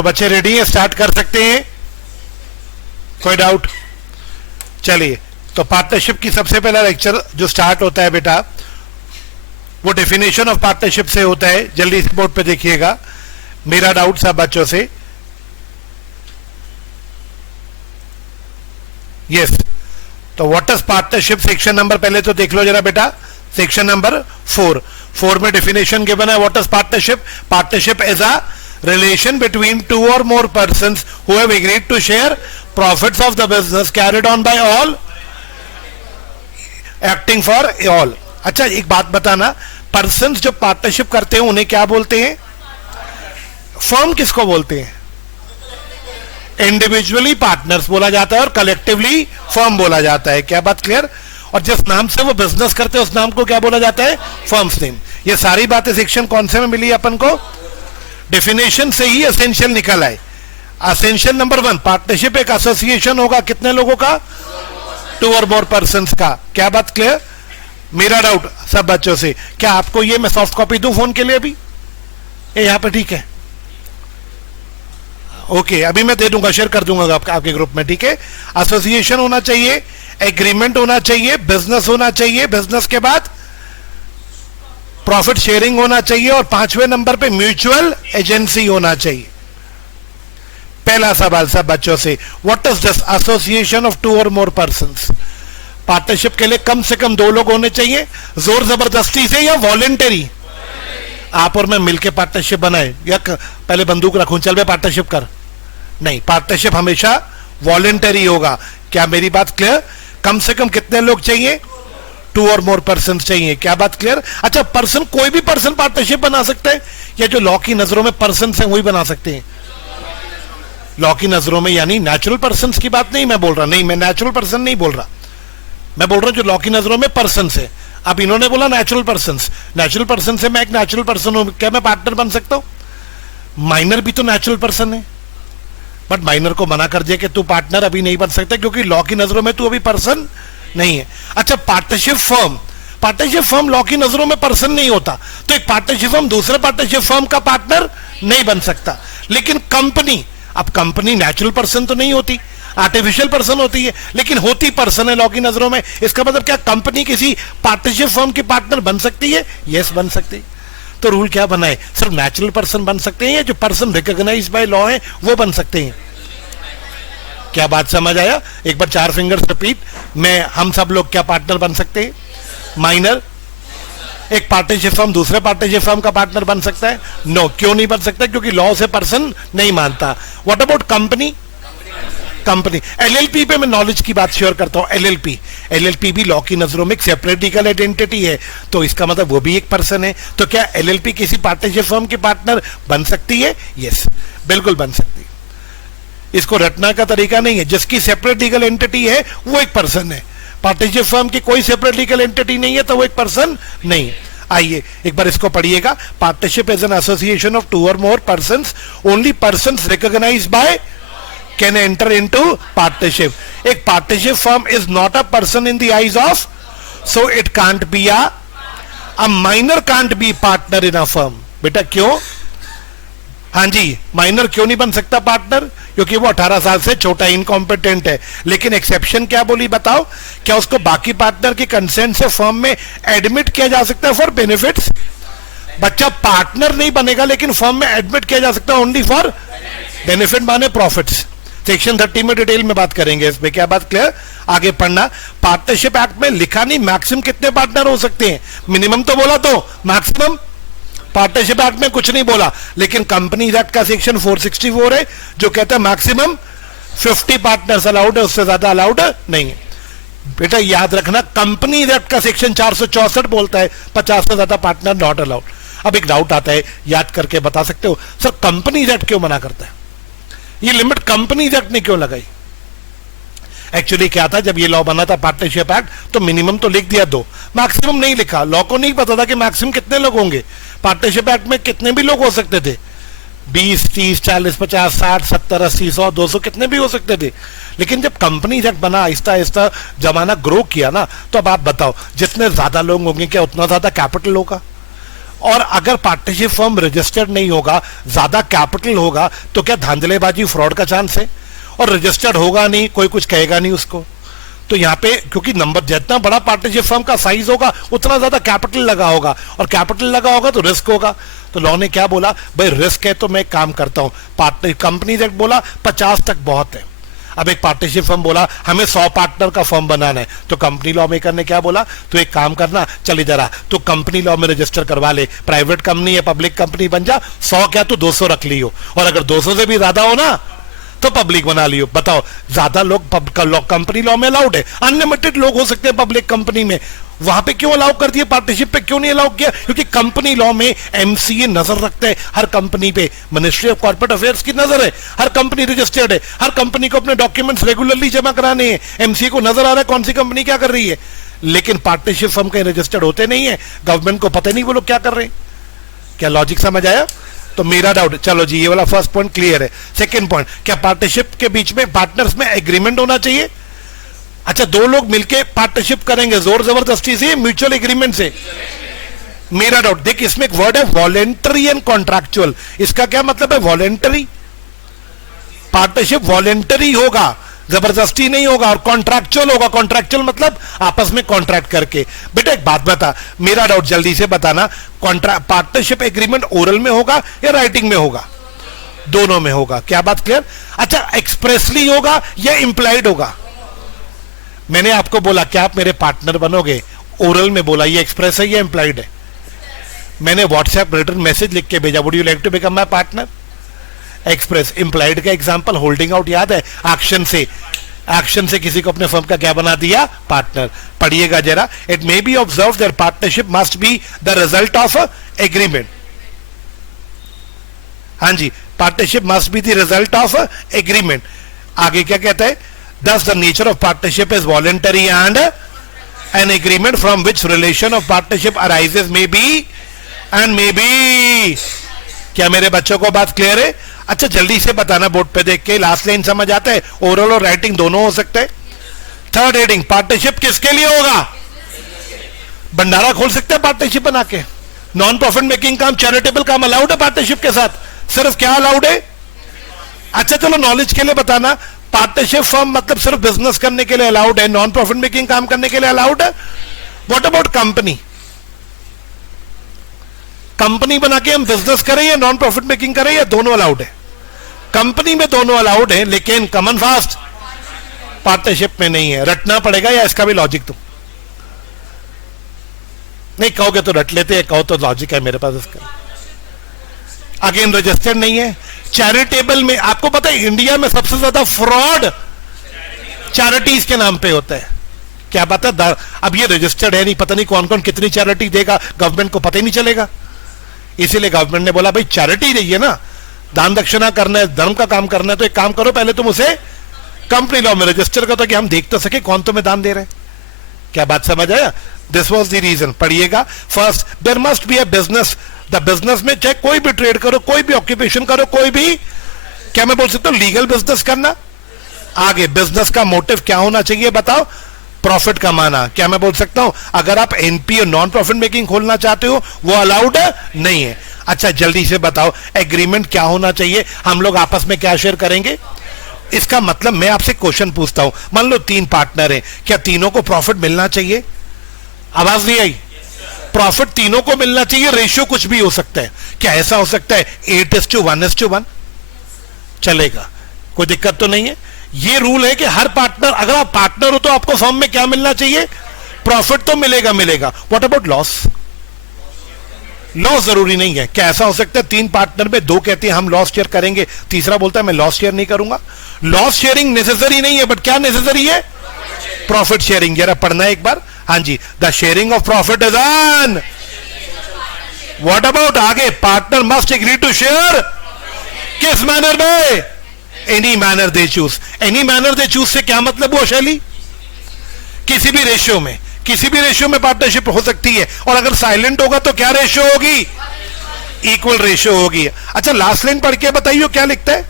तो बच्चे रेडी हैं, स्टार्ट कर सकते हैं? कोई डाउट? चलिए, तो पार्टनरशिप की सबसे पहला लेक्चर जो स्टार्ट होता है बेटा, वो डेफिनेशन ऑफ पार्टनरशिप से होता है। जल्दी से बोर्ड पे देखिएगा, मेरा डाउट सब बच्चों से। यस, तो what is partnership? Section number पहले तो देख लो जरा बेटा, सेक्शन नंबर 4 में डेफिनेशन गिवन है। What is partnership? Partnership is a relation between two or more persons who have agreed to share profits of the business carried on by all acting for all। अच्छा, एक बात बताना, persons जो partnership करते हैं उन्हें क्या बोलते हैं? फर्म किसको बोलते हैं? इंडिविजुअली पार्टनर्स बोला जाता है और कलेक्टिवली फर्म बोला जाता है। क्या बात क्लियर? और जिस नाम से वो बिजनेस करते हैं उस नाम को क्या बोला जाता है? Firms name. ये सारी बातें सेक्शन कौन से में मिली अपन को? डेफिनेशन से ही एसेंशियल निकल आए। एसेंशियल नंबर 1, पार्टनरशिप एक एसोसिएशन होगा कितने लोगों का? 2 और मोर पर्संस का। क्या बात क्लियर? मेरा डाउट सब बच्चों से, क्या आपको ये मैं सॉफ्ट कॉपी दूं फोन के लिए अभी? यहां पे ठीक है, ओके, अभी मैं दे दूंगा, शेयर कर दूंगा आपके ग्रुप में, ठीक है? एसोसिएशन होना चाहिए, एग्रीमेंट होना चाहिए, बिजनेस होना चाहिए, बिजनेस के बाद प्रॉफिट शेयरिंग होना चाहिए, और 5वें नंबर पे म्यूचुअल एजेंसी होना चाहिए। पहला सवाल सब बच्चों से, what is this? Association of 2 or more persons. Partnership के लिए कम से कम 2 लोग होने चाहिए, जोर जबरदस्ती से या वॉलेंटरी? आप और मैं मिलकर पार्टनरशिप बनाए, या पहले बंदूक रखूं चल मैं पार्टनरशिप कर? नहीं, पार्टनरशिप हमेशा वॉलेंटरी होगा। क्या मेरी बात क्लियर? कम से कम कितने लोग चाहिए? 2 और मोर पर्सन चाहिए। क्या बात क्लियर? अच्छा, पर्सन, कोई भी पर्सन पार्टनरशिप बना सकते हैं, या जो लॉ की नजरों में पर्सन है वही बना सकते हैं? लॉ की नजरों में यानी नेचुरल पर्सन की बात नहीं मैं बोल रहा, नहीं मैं नेचुरल पर्सन नहीं बोल रहा, मैं बोल रहा हूं जो लॉ की नजरों में पर्सन है। अब इन्होंने बोला नेचुरल पर्सन, नेचुरल पर्सन से मैं एक नेचुरल पर्सन हूं, क्या मैं पार्टनर बन सकता हूं? माइनर भी तो नेचुरल पर्सन है, बट माइनर को मना कर दिया कि तू पार्टनर अभी नहीं बन सकता क्योंकि लॉ की नजरों में तू अभी पर्सन नहीं है। अच्छा, पार्टनरशिप फर्म लॉ की नजरों में पर्सन नहीं होता, तो एक पार्टनरशिप फर्म दूसरे पार्टनरशिप फर्म का पार्टनर नहीं बन सकता। लेकिन कंपनी, अब कंपनी नेचुरल पर्सन तो नहीं होती, आर्टिफिशियल पर्सन होती है, लेकिन होती पर्सन है लॉ की नजरों में। इसका मतलब क्या कंपनी किसी पार्टनरशिप फर्म की पार्टनर बन सकती है? यस, बन सकती है। तो रूल क्या बनाए? सिर्फ नेचुरल पर्सन बन सकते हैं या जो पर्सन रिकॉग्नाइज बाय लॉ है वो बन सकते हैं? क्या बात समझ आया? एक बार 4 फिंगर्स रिपीट। हम सब लोग क्या पार्टनर बन सकते हैं? माइनर, एक पार्टनरशिप फर्म दूसरे पार्टनरशिप फर्म का पार्टनर बन सकता है? नो, क्यों नहीं बन सकता? क्योंकि लॉ से पर्सन नहीं मानता। What about company? एलएलपी पे मैं नॉलेज की बात शेयर करता हूं। एलएलपी भी लॉ की नजरों में एक सेपरेट लीगल आइडेंटिटी है, तो इसका मतलब वो भी एक पर्सन है। तो क्या एलएलपी किसी पार्टनरशिप फर्म के पार्टनर बन सकती है? यस, बिल्कुल बन सकती है। इसको रटना का तरीका नहीं है, जिसकी सेपरेट लीगल एंटिटी है वो एक पर्सन है। पार्टनरशिप फर्म की कोई सेपरेट लीगल एंटिटी नहीं है तो वो एक पर्सन नहीं है। आइए एक बार इसको पढ़िएगा। Partnership is an association of 2 or more persons, only persons recognized by can enter into partnership. एक partnership firm is not a person in the eyes of, so it can't be a minor can't be partner in a firm. बेटा क्यों? हाँ जी, minor क्यों नहीं बन सकता partner? क्योंकि वो 18 साल से छोटा, इनकॉम्पिटेंट है। लेकिन एक्सेप्शन क्या बोली बताओ? क्या उसको बाकी पार्टनर के कंसेंट से फर्म में एडमिट किया जा सकता है फॉर बेनिफिट्स? बच्चा पार्टनर नहीं बनेगा लेकिन फर्म में एडमिट किया जा सकता है ओनली फॉर बेनिफिट माने प्रॉफिट्स। सेक्शन 30 में डिटेल में बात करेंगे इस पे। क्या बात क्लियर? आगे पढ़ना। पार्टनरशिप एक्ट में लिखा नहीं मैक्सिमम कितने पार्टनर हो सकते हैं, मिनिमम तो बोला, तो मैक्सिमम पार्टनरशिप एक्ट में कुछ नहीं बोला। लेकिन कंपनीज एक्ट का सेक्शन 464 है जो कहता है मैक्सिमम 50 पार्टनर्स अलाउड है, उससे ज्यादा अलाउड नहीं है। बेटा याद रखना, कंपनीज एक्ट का सेक्शन 464 बोलता है 50 से ज्यादा पार्टनर नॉट अलाउड। अब एक डाउट आता है, याद करके बता सकते हो सर कंपनीज एक्ट क्यों मना करता है? ये लिमिट कंपनीज एक्ट ने क्यों लगाई? एक्चुअली क्या था, जब ये लॉ बना था पार्टनरशिप एक्ट, तो मिनिमम तो लिख दिया 2, मैक्सिमम नहीं लिखा। लॉ को नहीं पता था कि मैक्सिमम कितने लोग होंगे। पार्टनरशिप एक्ट में कितने भी लोग हो सकते थे, 20, 30, 40, 50, 60, 70, 80, 100, 200 कितने भी हो सकते थे। लेकिन जब कंपनीज एक्ट बना, आहिस्ता आहिस्ता जमाना ग्रो किया ना, तो अब आप बताओ जितने ज्यादा लोग होंगे क्या उतना ज्यादा कैपिटल होगा? और अगर पार्टनरशिप फर्म रजिस्टर्ड नहीं होगा, ज्यादा कैपिटल होगा, तो क्या धांधलेबाजी फ्रॉड का चांस है? और रजिस्टर्ड होगा नहीं, कोई कुछ कहेगा नहीं उसको। तो यहाँ पे क्योंकि नंबर जितना बड़ा पार्टनरशिप फर्म का साइज होगा उतना ज्यादा कैपिटल लगा होगा, और कैपिटल लगा होगा तो रिस्क होगा। तो लॉ ने क्या बोला, भाई रिस्क है तो मैं काम करता हूं। पार्टनर कंपनी एक्ट बोला 50 तक बहुत है। अब एक पार्टनरशिप फर्म बोला हमें 100 पार्टनर का फर्म बनाना है, तो कंपनी लॉ मेकर ने क्या बोला, तो एक काम करना, चल इधर आ, तो कंपनी लॉ में रजिस्टर करवा ले, प्राइवेट कंपनी है, पब्लिक कंपनी बन जा, 100 क्या तो 200 रख लियो, और अगर 200 से भी ज्यादा हो ना तो पब्लिक बना लियो। बताओ, ज्यादा लोग कंपनी लॉ में अलाउड है, अनलिमिटेड लोग हो सकते हैं पब्लिक कंपनी में, वहां पे क्यों अलाउ कर दिया, पार्टनरशिप पे क्यों नहीं अलाउ किया? क्योंकि कंपनी लॉ में एमसीए नजर रखते हैं हर कंपनी पे, मिनिस्ट्री ऑफ कॉर्पोरेट अफेयर्स की नजर है, हर कंपनी रजिस्टर्ड है, हर कंपनी को अपने डॉक्यूमेंट्स रेगुलरली जमा कराने हैं, एमसीए को नजर आ रहा है कौन सी कंपनी क्या कर रही है। लेकिन पार्टनरशिप फर्म कहीं रजिस्टर्ड होते नहीं है, गवर्नमेंट को पता नहीं वो लोग क्या कर रहे हैं। क्या लॉजिक समझ आया? तो मेरा डाउट, चलो जी ये वाला फर्स्ट पॉइंट क्लियर है। सेकंड पॉइंट, क्या पार्टनरशिप के बीच में पार्टनर्स में एग्रीमेंट होना चाहिए? अच्छा, दो लोग मिलके पार्टनरशिप करेंगे जोर जबरदस्ती से, म्यूचुअल एग्रीमेंट से? मेरा डाउट, देख इसमें एक वर्ड है वॉलेंटरी एंड कॉन्ट्रैक्चुअल। इसका क्या मतलब है? वॉलेंटरी, पार्टनरशिप वॉलेंटरी होगा, जबरदस्ती नहीं होगा, और कॉन्ट्रैक्चुअल होगा। कॉन्ट्रैक्चुअल मतलब आपस में कॉन्ट्रैक्ट करके। बेटा एक बात बता, मेरा डाउट जल्दी से बताना, पार्टनरशिप एग्रीमेंट ओरल में होगा या राइटिंग में होगा? दोनों में होगा। क्या बात क्लियर? अच्छा, एक्सप्रेसली होगा या इंप्लाइड होगा? मैंने आपको बोला क्या आप मेरे पार्टनर बनोगे, ओरल में बोला, ये एक्सप्रेस है या इंप्लाइड है? मैंने व्हाट्सएप रिटर्न मैसेज लिख के भेजा, would you like to become my partner? Express. Implied का एग्जांपल होल्डिंग आउट याद है? एक्शन से, एक्शन से किसी को अपने फर्म का क्या बना दिया? पार्टनर। पढ़िएगा जरा, it may be observe that partnership must be the result of agreement. हाँ जी, partnership must be the result of agreement. आगे क्या कहता है? Thus the nature of partnership is voluntary and an agreement from which relation of partnership arises may be and may be। क्या मेरे बच्चों को बात क्लियर है? अच्छा जल्दी से बताना बोर्ड पे देख के, लास्ट लाइन समझ आता है? ओरल और राइटिंग दोनों हो सकते हैं। थर्ड हेडिंग, पार्टनरशिप किसके लिए होगा? भंडारा खोल सकते हैं पार्टनरशिप बना के। नॉन प्रॉफिट मेकिंग काम, चैरिटेबल काम अलाउड है पार्टनरशिप के साथ? सिर्फ क्या अलाउड है? अच्छा चलो नॉलेज के लिए बताना, पार्टनरशिप फर्म मतलब सिर्फ बिजनेस करने के लिए अलाउड है, नॉन प्रॉफिट मेकिंग काम करने के लिए अलाउड है? What about company? कंपनी बना के हम बिजनेस करें या नॉन प्रॉफिट मेकिंग करें, या दोनों अलाउड है? कंपनी में दोनों अलाउड है, लेकिन कॉमन फास्ट पार्टनरशिप में नहीं है। रटना पड़ेगा या इसका भी लॉजिक? तुम नहीं कहोगे तो रट लेते हैं, कहो तो लॉजिक है मेरे पास इसका। अगेन रजिस्टर्ड नहीं है। चैरिटेबल में आपको पता है इंडिया में सबसे ज्यादा फ्रॉड चैरिटीज के नाम पे होता है। क्या पता? अब ये रजिस्टर्ड है नहीं, पता नहीं कौन कौन कितनी चैरिटी देगा, गवर्नमेंट को पता ही नहीं चलेगा। इसीलिए गवर्नमेंट ने बोला भाई चैरिटी रही है ना, दान दक्षिणा करना है, धर्म का काम करना है, तो एक काम करो पहले तुम उसे कंपनी लॉ में रजिस्टर करो ताकि हम देख तो सके कौन तुम्हें दान दे रहे हैं। क्या बात समझ आया? This was the reason. पढ़िएगा, first there must be a business. The business में चाहे कोई भी ट्रेड करो, कोई भी ऑक्यूपेशन करो, कोई भी, क्या मैं बोल सकता हूं लीगल बिजनेस करना? आगे बिजनेस का मोटिव क्या होना चाहिए बताओ? प्रॉफिट कमाना। क्या मैं बोल सकता हूं अगर आप एनपी और नॉन प्रॉफिट मेकिंग खोलना चाहते हो वो अलाउड नहीं है? अच्छा जल्दी से बताओ एग्रीमेंट क्या होना चाहिए, हम लोग आपस में क्या शेयर करेंगे? इसका मतलब मैं आपसे क्वेश्चन पूछता हूं, मान लो 3 पार्टनर हैं, क्या तीनों को प्रॉफिट मिलना चाहिए? आवाज नहीं आई? प्रॉफिट तीनों को मिलना चाहिए, रेशियो कुछ भी हो सकता है। क्या ऐसा हो सकता है 8:1:1? चलेगा, कोई दिक्कत तो नहीं है। ये रूल है कि हर पार्टनर, अगर आप पार्टनर हो तो आपको फर्म में क्या मिलना चाहिए? प्रॉफिट तो मिलेगा मिलेगा। What about loss? लॉस जरूरी नहीं है। क्या ऐसा हो सकता है 3 पार्टनर में 2 कहते हैं हम लॉस शेयर करेंगे, तीसरा बोलता है मैं लॉस शेयर नहीं करूंगा? लॉस शेयरिंग नेसेसरी नहीं है, बट क्या नेसेसरी है? Profit sharing. जरा पढ़ना है एक बार। हाँ जी, the sharing of profit is on. What about आगे? Partner must agree to share. किस मैनर में? Any manner they choose. Any manner they choose से क्या मतलब हुआ शैली? किसी भी रेशियो में, किसी भी रेशियो में पार्टनरशिप हो सकती है। और अगर साइलेंट होगा तो क्या रेशियो होगी? इक्वल रेशियो होगी। अच्छा लास्ट लाइन पढ़ के बताइए क्या लिखता है?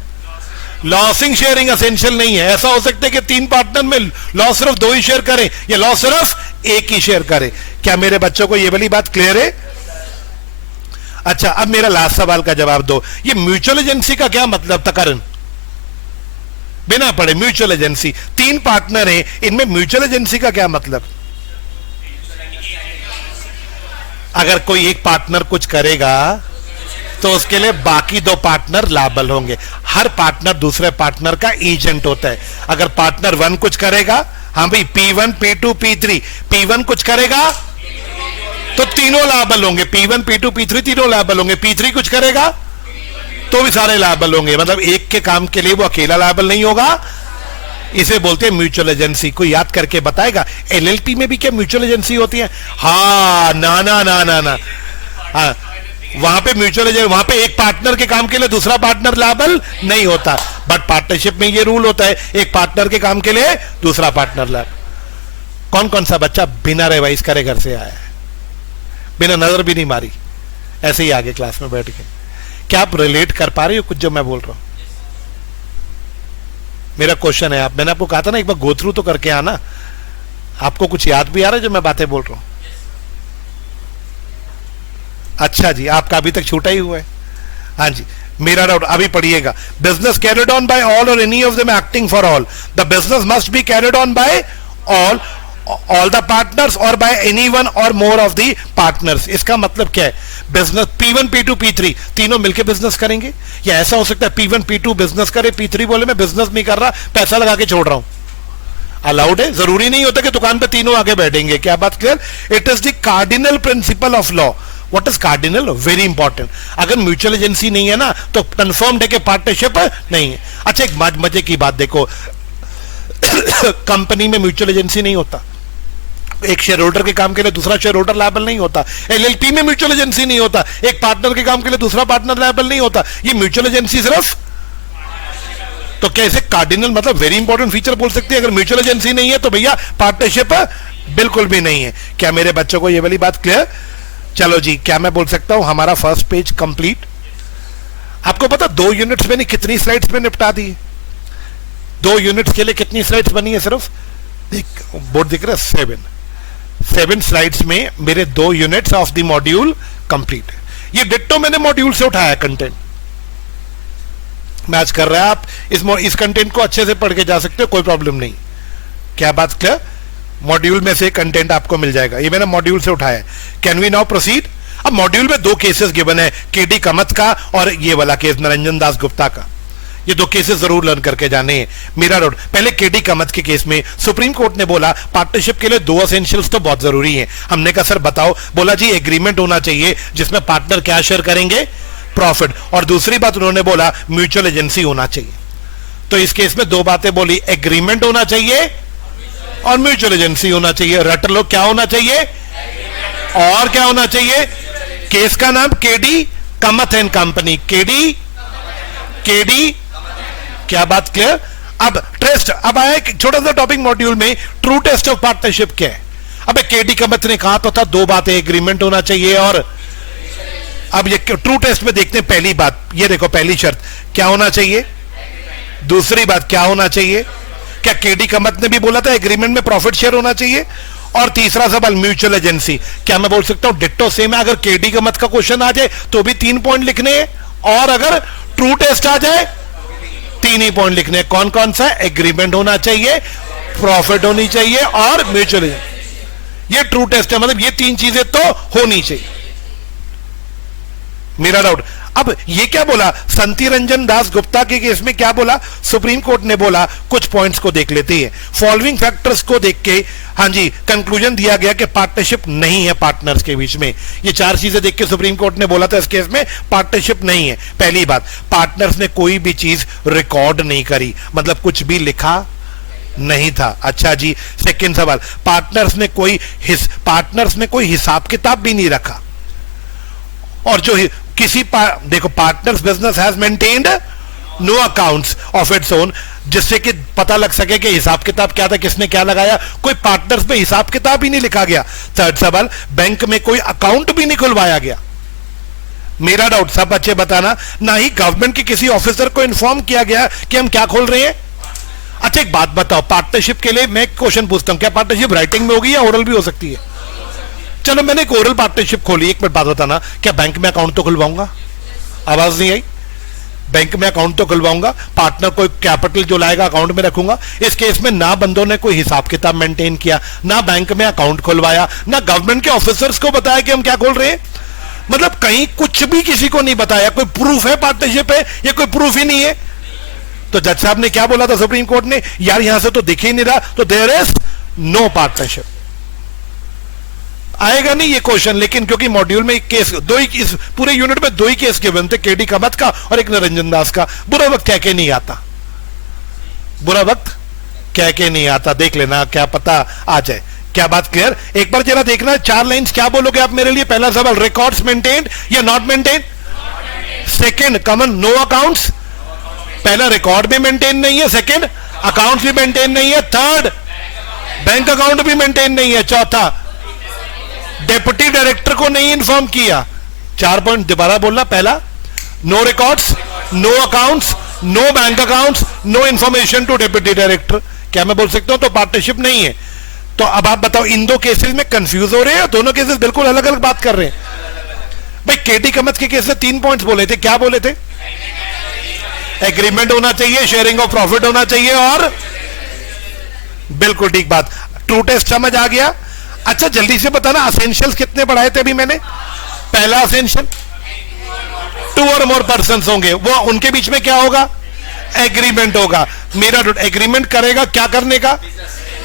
लॉसिंग शेयरिंग असेंशियल नहीं है। ऐसा हो सकता है कि 3 पार्टनर में लॉस सिर्फ 2 ही शेयर करें या लॉस सिर्फ 1 ही शेयर करें। क्या मेरे बच्चों को ये वाली बात क्लियर है? अच्छा, अब मेरा लास्ट सवाल का जवाब दो, ये म्यूचुअल एजेंसी का क्या मतलब था करण? बिना पढ़े म्यूचुअल एजेंसी, 3 पार्टनर हैं, इनमें म्यूचुअल एजेंसी का क्या मतलब? अगर कोई एक पार्टनर कुछ करेगा तो उसके लिए बाकी 2 पार्टनर लायबल होंगे। हर पार्टनर दूसरे पार्टनर का एजेंट होता है। अगर पार्टनर 1 कुछ करेगा, हाँ भाई P1 P2 P3, P1 कुछ करेगा तो तीनों लायबल होंगे, P1 P2 P3 तीनों लायबल होंगे। P3 कुछ करेगा तो भी सारे लायबल होंगे, मतलब एक के काम के लिए वो अकेला लायबल नहीं होगा। इसे बोलते हैं म्यूचुअल एजेंसी। कोई याद करके बताएगा एलएलपी में भी क्या म्यूचुअल एजेंसी होती है? हाँ, ना ना ना ना ना, हाँ, वहां पे म्यूचुअल एजेंसी, वहां पे एक पार्टनर के काम के लिए दूसरा पार्टनर लायबल नहीं होता, बट पार्टनरशिप में ये रूल होता है, एक पार्टनर के काम के लिए दूसरा पार्टनर लायबल। कौन कौन सा बच्चा बिना रिवाइज करे घर से आया है, बिना नजर भी नहीं मारी, ऐसे ही आगे क्लास में बैठ के? क्या आप रिलेट कर पा रहे हो कुछ जो मैं बोल रहा हूं? मेरा क्वेश्चन है, आप, मैंने आपको कहा था ना एक बार गो थ्रू तो करके आना। आपको कुछ याद भी आ रहा है जो मैं बातें बोल रहा हूं? अच्छा जी, आपका अभी तक छूटा ही हुआ है। हाँ जी, मेरा डाउट अभी पढ़िएगा। Business carried on by all or any of them acting for all, the business must be carried on by all the partners or by any one or more of the partners. इसका मतलब क्या है? Business P1 P2 P3 तीनों मिलकर business करेंगे, या ऐसा हो सकता है P1 P2 बिजनेस करे, P3 बोले मैं बिजनेस नहीं कर रहा, पैसा लगा के छोड़ रहा हूं। अलाउड है, जरूरी नहीं होता कि दुकान पे तीनों आगे बैठेंगे। क्या बात clear? It is the cardinal principle of law. What is cardinal? Very important. अगर म्यूचुअल एजेंसी नहीं है ना तो कंफर्म्ड है कि पार्टनरशिप नहीं है। अच्छा, एक मजे की बात देखो, कंपनी में म्यूचुअल एजेंसी नहीं होता, एक शेयर होल्डर के काम के लिए दूसरा शेयर होल्डर लायबल नहीं होता। एलएलपी में म्यूचुअल एजेंसी नहीं होता, एक पार्टनर के काम के लिए दूसरा पार्टनर लायबल नहीं होता। ये म्यूचुअल एजेंसी सिर्फ, तो कैसे कार्डिनल मतलब वेरी इंपॉर्टेंट फीचर बोल सकते हैं। अगर म्यूचुअल एजेंसी नहीं है तो भैया पार्टनरशिप बिल्कुल भी नहीं है। क्या मेरे बच्चों को ये वाली बात क्लियर? चलो जी, क्या मैं बोल सकता हूं हमारा फर्स्ट पेज कंप्लीट। आपको पता 2 यूनिट्स मैंने कितनी स्लाइड्स में निपटा दी? 2 यूनिट्स के लिए कितनी स्लाइड्स बनी है? सिर्फ बोर्ड दिख रहा है, 7 स्लाइड्स में मेरे 2 units of the module complete है। ये डिट्टो मैंने मॉड्यूल से उठाया कंटेंट, मैच कर रहा है। आप इस कंटेंट को अच्छे से पढ़ के जा सकते हो, कोई प्रॉब्लम नहीं। क्या बात क्लियर? मॉड्यूल में से कंटेंट आपको मिल जाएगा, ये मैंने मॉड्यूल से उठाया है। Can we now proceed? अब मॉड्यूल में 2 केसेस गिवन है, केडी कामत का और ये वाला केस निरंजन दास गुप्ता का। ये 2 केसेस जरूर लर्न करके जाने हैं। मेरा रोड पहले केडी कामत के केस में सुप्रीम कोर्ट ने बोला पार्टनरशिप के लिए 2 एसेंशियल्स तो बहुत जरूरी हैं। हमने कहा सर बताओ, बोला जी एग्रीमेंट होना चाहिए जिसमें पार्टनर क्या शेयर करेंगे? प्रॉफिट। और दूसरी बात उन्होंने बोला म्यूचुअल एजेंसी होना चाहिए। तो इस केस में 2 बातें बोली, एग्रीमेंट होना चाहिए और म्यूचुअल एजेंसी होना चाहिए। रट लो, क्या होना चाहिए और क्या होना चाहिए? केस का नाम KD Kamat and company, KD क्या बात क्लियर? अब टेस्ट, अब आया एक छोटा सा टॉपिक मॉड्यूल में, ट्रू टेस्ट ऑफ पार्टनरशिप क्या है? अब केडी कामत ने कहा तो था 2 बातें, एग्रीमेंट होना चाहिए और, अब ये ट्रू टेस्ट में देखते हैं। पहली बात ये देखो, पहली शर्त क्या होना चाहिए, दूसरी बात क्या होना चाहिए? क्या केडी कामत ने भी बोला था एग्रीमेंट में प्रॉफिट शेयर होना चाहिए? और तीसरा सवाल म्यूचुअल एजेंसी, क्या मैं बोल सकता हूं डिट्टो सेम है? अगर केडी कामत का क्वेश्चन आ जाए तो भी 3 पॉइंट लिखने हैं, और अगर ट्रू टेस्ट आ जाए 3 ही पॉइंट लिखने हैं। कौन कौन सा? एग्रीमेंट होना चाहिए, प्रॉफिट होनी चाहिए और म्यूचुअल एजेंसी। ये ट्रू टेस्ट है, मतलब ये 3 चीजें तो होनी चाहिए। मेरा डाउट, अब ये क्या बोला संती रंजन दास गुप्ता के केस में? क्या बोला सुप्रीम कोर्ट ने? बोला कुछ पॉइंट्स को देख लेते हैं, फॉलोइंग फैक्टर्स को देख के, हाँ जी, कंक्लूजन दिया गया कि पार्टनरशिप नहीं है पार्टनर्स के बीच में। ये 4 चीजें देख के सुप्रीम कोर्ट ने बोला था इस केस में पार्टनरशिप नहीं है। पहली बात, पार्टनर्स ने कोई भी चीज रिकॉर्ड नहीं करी, मतलब कुछ भी लिखा नहीं था। अच्छा जी, सेकंड सवाल, पार्टनर्स ने कोई हिसाब किताब भी नहीं रखा। और जो देखो, partners business has maintained no accounts of its own, जिससे कि पता लग सके कि हिसाब किताब क्या था, किसने क्या लगाया। कोई पार्टनर्स में हिसाब किताब ही नहीं लिखा गया। थर्ड सवाल, बैंक में कोई अकाउंट भी नहीं खुलवाया गया। मेरा डाउट, सब बच्चे बताना, ना ही गवर्नमेंट के किसी ऑफिसर को इन्फॉर्म किया गया कि हम क्या खोल रहे हैं। अच्छा, एक बात बताओ, पार्टनरशिप के लिए मैं क्वेश्चन पूछता हूं, क्या पार्टनरशिप राइटिंग में होगी या ओरल भी हो सकती है? चलो मैंने एक ओरल पार्टनरशिप खोली, एक मिनट बात बताना, क्या बैंक में अकाउंट तो खुलवाऊंगा? आवाज नहीं आई। बैंक में अकाउंट तो खुलवाऊंगा, पार्टनर कोई कैपिटल जो लाएगा अकाउंट में रखूंगा। इस केस में ना बंदों ने कोई हिसाब किताब मेंटेन किया, ना बैंक में अकाउंट खुलवाया, ना गवर्नमेंट के ऑफिसर्स को बताया कि हम क्या खोल रहे हैं। मतलब कहीं कुछ भी किसी को नहीं बताया। कोई प्रूफ है पार्टनरशिप है? ये कोई प्रूफ ही नहीं है। तो जज साहब ने क्या बोला था सुप्रीम कोर्ट ने, यार यहां से तो दिख ही नहीं रहा, तो देयर इज नो पार्टनरशिप। आएगा नहीं ये क्वेश्चन, लेकिन क्योंकि मॉड्यूल में एक केस, दो ही, इस पूरे यूनिट में दो ही केस गिवन थे, केडी कामत का और एक निरंजन दास का। बुरा वक्त कह के नहीं आता, बुरा वक्त कह के नहीं आता। देख लेना, क्या पता आ जाए। क्या बात क्लियर? एक बार जरा देखना, 4 लाइंस क्या बोलोगे आप मेरे लिए? पहला सवाल, रिकॉर्ड्स मेंटेन्ड या not maintain? Second, common no accounts. पहला, रिकॉर्ड भी मेंटेन नहीं है। सेकंड, अकाउंट्स भी मेंटेन नहीं है। थर्ड, बैंक अकाउंट भी मेंटेन नहीं है। चौथा, डेप्यूटी डायरेक्टर को नहीं इन्फॉर्म किया। 4 पॉइंट दोबारा बोलना। पहला, no records, no accounts, no bank accounts, no information to deputy director. क्या मैं बोल सकता हूं तो पार्टनरशिप नहीं है? तो अब आप बताओ, इन दो केसेस में कंफ्यूज हो रहे हैं? दोनों केसेस बिल्कुल अलग अलग बात कर रहे हैं। भाई केटी कमत के केस में 3 पॉइंट्स बोले थे। क्या बोले थे? एग्रीमेंट होना चाहिए, शेयरिंग ऑफ प्रॉफिट होना चाहिए, और बिल्कुल ठीक बात। ट्रू टेस्ट समझ आ गया? अच्छा जल्दी से बताना, असेंशियल्स कितने पढ़ाए थे अभी मैंने? पहला असेंशियल, 2 और मोर पर्संस होंगे, वो उनके बीच में क्या होगा? एग्रीमेंट होगा। मेरा एग्रीमेंट करेगा क्या करने का?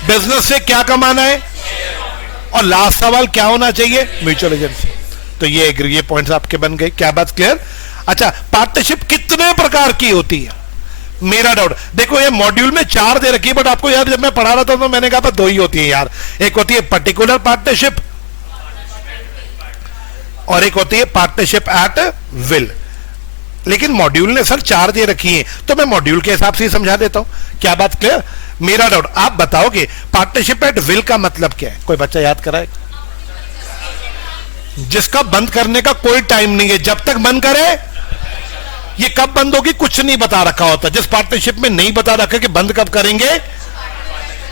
बिजनेस से क्या कमाना है? और लास्ट सवाल क्या होना चाहिए? Mutual agency. तो ये पॉइंट्स आपके बन गए। क्या बात क्लियर? अच्छा, पार्टनरशिप कितने प्रकार की होती है? मेरा डाउट देखो, ये मॉड्यूल में 4 दे रखी है, बट आपको यार जब मैं पढ़ा रहा था तो मैंने कहा था 2 ही होती है यार। एक होती है पर्टिकुलर पार्टनरशिप और एक होती है पार्टनरशिप एट विल। लेकिन मॉड्यूल ने सर 4 दे रखी है, तो मैं मॉड्यूल के हिसाब से ही समझा देता हूं। क्या बात क्लियर? मेरा डाउट, आप बताओगे पार्टनरशिप एट विल का मतलब क्या है? कोई बच्चा याद कराए? जिसका बंद करने का कोई टाइम नहीं है, जब तक बंद करे। ये कब बंद होगी कुछ नहीं बता रखा होता। जिस पार्टनरशिप में नहीं बता रखा कि बंद कब करेंगे,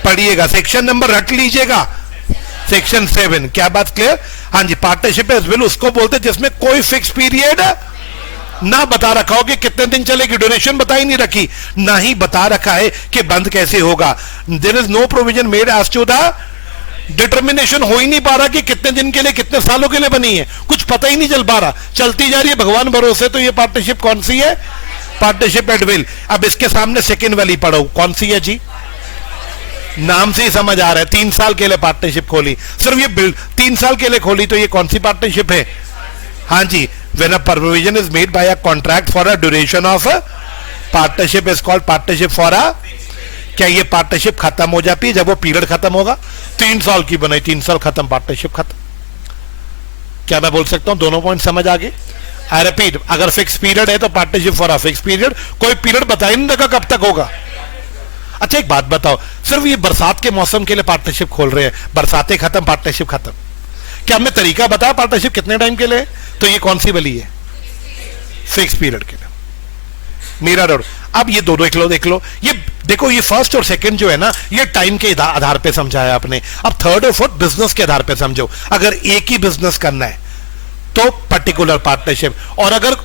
पढ़िएगा, सेक्शन नंबर रट लीजिएगा, सेक्शन 7। क्या बात क्लियर? हाँ जी, पार्टनरशिप एज विल उसको बोलते जिसमें कोई फिक्स पीरियड ना बता रखा हो कि कितने दिन चलेगी, ड्यूरेशन बताई नहीं रखी, ना ही बता रखा है कि बंद कैसे होगा। There is no provision made as to the determination. हो ही नहीं पा रहा कि कितने दिन के लिए, कितने सालों के लिए बनी है, कुछ पता ही नहीं चल पा रहा, चलती जा रही है भगवान भरोसे। तो ये पार्टनरशिप कौन सी है? Partnership at will. अब इसके सामने सेकंड वाली पढ़ो, कौन सी है जी? नाम से ही समझ आ रहा है, 3 साल के लिए पार्टनरशिप खोली। सिर्फ ये 3 साल के लिए खोली, तो ये कौन सी पार्टनरशिप है? हाँ जी, when a provision is made by a contract for a duration of a partnership is called partnership for a। क्या ये पार्टनरशिप खत्म हो जाती है जब वो पीरियड खत्म होगा? 3 साल की बनाई, 3 साल खत्म, पार्टनरशिप खत्म। क्या मैं बोल सकता हूं? दोनों पॉइंट समझ आ गए? आई रिपीट, अगर फिक्स पीरियड है तो partnership for a fix period, कोई पीरियड बता ही नहीं लगा कब तक होगा। अच्छा एक बात बताओ, सिर्फ ये बरसात के मौसम के लिए पार्टनरशिप खोल रहे हैं, बरसातें खत्म पार्टनरशिप खत्म। क्या हमने तरीका बताया पार्टनरशिप कितने टाइम के लिए? तो ये कौन सी वाली है? फिक्स पीरियड के लिए। मेरा डाउट, अब ये दो देख लो, ये देखो, ये फर्स्ट और सेकंड जो है ना, ये टाइम के आधार पे समझाया आपने। अब थर्ड और फोर्थ बिजनेस के आधार पे समझो। अगर एक ही बिजनेस करना है तो पर्टिकुलर पार्टनरशिप, और अगर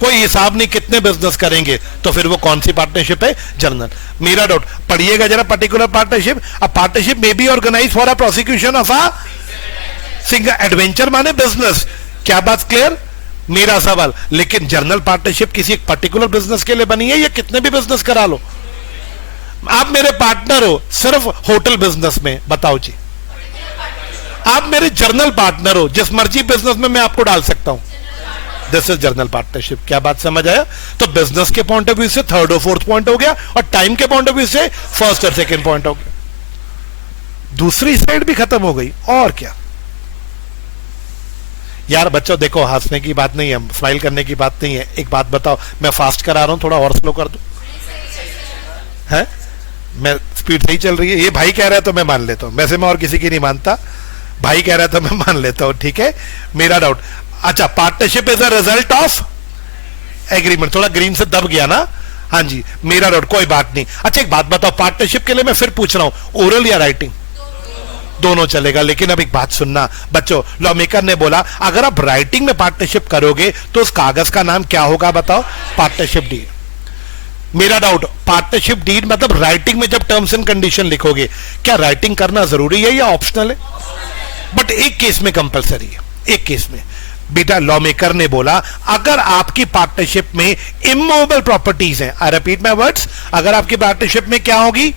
कोई हिसाब नहीं कितने बिजनेस करेंगे तो फिर वो कौन सी पार्टनरशिप है? जनरल। मेरा डाउट, पढ़िएगा जरा पर्टिकुलर पार्टनरशिप। अब पार्टनरशिप में be organize for a prosecution of a single adventure माने बिजनेस। क्या बात क्लियर? मेरा सवाल, लेकिन जर्नल पार्टनरशिप किसी एक पर्टिकुलर बिजनेस के लिए बनी है या कितने भी बिजनेस करा लो? आप मेरे पार्टनर हो सिर्फ होटल बिजनेस में, बताओ जी। आप मेरे जर्नल पार्टनर हो, जिस मर्जी बिजनेस में मैं आपको डाल सकता हूं, दिस इज जर्नल पार्टनरशिप। क्या बात समझ आया? तो बिजनेस के पॉइंट ऑफ व्यू से थर्ड और फोर्थ पॉइंट हो गया, और टाइम के पॉइंट ऑफ व्यू से फर्स्ट और सेकेंड पॉइंट हो गया। दूसरी साइड भी खत्म हो गई, और क्या यार। बच्चों देखो, हंसने की बात नहीं है, स्माइल करने की बात नहीं है। एक बात बताओ, मैं फास्ट करा रहा हूं, थोड़ा और स्लो कर दूं? है, मैं स्पीड सही चल रही है? ये भाई कह रहा है तो मैं मान लेता हूं, वैसे मैं और किसी की नहीं मानता, भाई कह रहा है तो मैं मान लेता हूं, ठीक है। मेरा डाउट, अच्छा, partnership is a result of agreement. थोड़ा ग्रीन से दब गया ना? हाँ जी, मेरा डाउट, कोई बात नहीं। अच्छा एक बात बताओ, पार्टनरशिप के लिए मैं फिर पूछ रहा हूं, ओरल या राइटिंग? दोनों चलेगा। लेकिन अब एक बात सुनना बच्चों, लॉ मेकर ने बोला अगर आप राइटिंग में पार्टनरशिप करोगे तो उस कागज का नाम क्या होगा बताओ? Partnership deed. मेरा डाउट, पार्टनरशिप डीड मतलब राइटिंग में जब टर्म्स एंड कंडीशन लिखोगे, क्या राइटिंग करना जरूरी है या ऑप्शनल है? बट एक केस में कंपलसरी है, एक केस में। बेटा लॉ मेकर ने बोला अगर आपकी पार्टनरशिप में इमूवेबल प्रॉपर्टीज हैं, आई रिपीट माय वर्ड्स, अगर आपकी पार्टनरशिप में क्या होगी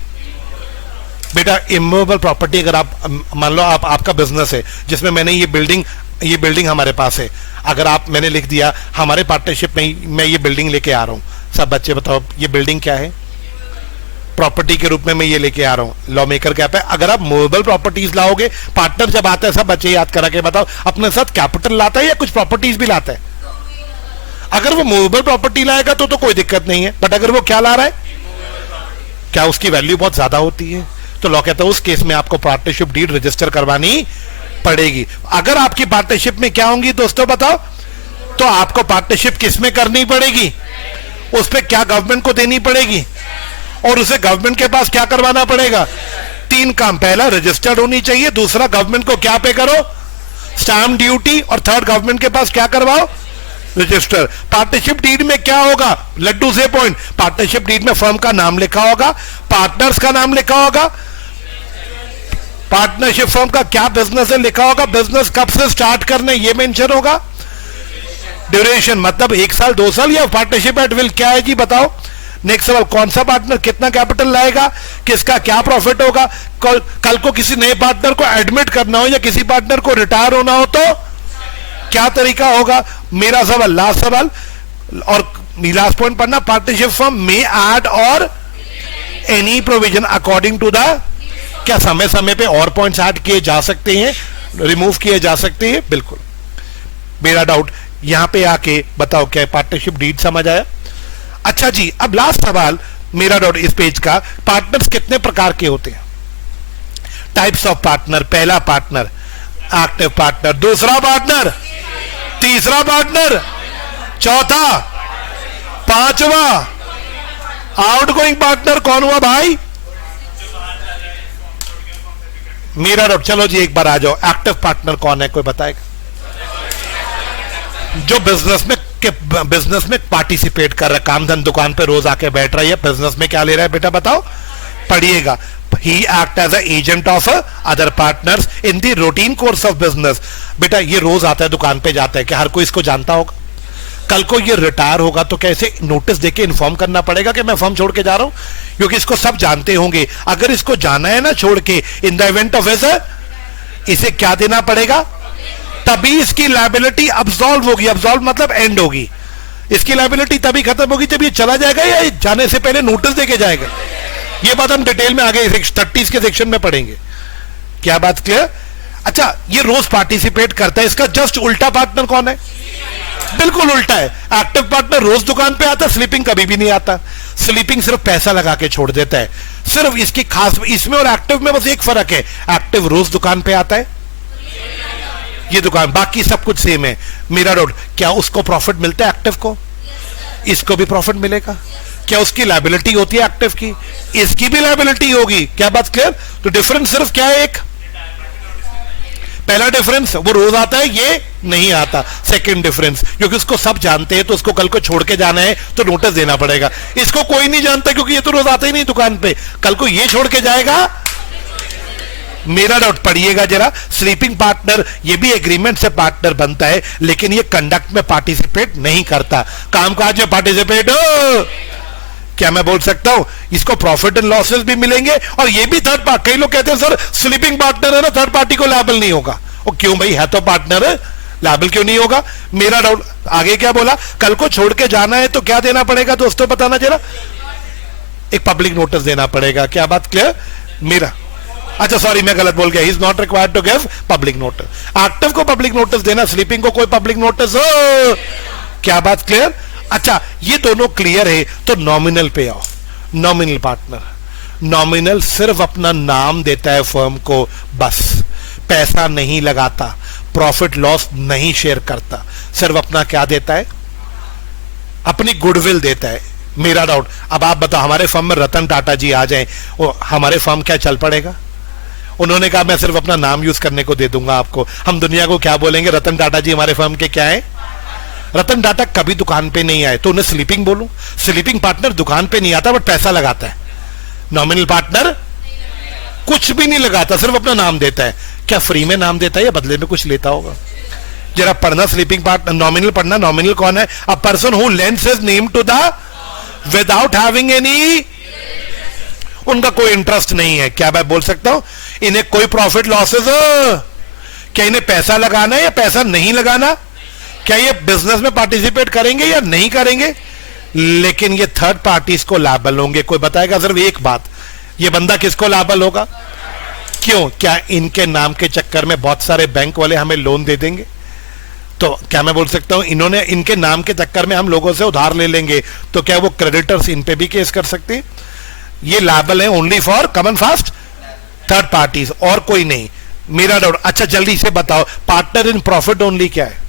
बेटा? Immovable property. अगर आप मान लो आपका बिजनेस है जिसमें मैंने ये बिल्डिंग हमारे पास है, अगर आप मैंने लिख दिया हमारे पार्टनरशिप में मैं ये बिल्डिंग लेके आ रहा हूं, सब बच्चे बताओ ये बिल्डिंग क्या है? प्रॉपर्टी के रूप में मैं ये लेके आ रहा हूं। लॉ मेकर क्या है, अगर आप मूवेबल प्रॉपर्टीज लाओगे, पार्टनर जब आता है सब बच्चे याद करा के बताओ अपने साथ कैपिटल लाता है या कुछ प्रॉपर्टीज भी लाता है? अगर वो मूवेबल प्रॉपर्टी लाएगा तो कोई दिक्कत नहीं है, बट अगर वो क्या ला रहा है, क्या उसकी वैल्यू बहुत ज्यादा होती है? तो लॉ कहता है उस केस में आपको पार्टनरशिप डीड रजिस्टर करवानी पड़ेगी। अगर आपकी पार्टनरशिप में क्या होंगी दोस्तों बताओ, तो आपको पार्टनरशिप किस में करनी पड़ेगी? उस पर क्या गवर्नमेंट को देनी पड़ेगी और उसे गवर्नमेंट के पास क्या करवाना पड़ेगा? तीन काम, पहला रजिस्टर्ड होनी चाहिए, दूसरा गवर्नमेंट को क्या पे करो? स्टैम्प ड्यूटी, और थर्ड गवर्नमेंट के पास क्या करवाओ? रजिस्टर। पार्टनरशिप डीड में क्या होगा? लड्डू से पॉइंट, पार्टनरशिप डीड में फर्म का नाम लिखा होगा, पार्टनर्स का नाम लिखा होगा, पार्टनरशिप फर्म का क्या बिजनेस है लिखा होगा, बिजनेस कब से स्टार्ट करने ये मेंशन होगा, ड्यूरेशन मतलब 1 साल 2 साल या पार्टनरशिप एट विल क्या है जी बताओ। नेक्स्ट सवाल, कौन सा पार्टनर कितना कैपिटल लाएगा, किसका क्या प्रॉफिट होगा, कल को किसी नए पार्टनर को एडमिट करना हो या किसी पार्टनर को रिटायर होना हो तो क्या तरीका होगा? मेरा सवाल, लास्ट सवाल और लास्ट पॉइंट पढ़ना, पार्टनरशिप फर्म मे ऐड और any provision according to the, क्या समय समय पे और पॉइंट्स ऐड किए जा सकते हैं, रिमूव किए जा सकते हैं? बिल्कुल। मेरा डाउट यहां पे आके बताओ क्या पार्टनरशिप डीड समझ आया? अच्छा जी, अब लास्ट सवाल मेरा डाउट इस पेज का, पार्टनर्स कितने प्रकार के होते हैं? टाइप्स ऑफ पार्टनर, पहला पार्टनर एक्टिव पार्टनर, दूसरा पार्टनर, तीसरा पार्टनर, चौथा, पांचवा आउटगोइंग पार्टनर कौन हुआ भाई? मेरा डाउट, चलो जी एक बार आ जाओ, एक्टिव पार्टनर कौन है कोई बताएगा? जो बिजनेस में पार्टिसिपेट कर रहा है, काम धन दुकान पे रोज आके बैठ रहा है, बिजनेस में क्या ले रहा है बेटा बताओ? पढ़िएगा, he act as a agent of other partners in the routine course of business। बेटा ये रोज आता है दुकान पे जाता है, क्या हर कोई इसको जानता होगा? कल को ये रिटायर होगा तो कैसे नोटिस देके इन्फॉर्म करना पड़ेगा कि मैं फर्म छोड़ के जा रहा हूं, क्योंकि इसको सब जानते होंगे। अगर इसको जाना है ना छोड़ के, इन द इवेंट ऑफ इसे क्या देना पड़ेगा? तभी इसकी लायबिलिटी अब्सॉल्व होगी, अब्सॉल्व मतलब एंड होगी। इसकी लायबिलिटी तभी खत्म होगी जब ये चला जाएगा या जाने से पहले नोटिस देके जाएगा। ये बात हम डिटेल में आगे 30 के सेक्शन में पढ़ेंगे। क्या बात क्लियर? अच्छा, ये रोज पार्टिसिपेट करता है, इसका जस्ट उल्टा पार्टनर कौन है? बिल्कुल उल्टा है। एक्टिव पार्टनर रोज दुकान पे आता, स्लीपिंग कभी भी नहीं आता। स्लीपिंग सिर्फ पैसा लगा के छोड़ देता है। सिर्फ इसकी खास, इसमें और एक्टिव में बस एक फर्क है, एक्टिव रोज दुकान पे आता है, ये दुकान, बाकी सब कुछ सेम है। मेरा रोड, क्या उसको प्रॉफिट मिलता है एक्टिव को? इसको भी प्रॉफिट मिलेगा। क्या उसकी लायबिलिटी होती है एक्टिव की? इसकी भी लायबिलिटी होगी। क्या बात क्लियर? तो डिफरेंस सिर्फ क्या है? एक पहला डिफरेंस, वो रोज आता है, ये नहीं आता। सेकंड डिफरेंस, क्योंकि उसको सब जानते हैं तो उसको कल को छोड़ के जाना है तो नोटिस देना पड़ेगा। इसको कोई नहीं जानता क्योंकि ये तो रोज आता ही नहीं दुकान पे, कल को ये छोड़ के जाएगा। मेरा डाउट पढ़िएगा जरा, स्लीपिंग पार्टनर ये भी एग्रीमेंट से पार्टनर बनता है, लेकिन ये कंडक्ट में पार्टिसिपेट नहीं करता। कामकाज में पार्टिसिपेट क्या मैं बोल सकता हूं? इसको प्रॉफिट एंड लॉसेस भी मिलेंगे और ये भी थर्ड पार्टी। कई लोग कहते हैं सर स्लीपिंग पार्टनर है ना, थर्ड पार्टी को लायबल नहीं होगा। और क्यों भाई, है तो पार्टनर है, लायबल क्यों नहीं होगा? मेरा डाउट आगे क्या बोला, कल को छोड़ के जाना है तो क्या देना पड़ेगा दोस्तों, बताना जरा। एक पब्लिक नोटिस देना पड़ेगा। क्या बात क्लियर? मेरा अच्छा सॉरी मैं गलत बोल गया, he is not required to give public notice. Active को पब्लिक नोटिस देना, स्लीपिंग को कोई पब्लिक नोटिस हो। क्या बात क्लियर? अच्छा, ये दोनों क्लियर है तो नॉमिनल पे आओ। नॉमिनल पार्टनर, नॉमिनल सिर्फ अपना नाम देता है फर्म को, बस पैसा नहीं लगाता, प्रॉफिट लॉस नहीं शेयर करता, सिर्फ अपना क्या देता है? अपनी गुडविल देता है। मेरा डाउट, अब आप बताओ, हमारे फर्म में रतन टाटा जी आ जाए, हमारे फर्म क्या चल पड़ेगा? उन्होंने कहा मैं सिर्फ अपना नाम यूज करने को दे दूंगा आपको, हम दुनिया को क्या बोलेंगे, रतन टाटा जी हमारे फर्म के क्या है। रतन टाटा कभी दुकान पे नहीं आए, तो उन्हें स्लीपिंग बोलूं? स्लीपिंग पार्टनर दुकान पे नहीं आता बट पैसा लगाता है। नॉमिनल पार्टनर कुछ भी नहीं लगाता, सिर्फ अपना नाम देता है। क्या फ्री में नाम देता है या बदले में कुछ लेता होगा? जरा पढ़ना स्लीपिंग पार्टनर, नॉमिनल पढ़ना। नॉमिनल कौन है? A person who lends his name to the without having any, उनका कोई इंटरेस्ट नहीं है। क्या मैं बोल सकता हूं इन्हें कोई प्रॉफिट लॉसेस हो? क्या इन्हें पैसा लगाना है या पैसा नहीं लगाना? क्या ये बिजनेस में पार्टिसिपेट करेंगे या नहीं करेंगे? लेकिन ये थर्ड पार्टीज को लायबल होंगे। कोई बताएगा सिर्फ एक बात, ये बंदा किसको लायबल होगा? क्यों? क्या इनके नाम के चक्कर में बहुत सारे बैंक वाले हमें लोन दे देंगे? तो क्या मैं बोल सकता हूं इन्होंने, इनके नाम के चक्कर में हम लोगों से उधार ले लेंगे, तो क्या वो क्रेडिटर्स इन पे भी केस कर सकते हैं? ये लायबल है only for common fast third parties, और कोई नहीं। मेरा डाउट, अच्छा जल्दी से बताओ, पार्टनर इन प्रॉफिट ओनली क्या है?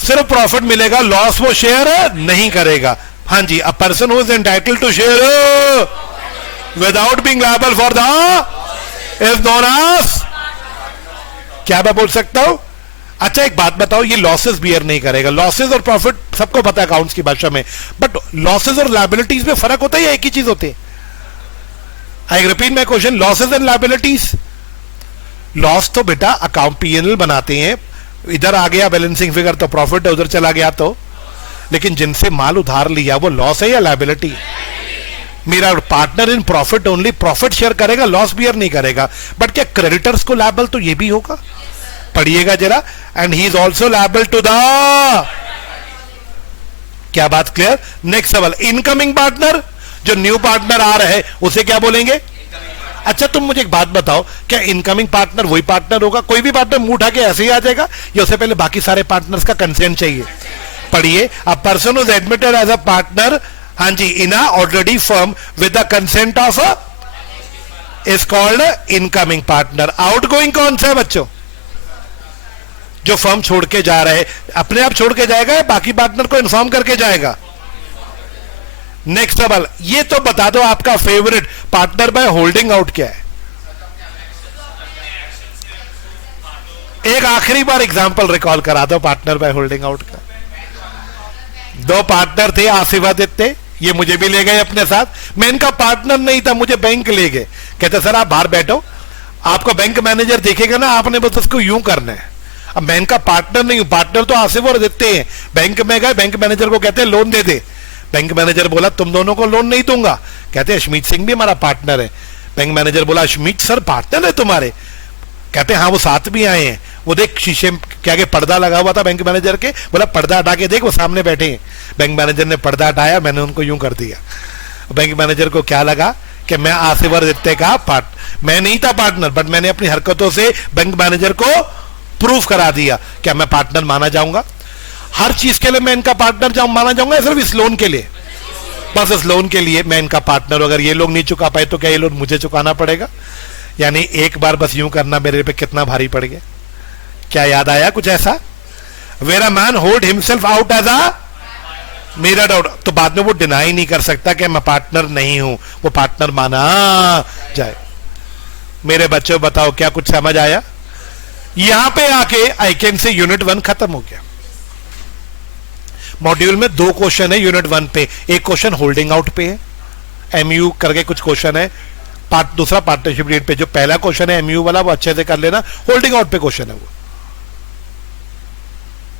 सिर्फ प्रॉफिट मिलेगा, लॉस वो शेयर नहीं करेगा। हाँ जी, a person who is entitled to share without being liable for the is known as, क्या मैं बोल सकता हूं? अच्छा एक बात बताओ, ये लॉसेस बियर नहीं करेगा। लॉसेस और प्रॉफिट सबको पता है अकाउंट्स की भाषा में, बट लॉसेस और लायबिलिटीज में फर्क होता है या एक ही चीज होती है? I repeat my question, losses and liabilities. Loss तो बेटा अकाउंट पीएनएल बनाते हैं, इधर आ गया बैलेंसिंग फिगर तो प्रॉफिट है, उधर चला गया तो, लेकिन जिनसे माल उधार लिया वो लॉस है या लायबिलिटी? मेरा partner in profit only, profit share करेगा, लॉस बियर नहीं करेगा। बट क्या क्रेडिटर्स को लायबल तो ये भी होगा? पढ़िएगा जरा, and he is also liable to the, क्या बात क्लियर? नेक्स्ट सवाल, इनकमिंग पार्टनर, जो न्यू पार्टनर आ रहे हैं उसे क्या बोलेंगे? अच्छा तुम मुझे एक बात बताओ, क्या इनकमिंग पार्टनर वही पार्टनर होगा? कोई भी पार्टनर मुंह उठा के ऐसे ही आ जाएगा या उससे पहले बाकी सारे पार्टनर्स का कंसेंट चाहिए? पढ़िए, a person is admitted as a partner, हाँ जी, in a already firm with the consent of is called incoming partner. Outgoing कौन सा है बच्चों? जो फर्म छोड़ के जा रहे हैं, अपने आप छोड़ के जाएगा या बाकी पार्टनर को इन्फॉर्म करके जाएगा? नेक्स्ट सवाल, ये तो बता दो आपका favourite partner by holding out क्या है? एक आखिरी बार एग्जांपल रिकॉल करा दो पार्टनर बाय होल्डिंग आउट का। दो पार्टनर थे, आशीर्वादित, ये मुझे भी ले गए अपने साथ। मैं इनका पार्टनर नहीं था, मुझे बैंक ले गए। कहते सर आप बाहर बैठो, आपको बैंक मैनेजर देखेगा ना, आपने बस उसको यूं करना है। अब मैं इनका पार्टनर नहीं हूं, पार्टनर तो आसिफ देते हैं। बैंक में गए, बैंक मैनेजर को कहते हैं लोन दे दे। बैंक मैनेजर बोला तुम दोनों को लोन नहीं दूंगा। कहते हैं अशमीत सिंह भी हमारा पार्टनर है। बैंक मैनेजर बोला अशमीत सर पार्टनर है तुम्हारे? कहते हैं हाँ वो साथ भी आए हैं। वो देख शीशे के आगे पर्दा लगा हुआ था बैंक मैनेजर के, बोला पर्दा हटा के देख वो सामने बैठे हैं। बैंक मैनेजर ने पर्दा हटाया, मैंने उनको यूं कर दिया। बैंक मैनेजर को क्या लगा कि मैं आसिफ दित्ते का मैं नहीं था पार्टनर, बट मैंने अपनी हरकतों से बैंक मैनेजर को प्रूफ करा दिया। क्या मैं पार्टनर माना जाऊंगा? हर चीज के लिए मैं इनका पार्टनर माना जाऊंगा या सिर्फ इस लोन के लिए? बस इस लोन के लिए मैं इनका पार्टनर। अगर ये लोग नहीं चुका पाए तो क्या ये लोन मुझे चुकाना पड़ेगा? यानी एक बार बस यूं करना मेरे पे कितना भारी पड़ गया। क्या याद आया कुछ ऐसा? Where a man hold himself out as a, मेरा डाउट, तो बाद में वो डिनाई नहीं कर सकता कि मैं पार्टनर नहीं हूं, वो पार्टनर माना जाए। मेरे बच्चों बताओ क्या कुछ समझ आया? यहां पे आके आई कैन से यूनिट 1 खत्म हो गया। मॉड्यूल में 2 क्वेश्चन है यूनिट 1 पे। एक क्वेश्चन होल्डिंग आउट पे है, एमयू करके कुछ क्वेश्चन है। दूसरा पार्टनरशिप डीड पे। जो पहला क्वेश्चन है एमयू वाला वो अच्छे से कर लेना, होल्डिंग आउट पे क्वेश्चन है वो।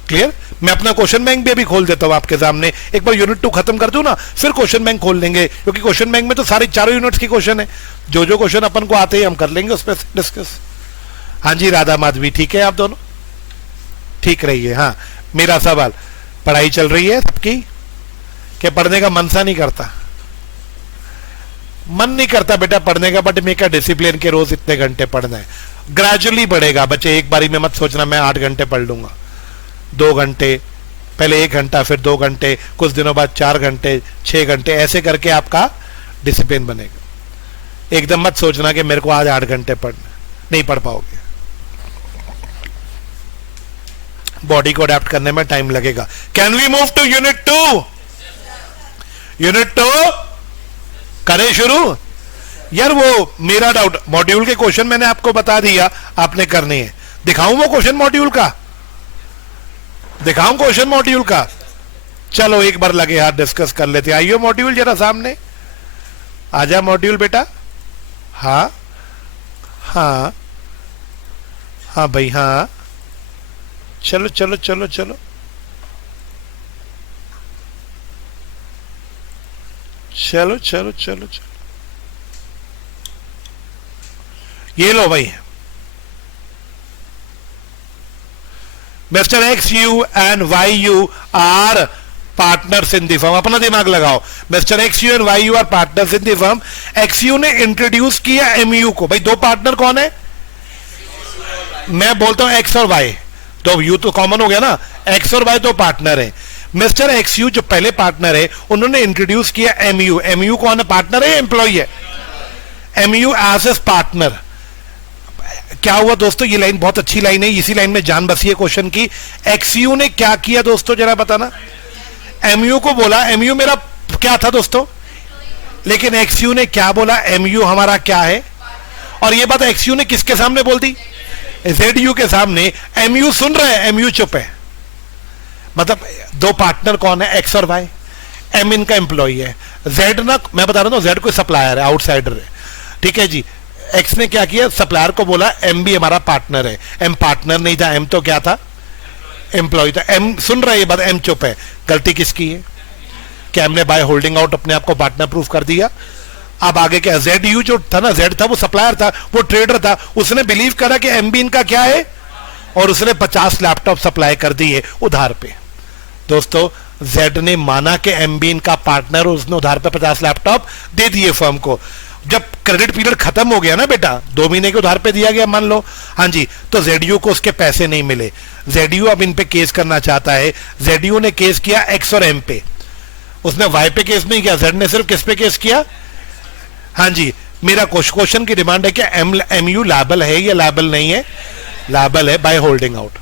क्लियर? मैं अपना क्वेश्चन बैंक भी अभी खोल देता हूं आपके सामने। एक बार यूनिट 2 खत्म कर दूं ना, फिर क्वेश्चन बैंक खोल लेंगे, क्योंकि क्वेश्चन बैंक में तो सारे चारों यूनिट्स की क्वेश्चन है। जो जो क्वेश्चन अपन को आते हैं हम कर लेंगे उस पर डिस्कस। हाँ जी राधा माधवी, ठीक है आप दोनों ठीक रहिए। हाँ मेरा सवाल, पढ़ाई चल रही है सबकी? क्या पढ़ने का मन सा नहीं करता? मन नहीं करता बेटा पढ़ने का, बट मेरा डिसिप्लिन के रोज इतने घंटे पढ़ना है। ग्रेजुअली बढ़ेगा बच्चे, एक बारी में मत सोचना मैं 8 घंटे पढ़ लूंगा। 2 घंटे, पहले 1 घंटा, फिर 2 घंटे, कुछ दिनों बाद 4 घंटे, 6 घंटे, ऐसे करके आपका डिसिप्लिन बनेगा। एकदम मत सोचना कि मेरे को आज 8 घंटे पढ़ना, नहीं पढ़ पाओगे। बॉडी को अडेप्ट करने में टाइम लगेगा। Can we move to unit 2? Unit 2 करें शुरू? यार वो मेरा डाउट, मॉड्यूल के क्वेश्चन मैंने आपको बता दिया, आपने करने हैं। दिखाऊं वो क्वेश्चन मॉड्यूल का, दिखाऊं क्वेश्चन मॉड्यूल का? चलो एक बार लगे हाथ डिस्कस कर लेते। आइयो मॉड्यूल जरा सामने, आजा मॉड्यूल बेटा। हाँ हाँ हाँ भाई हाँ, चलो चलो चलो चलो चलो चलो चलो चलो, ये लो भाई। Mister X U and Y U are partners in the firm. अपना दिमाग लगाओ, mister X U and Y U are partners in the firm. X U ने इंट्रोड्यूस किया एमयू को। भाई दो पार्टनर कौन है? मैं बोलता हूं एक्स और वाई, तो यू तो कॉमन हो गया ना, एक्स और वाई तो पार्टनर है। मिस्टर एक्स यू जो पहले पार्टनर है, उन्होंने इंट्रोड्यूस किया एमयू। एमयू कौन है? पार्टनर है, एम्प्लॉय है? MU as S partner. क्या हुआ दोस्तों? ये लाइन बहुत अच्छी लाइन है, इसी लाइन में जान बसी है क्वेश्चन की। एक्सयू ने क्या किया दोस्तों, जरा बताना। एमयू को बोला, एमयू मेरा क्या था दोस्तों, लेकिन एक्सयू ने क्या बोला, एमयू हमारा क्या है। और ये बात एक्सयू ने किसके सामने बोल दी? जेडयू के सामने। एमयू सुन रहे हैं, एमयू चुप है। मतलब दो पार्टनर कौन है? एक्स और वाई। एम इनका एम्प्लॉय है, जेड ना, मैं बता रहा हूं जेड कोई सप्लायर है, आउटसाइडर है, ठीक है जी। एक्स ने क्या किया, सप्लायर को बोला एम भी हमारा पार्टनर है। एम पार्टनर नहीं था, एम तो क्या था? एम्प्लॉय था। एम सुन रहा है ये बात, एम चुप है। गलती किसकी है? क्या एम ने बाय होल्डिंग आउट अपने आप को पार्टनर प्रूफ कर दिया? अब आगे क्या, जेड यू जो था ना, जेड था वो सप्लायर था, वो ट्रेडर था, उसने बिलीव करा कि एम भी इनका क्या है, और उसने 50 लैपटॉप सप्लाई कर दिए उधार पे। दोस्तों जेड ने माना कि एम भी इनका पार्टनर, और उसने उधार पे 50 लैपटॉप दे दिए फर्म को। जब क्रेडिट पीरियड खत्म हो गया ना बेटा, 2 महीने के उधार पे दिया गया मान लो, हाँ जी, तो जेडयू को उसके पैसे नहीं मिले। जेडयू अब इन पे केस करना चाहता है। जेडयू ने केस किया एक्स और एम पे, उसने वाई पे केस नहीं किया। जेड ने सिर्फ किस पे केस किया? हाँ जी, मेरा क्वेश्चन की डिमांड है कि एमयू लायबल है या लायबल नहीं है? लायबल है by holding out.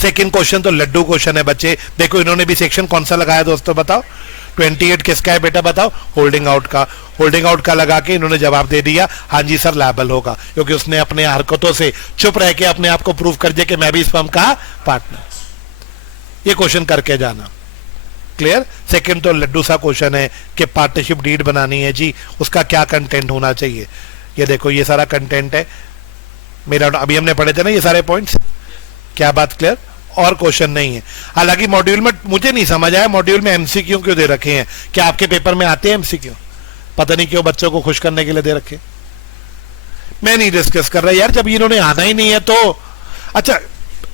Second question तो लड्डू क्वेश्चन है बच्चे। देखो इन्होंने भी सेक्शन कौन सा लगाया दोस्तों, बताओ। 28 किसका है बेटा, बताओ। होल्डिंग आउट का। होल्डिंग आउट का लगा के इन्होंने जवाब दे दिया, हाँ जी सर लायबल होगा, क्योंकि उसने अपने हरकतों से चुप रह के अपने आप को प्रूव कर दिया कि मैं भी इस फर्म का पार्टनर। ये क्वेश्चन करके जाना, क्लियर। सेकंड तो लड्डू सा क्वेश्चन है कि पार्टनरशिप डीड बनानी है जी, उसका क्या कंटेंट होना चाहिए। ये देखो ये सारा कंटेंट है मेरा, अभी हमने पढ़े थे ना ये सारे पॉइंट्स। क्या बात क्लियर? और क्वेश्चन नहीं है। हालांकि मॉड्यूल में मुझे नहीं समझ आया, मॉड्यूल में एमसीक्यू क्यों दे रखे हैं? क्या आपके पेपर में आते हैं एमसीक्यू? पता नहीं क्यों बच्चों को खुश करने के लिए दे रखे। मैं नहीं डिस्कस कर रहा यार, जब इन्होंने आना ही नहीं है तो। अच्छा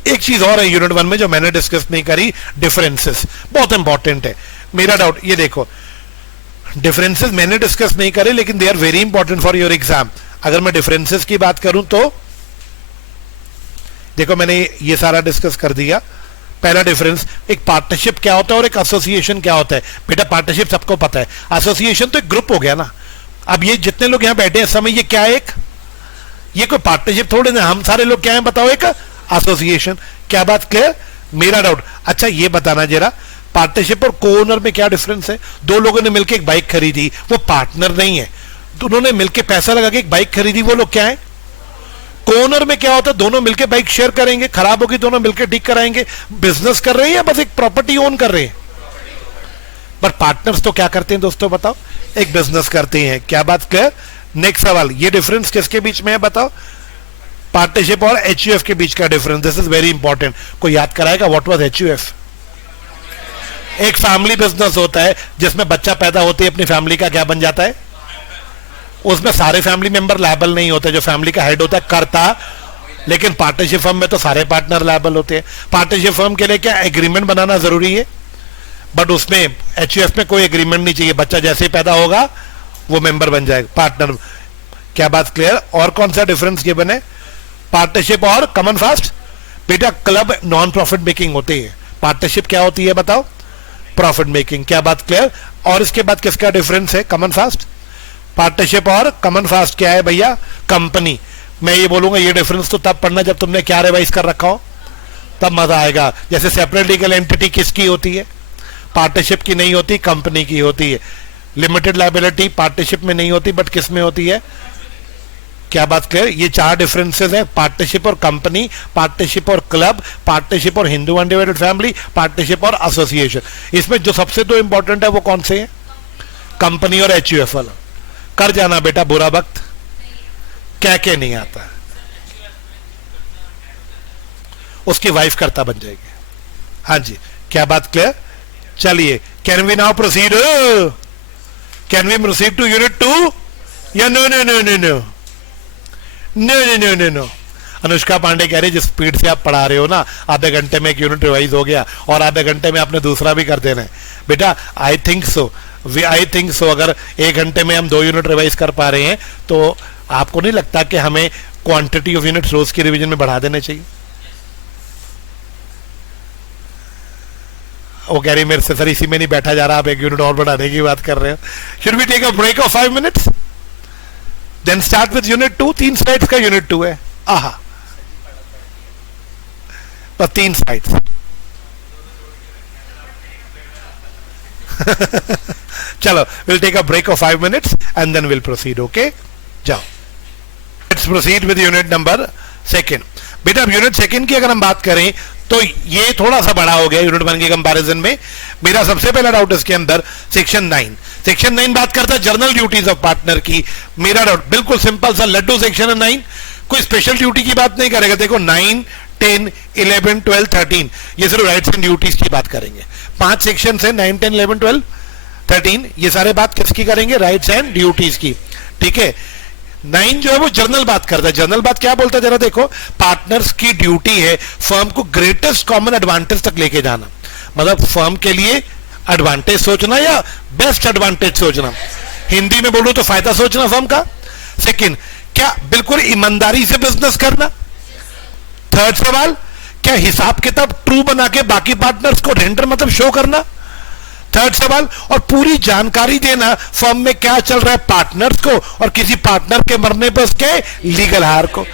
एक चीज और है यूनिट 1 में जो मैंने डिस्कस नहीं करी, डिफरेंसेस बहुत इंपॉर्टेंट है। मेरा डाउट ये देखो, डिफरेंसेस मैंने डिस्कस नहीं करे, लेकिन they are very important for your exam. अगर मैं डिफरेंसेस की बात करूं तो देखो मैंने ये सारा डिस्कस कर दिया। पहला डिफरेंस, एक पार्टनरशिप क्या होता है और एक एसोसिएशन क्या होता है। बेटा पार्टनरशिप सबको पता है, एसोसिएशन तो एक ग्रुप हो गया ना। अब ये जितने लोग यहां बैठे हैं समय, ये क्या है? एक ये कोई पार्टनरशिप थोड़े ना, हम सारे लोग क्या है बताओ, एक एसोसिएशन। क्या बात क्लियर? मेरा डाउट। अच्छा ये बताना जरा, पार्टनरशिप और को ओनर में क्या डिफरेंस है? दो लोगों ने मिलकर एक बाइक खरीदी, वो पार्टनर नहीं है। दोनों ने मिलकर पैसा लगा के एक बाइक खरीदी, वो लोग क्या है? कोनर में क्या होता है? दोनों मिलकर बाइक शेयर करेंगे, खराब होगी दोनों मिलकर ठीक कराएंगे। बिजनेस कर रहे हैं या बस एक प्रॉपर्टी ओन कर रहे हैं? पर पार्टनर्स तो क्या करते हैं दोस्तों बताओ? एक बिजनेस करते हैं। क्या बात क्लियर? नेक्स्ट सवाल, ये डिफरेंस किसके बीच में है बताओ? पार्टनरशिप और एचयूएफ के बीच का difference. This is very important. कोई याद कराएगा व्हाट वाज एचयूएफ? एक फैमिली बिजनेस होता है जिसमें बच्चा पैदा होते ही अपनी फैमिली का क्या बन जाता है। उसमें सारे फैमिली मेंबर लायबल नहीं होते, जो फैमिली का हेड होता है करता, लेकिन पार्टनरशिप फर्म में तो सारे पार्टनर लायबल होते हैं। पार्टनरशिप फर्म के लिए क्या एग्रीमेंट बनाना जरूरी है, बट उसमें एचयूएफ में कोई एग्रीमेंट नहीं चाहिए, बच्चा जैसे ही पैदा होगा वो मेंबर बन जाएगा पार्टनर। क्या बात क्लियर? और कौन सा डिफरेंस गिवन है? पार्टनरशिप और कॉमन फास्ट। बेटा क्लब नॉन प्रॉफिट मेकिंग होती है, पार्टनरशिप क्या होती है बताओ? Profit making. क्या बात क्लियर? और इसके बाद किसका डिफरेंस है? Common fast. पार्टनरशिप और कॉमन फास्ट क्या है भैया? कंपनी। मैं ये बोलूंगा ये डिफरेंस तो तब पढ़ना जब तुमने क्या रिवाइज कर रखा हो, तब मजा आएगा। जैसे सेपरेट लीगल एंटिटी किसकी होती है? पार्टनरशिप की नहीं होती, कंपनी की होती है। लिमिटेड लायबिलिटी पार्टनरशिप में नहीं होती बट किस में होती है? क्या बात क्लियर? ये चार डिफरेंसेस हैं, पार्टनरशिप और कंपनी, पार्टनरशिप और क्लब, पार्टनरशिप और हिंदू अनडिवाइडेड फैमिली, पार्टनरशिप और एसोसिएशन। इसमें जो सबसे दो इंपॉर्टेंट है वो कौन से हैं? कंपनी और एचयूएफएल। कर जाना बेटा बुरा वक्त, क्या नहीं आता, उसकी वाइफ करता बन जाएगी। हाँ जी, क्या बात क्लियर? चलिए, can we now proceed? Can we proceed to unit 2 या no no no no no no no no no no? Anushka Pandey कह रहे जिस स्पीड से आप पढ़ा रहे हो ना, आधे घंटे में एक यूनिट रिवाइज हो गया और आधे घंटे में आपने दूसरा भी कर देना है। बेटा आई थिंक सो अगर एक घंटे में हम 2 यूनिट रिवाइज कर पा रहे हैं तो आपको नहीं लगता कि हमें क्वांटिटी ऑफ यूनिट रोज की रिवीजन में बढ़ा देने चाहिए? वो कह रही मेरे से सर इसी में नहीं बैठा जा रहा, आप एक यूनिट और बढ़ाने की बात कर रहे हो। Should we take a break of 5 minutes then start with unit 2? 3 slides का यूनिट 2 है। आहा, बस 3 स्लाइड्स। चलो, will take a break of 5 minutes and then will proceed. Okay, जाओ, let's proceed with unit number 2। बेटा अब यूनिट 2 की अगर हम बात करें तो ये थोड़ा सा बड़ा हो गया यूनिट 1 के कंपैरिजन में। मेरा सबसे पहला डाउट इसके अंदर सेक्शन 9 बात करता है जर्नल ड्यूटीज ऑफ पार्टनर की। मेरा डाउट बिल्कुल सिंपल सा, लड्डू सेक्शन 9 कोई स्पेशल ड्यूटी की बात नहीं करेगा। देखो 9, 10, 11, 12, 13 ये सिर्फ राइट्स एंड ड्यूटीज की बात करेंगे। 5 सेक्शन है 9, 10, 11, 12, 13, ये सारे बात किसकी करेंगे? राइट्स एंड ड्यूटीज की। ठीक है, 9 जो है वो जर्नल बात करता है। जर्नल बात क्या बोलता है जरा देखो, पार्टनर्स की ड्यूटी है फर्म को ग्रेटेस्ट कॉमन एडवांटेज तक लेके जाना। मतलब फर्म के लिए एडवांटेज सोचना या बेस्ट एडवांटेज सोचना। हिंदी में बोलो तो फायदा सोचना फर्म का। सेकंड, क्या बिल्कुल ईमानदारी से बिजनेस करना। थर्ड सवाल, क्या हिसाब किताब ट्रू बना के बाकी पार्टनर्स को रेंडर मतलब शो करना। थर्ड सवाल, और पूरी जानकारी देना फर्म में क्या चल रहा है पार्टनर्स को और किसी पार्टनर के मरने पर उसके लीगल हार को।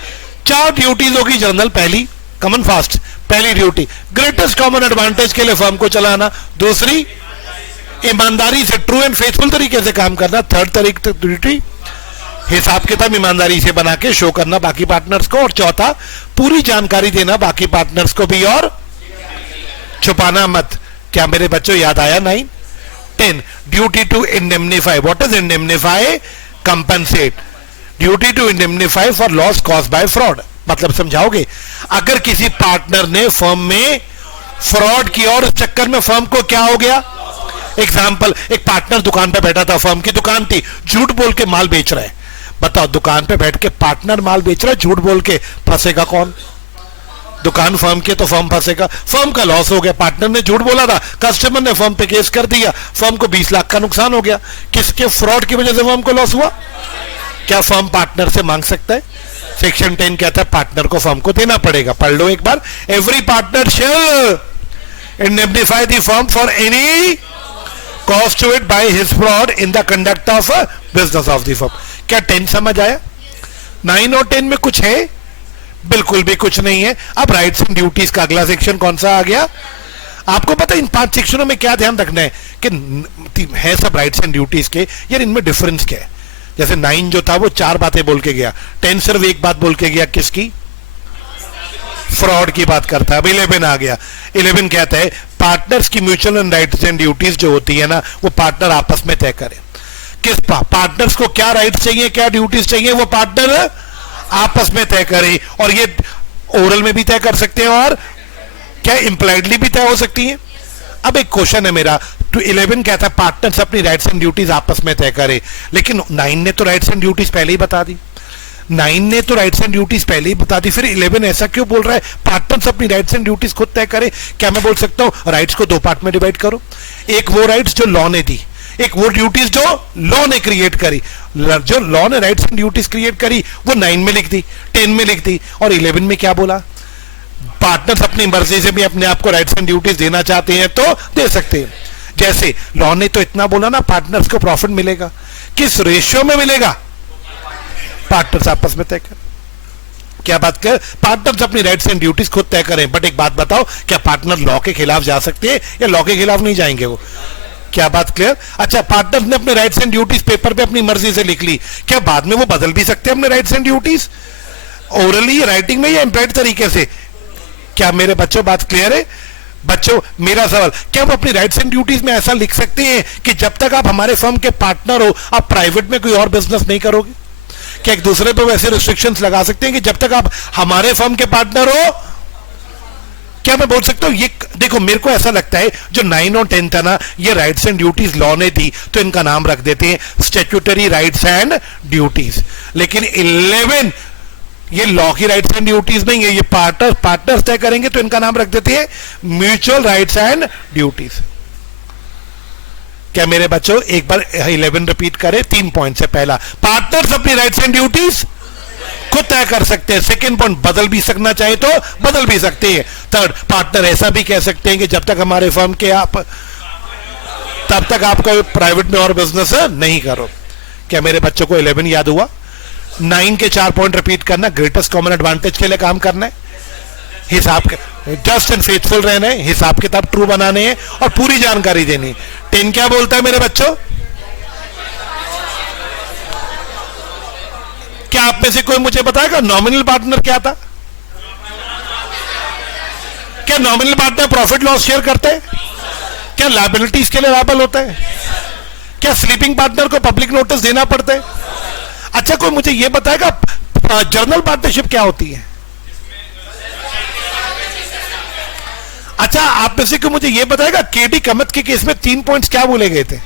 4 ड्यूटीज होगी जर्नल। पहली, कॉमन फास्ट, पहली ड्यूटी ग्रेटेस्ट कॉमन एडवांटेज के लिए फर्म को चलाना। दूसरी, ईमानदारी से ट्रू एंड फेथफुल तरीके से काम करना। थर्ड ड्यूटी, हिसाब किताब ईमानदारी से बना के शो करना बाकी पार्टनर्स को। और चौथा, पूरी जानकारी देना बाकी पार्टनर्स को भी और छुपाना मत। क्या मेरे बच्चों याद आया? 9, 10 duty to indemnify. What is indemnify? Compensate. Duty to indemnify for loss caused by fraud. मतलब समझाओगे? अगर किसी पार्टनर ने फर्म में फ्रॉड किया और उस चक्कर में फर्म को क्या हो गया। एग्जाम्पल, एक पार्टनर दुकान पे बैठा था, फर्म की दुकान थी, झूठ बोल के माल बेच रहा है। बताओ, दुकान पे बैठ के पार्टनर माल बेच रहा है झूठ बोल के, फंसेगा कौन? दुकान फर्म के तो फर्म फंसेगा। फर्म का लॉस हो गया, पार्टनर ने झूठ बोला था, कस्टमर ने फर्म पे केस कर दिया, फर्म को 20 लाख का नुकसान हो गया। किसके? फ्रॉड की वजह से फर्म को लॉस हुआ। क्या फर्म पार्टनर से मांग सकता है? सेक्शन 10 कहता है पार्टनर को फर्म को देना पड़ेगा। पढ़ लो एक बार, every partner shall indemnify the firm for any cost to it by his fraud in the conduct of business of the firm. क्या 10 समझ आया? 9 और 10 में कुछ है? बिल्कुल भी कुछ नहीं है। अब राइट्स एंड ड्यूटीज का अगला सेक्शन कौन सा आ गया? आपको पता है इन 5 सेक्शनों में क्या ध्यान रखना है कि है सब राइट्स एंड ड्यूटीज के, यार इनमें डिफरेंस क्या है। जैसे 9 जो था वो 4 बातें बोल के गया, 10 सिर्फ एक बात बोल के गया, किसकी? फ्रॉड की बात करता है। अब 11 आ गया। 11 कहता है पार्टनर्स की mutual and rights and duties जो होती है ना, वो पार्टनर आपस में तय करे। किस पार्टनर्स को क्या राइट्स चाहिए, क्या ड्यूटीज चाहिए, वो पार्टनर आपस में तय करे। और ये ओरल में भी तय कर सकते हैं और क्या इंप्लाइडली भी तय हो सकती है। अब एक क्वेश्चन है मेरा, तो 11 कहता है पार्टनर्स अपनी राइट्स एंड ड्यूटीज आपस में तय करे, लेकिन 9 ने तो राइट्स एंड ड्यूटीज पहले ही बता दी। 9 ने तो राइट्स एंड ड्यूटीज पहले ही बता दी, फिर 11 ऐसा क्यों बोल रहा है पार्टनर्स अपनी राइट्स एंड ड्यूटीज खुद तय करे। क्या मैं बोल सकता हूं राइट्स को 2 पार्ट में डिवाइड करो? एक वो राइट्स जो लॉ ने दी, एक वो ड्यूटीज जो लॉ ने क्रिएट करी। जो लॉ ने राइट्स एंड ड्यूटीज क्रिएट करी वो 9 में लिख दी, 10 में लिख दी। और 11 में क्या बोला? पार्टनर्स अपनी मर्जी से भी अपने आप को राइट्स एंड ड्यूटीज देना चाहते हैं तो दे सकते हैं। जैसे लॉ ने तो इतना बोला ना, पार्टनर्स को प्रॉफिट मिलेगा, किस रेशियो में मिलेगा? पार्टनर्स आपस में तय कर। क्या बात कर? पार्टनर्स अपनी राइट्स एंड ड्यूटीज खुद तय करें। बट एक बात बताओ, क्या पार्टनर लॉ के खिलाफ जा सकते हैं या लॉ के खिलाफ नहीं जाएंगे? वो क्या बात क्लियर? अच्छा, पार्टनर ने अपने राइट्स एंड ड्यूटीज पेपर पे अपनी मर्जी से लिख ली, क्या बाद में वो बदल भी सकते हैं अपने rights and duties orally, writing में, या इम्प्लाइड तरीके से? क्या मेरे बच्चों बात क्लियर है? बच्चों मेरा सवाल, क्या आप अपनी राइट्स एंड ड्यूटीज में ऐसा लिख सकते हैं कि जब तक आप हमारे फर्म के पार्टनर हो आप प्राइवेट में कोई और बिजनेस नहीं करोगे? क्या एक दूसरे पे वैसे रिस्ट्रिक्शंस लगा सकते हैं कि जब तक आप हमारे फर्म के पार्टनर हो? क्या मैं बोल सकता हूं? ये देखो, मेरे को ऐसा लगता है जो 9 और 10 था ना, ये राइट्स एंड ड्यूटीज लॉ ने दी तो इनका नाम रख देते हैं स्टैट्यूटरी राइट्स एंड ड्यूटीज। लेकिन 11 ये लॉ की राइट्स एंड ड्यूटीज नहीं है, ये पार्टनर्स तय करेंगे तो इनका नाम रख देते हैं म्यूचुअल राइट्स एंड ड्यूटीज। क्या मेरे बच्चों एक बार 11 रिपीट करें? 3 पॉइंट से पहला, पार्टनर्स अपनी राइट्स एंड ड्यूटीज खुद तय कर सकते हैं। सेकंड पॉइंट, बदल भी सकना चाहे तो बदल भी सकते हैं। थर्ड, पार्टनर ऐसा भी कह सकते हैं कि जब तक हमारे फर्म के आप, तब तक आपका प्राइवेट में और बिजनेस नहीं करो। क्या मेरे बच्चों को 11 याद हुआ? 9 के 4 पॉइंट रिपीट करना, ग्रेटेस्ट कॉमन एडवांटेज के लिए काम करना है, हिसाब जस्ट एंड फेथफुल रहना है, हिसाब किताब ट्रू बनाने हैं और पूरी जानकारी देनी। 10 क्या बोलता है मेरे बच्चों? क्या आप में से कोई मुझे बताएगा नॉमिनल पार्टनर क्या था? क्या nominal partner profit loss share करते हैं? क्या लायबिलिटीज के लिए लायबल होता है? क्या स्लीपिंग पार्टनर को पब्लिक नोटिस देना पड़ता है? अच्छा, कोई मुझे यह बताएगा जर्नल पार्टनरशिप क्या होती है? अच्छा, आप में से कोई मुझे यह बताएगा केडी कमत के केस में 3 पॉइंट्स क्या बोले गए थे?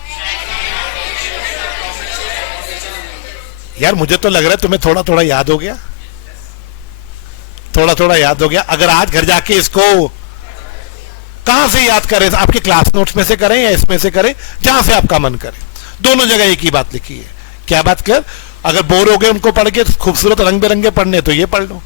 यार मुझे तो लग रहा है तुम्हें थोड़ा थोड़ा याद हो गया, थोड़ा थोड़ा याद हो गया। अगर आज घर जाके इसको कहां से याद करें, आपके क्लास नोट्स में से करें या इसमें से करें, जहां से आपका मन करे, दोनों जगह एक ही बात लिखी है। क्या बात क्लियर? अगर बोर हो गए उनको पढ़ के, खूबसूरत रंग बिरंगे पढ़ने तो ये पढ़ लो,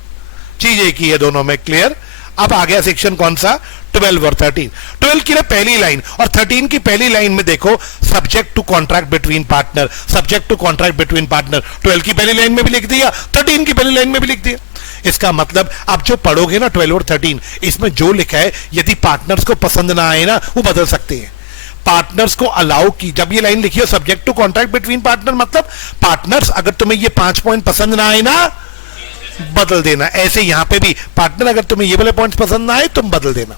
चीज एक ही है दोनों में। क्लियर? अब आ गया सेक्शन कौन सा? 12 और 13। 12 की पहली लाइन और 13 की पहली लाइन में देखो, subject to contract between partner, subject to contract between partner 12 की पहली लाइन में भी लिख दिया, 13 की पहली लाइन में भी लिख दिया। इसका मतलब आप जो पढ़ोगे ना 12 और 13, इसमें जो लिखा है यदि पार्टनर्स को पसंद ना आए ना, वो बदल सकते हैं। पार्टनर्स को अलाउ की, जब ये लाइन लिखी हो subject to contract between partner, मतलब पार्टनर्स अगर तुम्हें ये 5 पॉइंट पसंद ना आए ना, बदल देना। ऐसे यहां पे भी पार्टनर अगर तुम्हें ये वाले पॉइंट्स पसंद ना आए तुम बदल देना।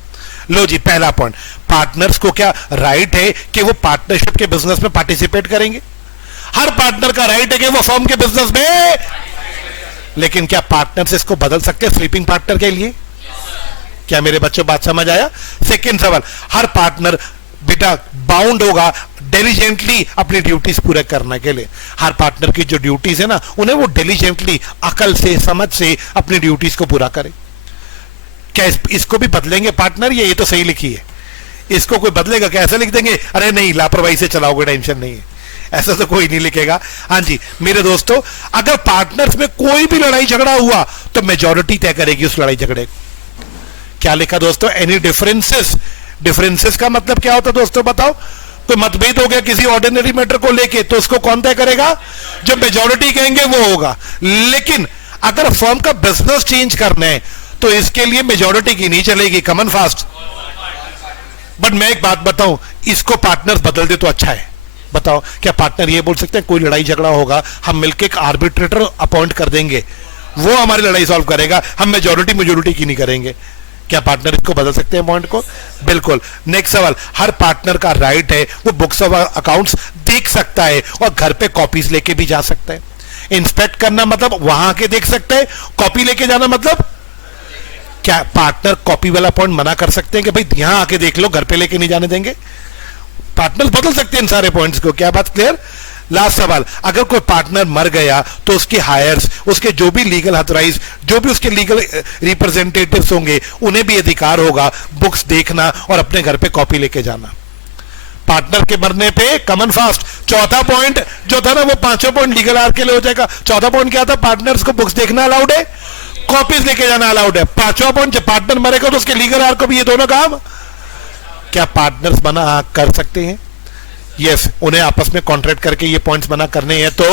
लो जी, पहला पॉइंट, पार्टनर्स को क्या राइट है कि वो पार्टनरशिप के बिजनेस में पार्टिसिपेट करेंगे? हर पार्टनर का राइट है कि वो फर्म के बिजनेस में, लेकिन क्या पार्टनर्स इसको बदल सकते हैं स्लीपिंग पार्टनर के लिए? क्या मेरे बच्चों बात समझ आया? सेकंड सवाल, हर पार्टनर बेटा बाउंड होगा डिलीजेंटली अपनी ड्यूटीज पूरे करने के लिए। हर पार्टनर की जो ड्यूटीज है ना, उन्हें वो डिलीजेंटली, अकल से, समझ से अपनी ड्यूटीज को पूरा करे। क्या इसको भी बदलेंगे पार्टनर? ये तो सही लिखी है, इसको कोई बदलेगा? कैसे लिख देंगे? अरे नहीं, लापरवाही से चलाओगे, टेंशन नहीं है, ऐसा तो कोई नहीं लिखेगा। हाँ जी मेरे दोस्तों, अगर पार्टनर्स में कोई भी लड़ाई झगड़ा हुआ तो मेजॉरिटी तय करेगी उस लड़ाई झगड़े को। क्या लिखा दोस्तों? Any differences. डिफरेंसेस का मतलब क्या होता है दोस्तों, बताओ? कोई मतभेद हो गया किसी ऑर्डिनरी मैटर को लेके, तो उसको कौन तय करेगा? जो मेजॉरिटी कहेंगे वो होगा। लेकिन अगर फर्म का बिजनेस चेंज करना है तो इसके लिए मेजॉरिटी की नहीं चलेगी, कमन फास्ट। बट मैं एक बात बताऊं, इसको पार्टनर्स बदल दे तो अच्छा है। बताओ, क्या पार्टनर ये बोल सकते हैं कोई लड़ाई झगड़ा होगा, हम मिलकर एक आर्बिट्रेटर अपॉइंट कर देंगे, वो हमारी लड़ाई सॉल्व करेगा, हम मेजॉरिटी की नहीं करेंगे? क्या पार्टनर इसको बदल सकते हैं पॉइंट को? बिल्कुल। नेक्स्ट सवाल, हर पार्टनर का राइट है वो बुक्स ऑफ अकाउंट्स देख सकता है और घर पे कॉपीज लेके भी जा सकता है। इंस्पेक्ट करना मतलब वहां के देख सकते हैं, कॉपी लेके जाना मतलब? क्या पार्टनर कॉपी वाला पॉइंट मना कर सकते हैं कि भाई यहां आके देख लो, घर पे लेके नहीं जाने देंगे? पार्टनर्स बदल सकते हैं इन सारे पॉइंट्स को। क्या बात क्लियर? लास्ट सवाल, अगर कोई पार्टनर मर गया तो उसके हायर्स, उसके जो भी लीगल हथराइज, जो भी उसके लीगल रिप्रेजेंटेटिव्स होंगे, उन्हें भी अधिकार होगा बुक्स देखना और अपने घर पे कॉपी लेके जाना। पार्टनर के मरने पे कमन फास्ट। चौथा पॉइंट जो था ना, वो पांचों पॉइंट लीगल आर के लिए हो जाएगा। चौथा पॉइंट क्या था? पार्टनर्स को बुक्स देखना अलाउड है, कॉपीज लेके जाना अलाउड है। पांचवा पॉइंट, जब पार्टनर मरेगा तो उसके लीगल आर को भी ये दोनों काम। क्या पार्टनर्स मना कर सकते हैं? यस, उन्हें आपस में कॉन्ट्रैक्ट करके ये पॉइंट्स मना करने हैं तो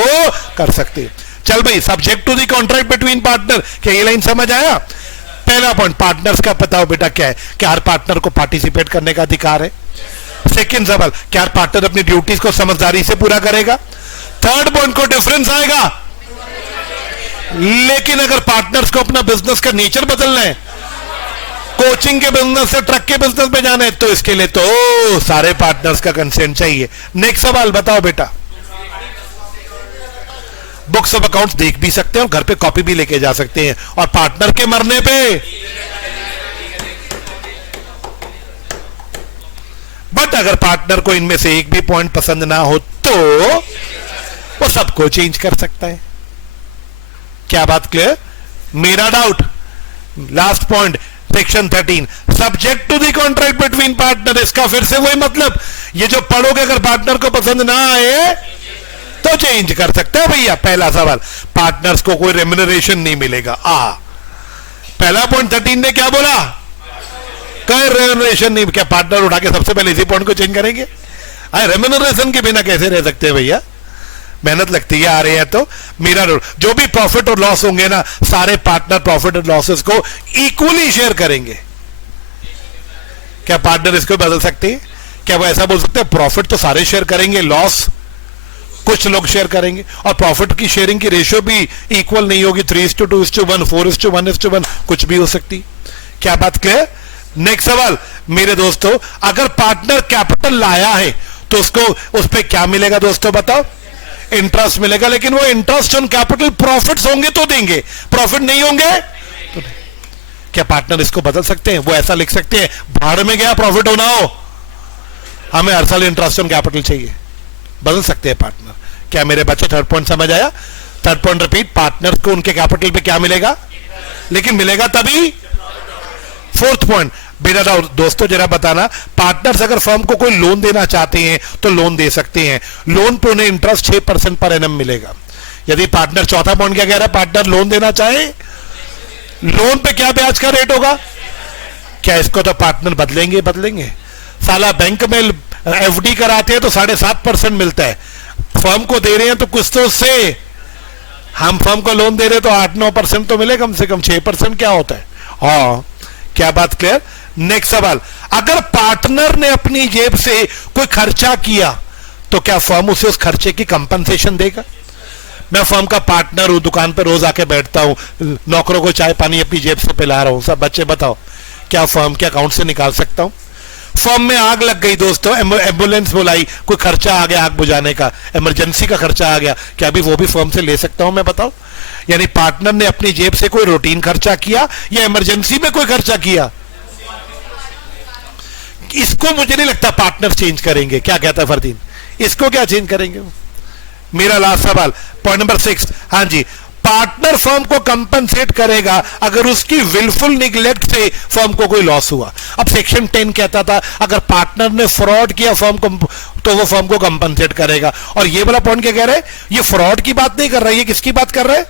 कर सकते हैं। चल भाई, subject to the contract between partner, क्या ये लाइन समझ आया? पहला पॉइंट, पार्टनर्स का बताओ बेटा क्या है? क्या हर पार्टनर को पार्टिसिपेट करने का अधिकार है? सेकंड सवाल, क्या पार्टनर अपनी ड्यूटीज को समझदारी से पूरा करेगा? थर्ड पॉइंट को डिफरेंस आएगा। लेकिन अगर पार्टनर्स को अपना बिजनेस का नेचर बदलना है, कोचिंग के बिजनेस से ट्रक के बिजनेस में जाना है, तो इसके लिए तो सारे पार्टनर्स का कंसेंट चाहिए। नेक्स्ट सवाल बताओ बेटा। बुक्स ऑफ अकाउंट्स देख भी सकते हैं और घर पे कॉपी भी लेके जा सकते हैं, और पार्टनर के मरने पे बट अगर पार्टनर को इनमें से एक भी पॉइंट पसंद ना हो तो वो सबको चेंज कर सकता है। क्या बात क्लियर? मेरा doubt. Last point section 13, subject to the contract between partner. इसका फिर से वही मतलब, ये जो पढ़ोगे अगर पार्टनर को पसंद ना आए तो चेंज कर सकते हैं भैया। पहला सवाल, पार्टनर्स को कोई रेम्युनरेशन नहीं मिलेगा। पहला पॉइंट 13 ने क्या बोला? कोई रेम्युनरेशन नहीं। क्या पार्टनर उठा के सबसे पहले इसी पॉइंट को चेंज करेंगे? रेम्युनरेशन के बिना कैसे रह सकते हैं भैया? मेहनत लगती है आ रही है तो। मेरा जो भी प्रॉफिट और लॉस होंगे ना, सारे पार्टनर प्रॉफिट और लॉसेस को इक्वली शेयर करेंगे। क्या पार्टनर इसको बदल सकते हैं? क्या वो ऐसा बोल सकते हैं प्रॉफिट तो सारे शेयर करेंगे, लॉस कुछ लोग शेयर करेंगे? और प्रॉफिट की शेयरिंग की रेशियो भी इक्वल नहीं होगी, 3:2:1, 4:1:1, कुछ भी हो सकती। क्या बात क्लियर? नेक्स्ट सवाल मेरे दोस्तों, अगर पार्टनर कैपिटल लाया है तो उसको उस पर क्या मिलेगा दोस्तों बताओ? इंटरेस्ट मिलेगा। लेकिन वो इंटरेस्ट ऑन कैपिटल प्रॉफिट्स होंगे तो देंगे, प्रॉफिट नहीं होंगे तो नहीं। क्या पार्टनर इसको बदल सकते हैं? वो ऐसा लिख सकते हैं भाड़ में गया प्रॉफिट होना हो, हमें हर साल इंटरेस्ट ऑन कैपिटल चाहिए। बदल सकते हैं पार्टनर। क्या मेरे बच्चे थर्ड पॉइंट समझ आया? थर्ड पॉइंट रिपीट, पार्टनर को उनके कैपिटल पे क्या मिलेगा? लेकिन मिलेगा तभी। फोर्थ पॉइंट मेरा दोस्तों जरा बताना, पार्टनर्स अगर फर्म को कोई लोन देना चाहते हैं तो लोन दे सकते हैं। लोन पे उन्हें इंटरेस्ट 6% पर एनम मिलेगा। यदि पार्टनर, चौथा पॉइंट क्या कह रहा है, पार्टनर लोन देना चाहे, लोन पे क्या ब्याज का रेट होगा? क्या इसको तो पार्टनर बदलेंगे? साला बैंक में एफडी कराते हैं तो 7.5% मिलता है, फर्म को दे रहे हैं तो कुछ तो उससे, हम फर्म को लोन दे रहे हैं तो 8-9% तो मिले, कम से कम 6% क्या होता है? हाँ, क्या बात क्लियर? नेक्स्ट सवाल, अगर पार्टनर ने अपनी जेब से कोई खर्चा किया तो क्या फर्म उसे उस खर्चे की कंपनसेशन देगा? मैं फर्म का पार्टनर हूं, दुकान पर रोज आके बैठता हूं, नौकरों को चाय पानी अपनी जेब से पिला रहा हूं, सब बच्चे बताओ क्या फर्म के अकाउंट से निकाल सकता हूं? फर्म में आग लग गई दोस्तों, एम्बुलेंस बुलाई, कोई खर्चा आ गया आग बुझाने का, इमरजेंसी का खर्चा आ गया, क्या अभी वो भी फर्म से ले सकता हूं मैं? बताओ। यानी पार्टनर ने अपनी जेब से कोई रूटीन खर्चा किया या इमरजेंसी में कोई खर्चा किया, इसको मुझे नहीं लगता पार्टनर चेंज करेंगे। क्या कहता है फरदीन? इसको क्या चेंज करेंगे? मेरा लास्ट सवाल पॉइंट नंबर 6, हाँ जी, पार्टनर फर्म को कंपनसेट करेगा अगर उसकी विलफुल निगलेक्ट से फर्म को कोई लॉस हुआ। अब सेक्शन 10 कहता था अगर पार्टनर ने फ्रॉड किया फर्म को तो वो फर्म को कंपनसेट करेगा, और ये वाला पॉइंट क्या कह रहे हैं? ये फ्रॉड की बात नहीं कर रहा है, ये किसकी बात कर रहा है?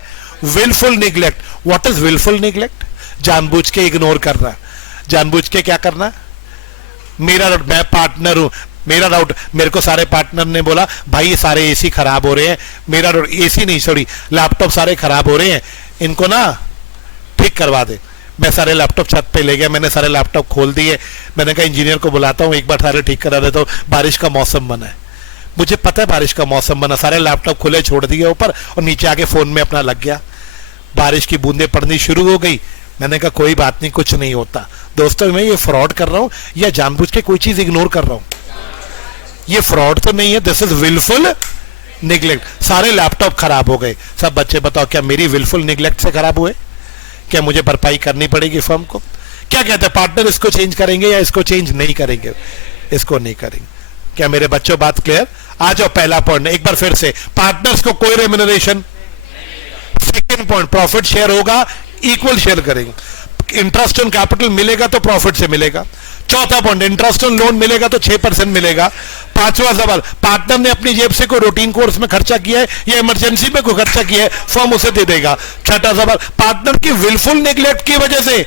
Wilful neglect. What is wilful neglect? जानबूझ के इग्नोर कर रहा है। जानबूझ के क्या करना? मैं पार्टनर हूं, मेरा डाउट, मेरे को सारे पार्टनर ने बोला भाई ये सारे एसी खराब हो रहे हैं, मेरा डाउट, एसी नहीं सॉरी लैपटॉप सारे खराब हो रहे हैं, इनको ना ठीक करवा दे। मैं सारे लैपटॉप छत पे ले गया, मैंने सारे लैपटॉप खोल दिए, मैंने कहा इंजीनियर को बुलाता हूँ एक बार सारे ठीक करा देता हूँ। बारिश का मौसम बना है, मुझे पता है बारिश का मौसम बना, सारे लैपटॉप खुले छोड़ दिए ऊपर और नीचे आके फोन में अपना लग गया। बारिश की बूंदें पड़नी शुरू हो गई, मैंने कहा कोई बात नहीं, कुछ नहीं होता। दोस्तों मैं ये फ्रॉड कर रहा हूं या जानबूझ के कोई चीज इग्नोर कर रहा हूं? ये फ्रॉड तो नहीं है, दिस इज विलफुल निगलेक्ट। सारे लैपटॉप खराब हो गए, सब बच्चे बताओ क्या मेरी विलफुल निगलेक्ट से खराब हुए? क्या मुझे भरपाई करनी पड़ेगी फर्म को? क्या कहते हैं पार्टनर, इसको चेंज करेंगे या इसको चेंज नहीं करेंगे? इसको नहीं करेंगे। क्या मेरे बच्चों बात क्लियर? आ जाओ पहला पॉइंट एक बार फिर से, पार्टनर्स को कोई remuneration. Second point, profit share होगा, इक्वल शेयर करेंगे। इंटरेस्ट ऑन कैपिटल मिलेगा तो प्रॉफिट से मिलेगा। चौथा पॉइंट, इंटरेस्ट ऑन लोन मिलेगा तो 6% मिलेगा। पांचवा सवाल, पार्टनर ने अपनी जेब से कोई रूटीन कोर्स में खर्चा किया है या इमरजेंसी में कोई खर्चा किया है, फर्म उसे दे देगा। छठा सवाल, पार्टनर की विलफुल नेग्लेक्ट की वजह से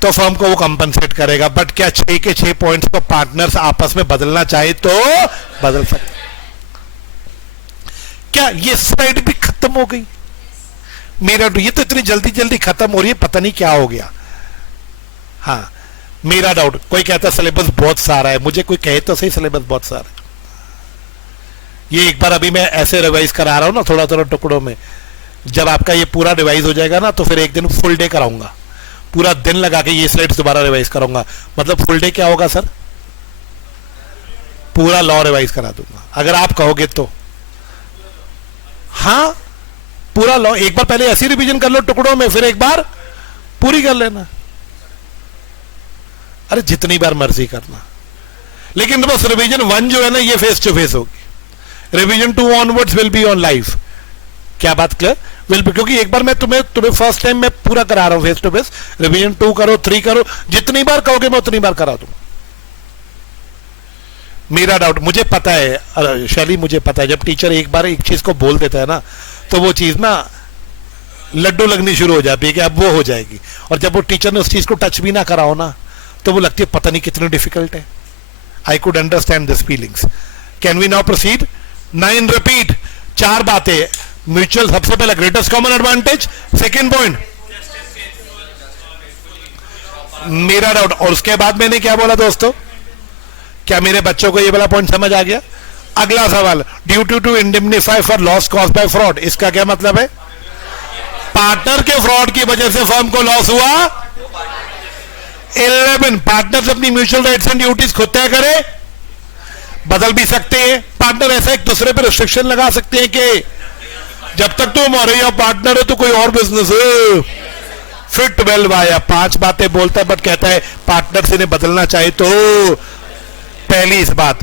तो फर्म को वो कंपनसेट करेगा। बट क्या 6 के 6 पॉइंट्स को पार्टनर्स आपस में बदलना चाहे तो बदल सकते? क्या ये स्लाइड भी खत्म हो गई? मेरा ये तो इतनी जल्दी जल्दी खत्म हो रही है, पता नहीं क्या हो गया। हाँ मेरा डाउट, कोई कहता है सिलेबस बहुत सारा है, मुझे कोई कहे तो सही सिलेबस बहुत सारा है। ये एक बार अभी मैं ऐसे रिवाइज करा रहा हूं ना थोड़ा थोड़ा टुकड़ों में, जब आपका ये पूरा रिवाइज हो जाएगा ना तो फिर एक दिन फुल डे कराऊंगा, पूरा दिन लगा के ये स्लाइड्स दोबारा रिवाइज कराऊंगा। मतलब फुल डे क्या होगा सर? पूरा लॉ रिवाइज करा दूंगा अगर आप कहोगे तो। हाँ, पूरा लॉ एक बार पहले ऐसी रिवीजन कर लो टुकड़ों में, फिर एक बार पूरी कर लेना। अरे जितनी बार मर्जी करना, लेकिन बस रिवीजन 1 जो है ना ये फेस टू फेस होगी, revision 2 onwards will be on live. क्या बात क्लियर? विल बी, क्योंकि एक बार मैं तुम्हें फर्स्ट टाइम मैं पूरा करा रहा हूं फेस टू फेस। रिवीजन 2 करो, 3 करो, जितनी बार कहोगे मैं उतनी बार करा दूंगा। मेरा डाउट, मुझे पता है शैली, मुझे पता है जब टीचर एक बार एक चीज को बोल देता है ना तो वो चीज ना लड्डू लगनी शुरू हो जाती है कि अब वो हो जाएगी, और जब वो टीचर ने उस चीज को टच भी ना कराओ ना तो वो लगती है पता नहीं कितनी डिफिकल्ट है। I could understand this feelings. Can we now proceed? 9 repeat, 4 बातें। म्यूचुअल सबसे पहले greatest common advantage, second point मेरा डाउट, और उसके बाद मैंने क्या बोला दोस्तों? क्या मेरे बच्चों को ये वाला पॉइंट समझ आ गया? अगला सवाल, duty to indemnify for loss cause by fraud, इसका क्या मतलब है? पार्टनर के फ्रॉड की वजह से फर्म को लॉस हुआ। 11 पार्टनर्स अपनी म्यूचुअल राइट्स एंड ड्यूटीज खुद तय करे, बदल भी सकते हैं। पार्टनर ऐसा एक दूसरे पर रिस्ट्रिक्शन लगा सकते हैं कि जब तक तुम हमारे यहां पार्टनर है तो कोई और बिजनेस है। फिट वेल वाया 5 बातें बोलता है बट कहता है पार्टनर से बदलना चाहे तो। पहली इस बात,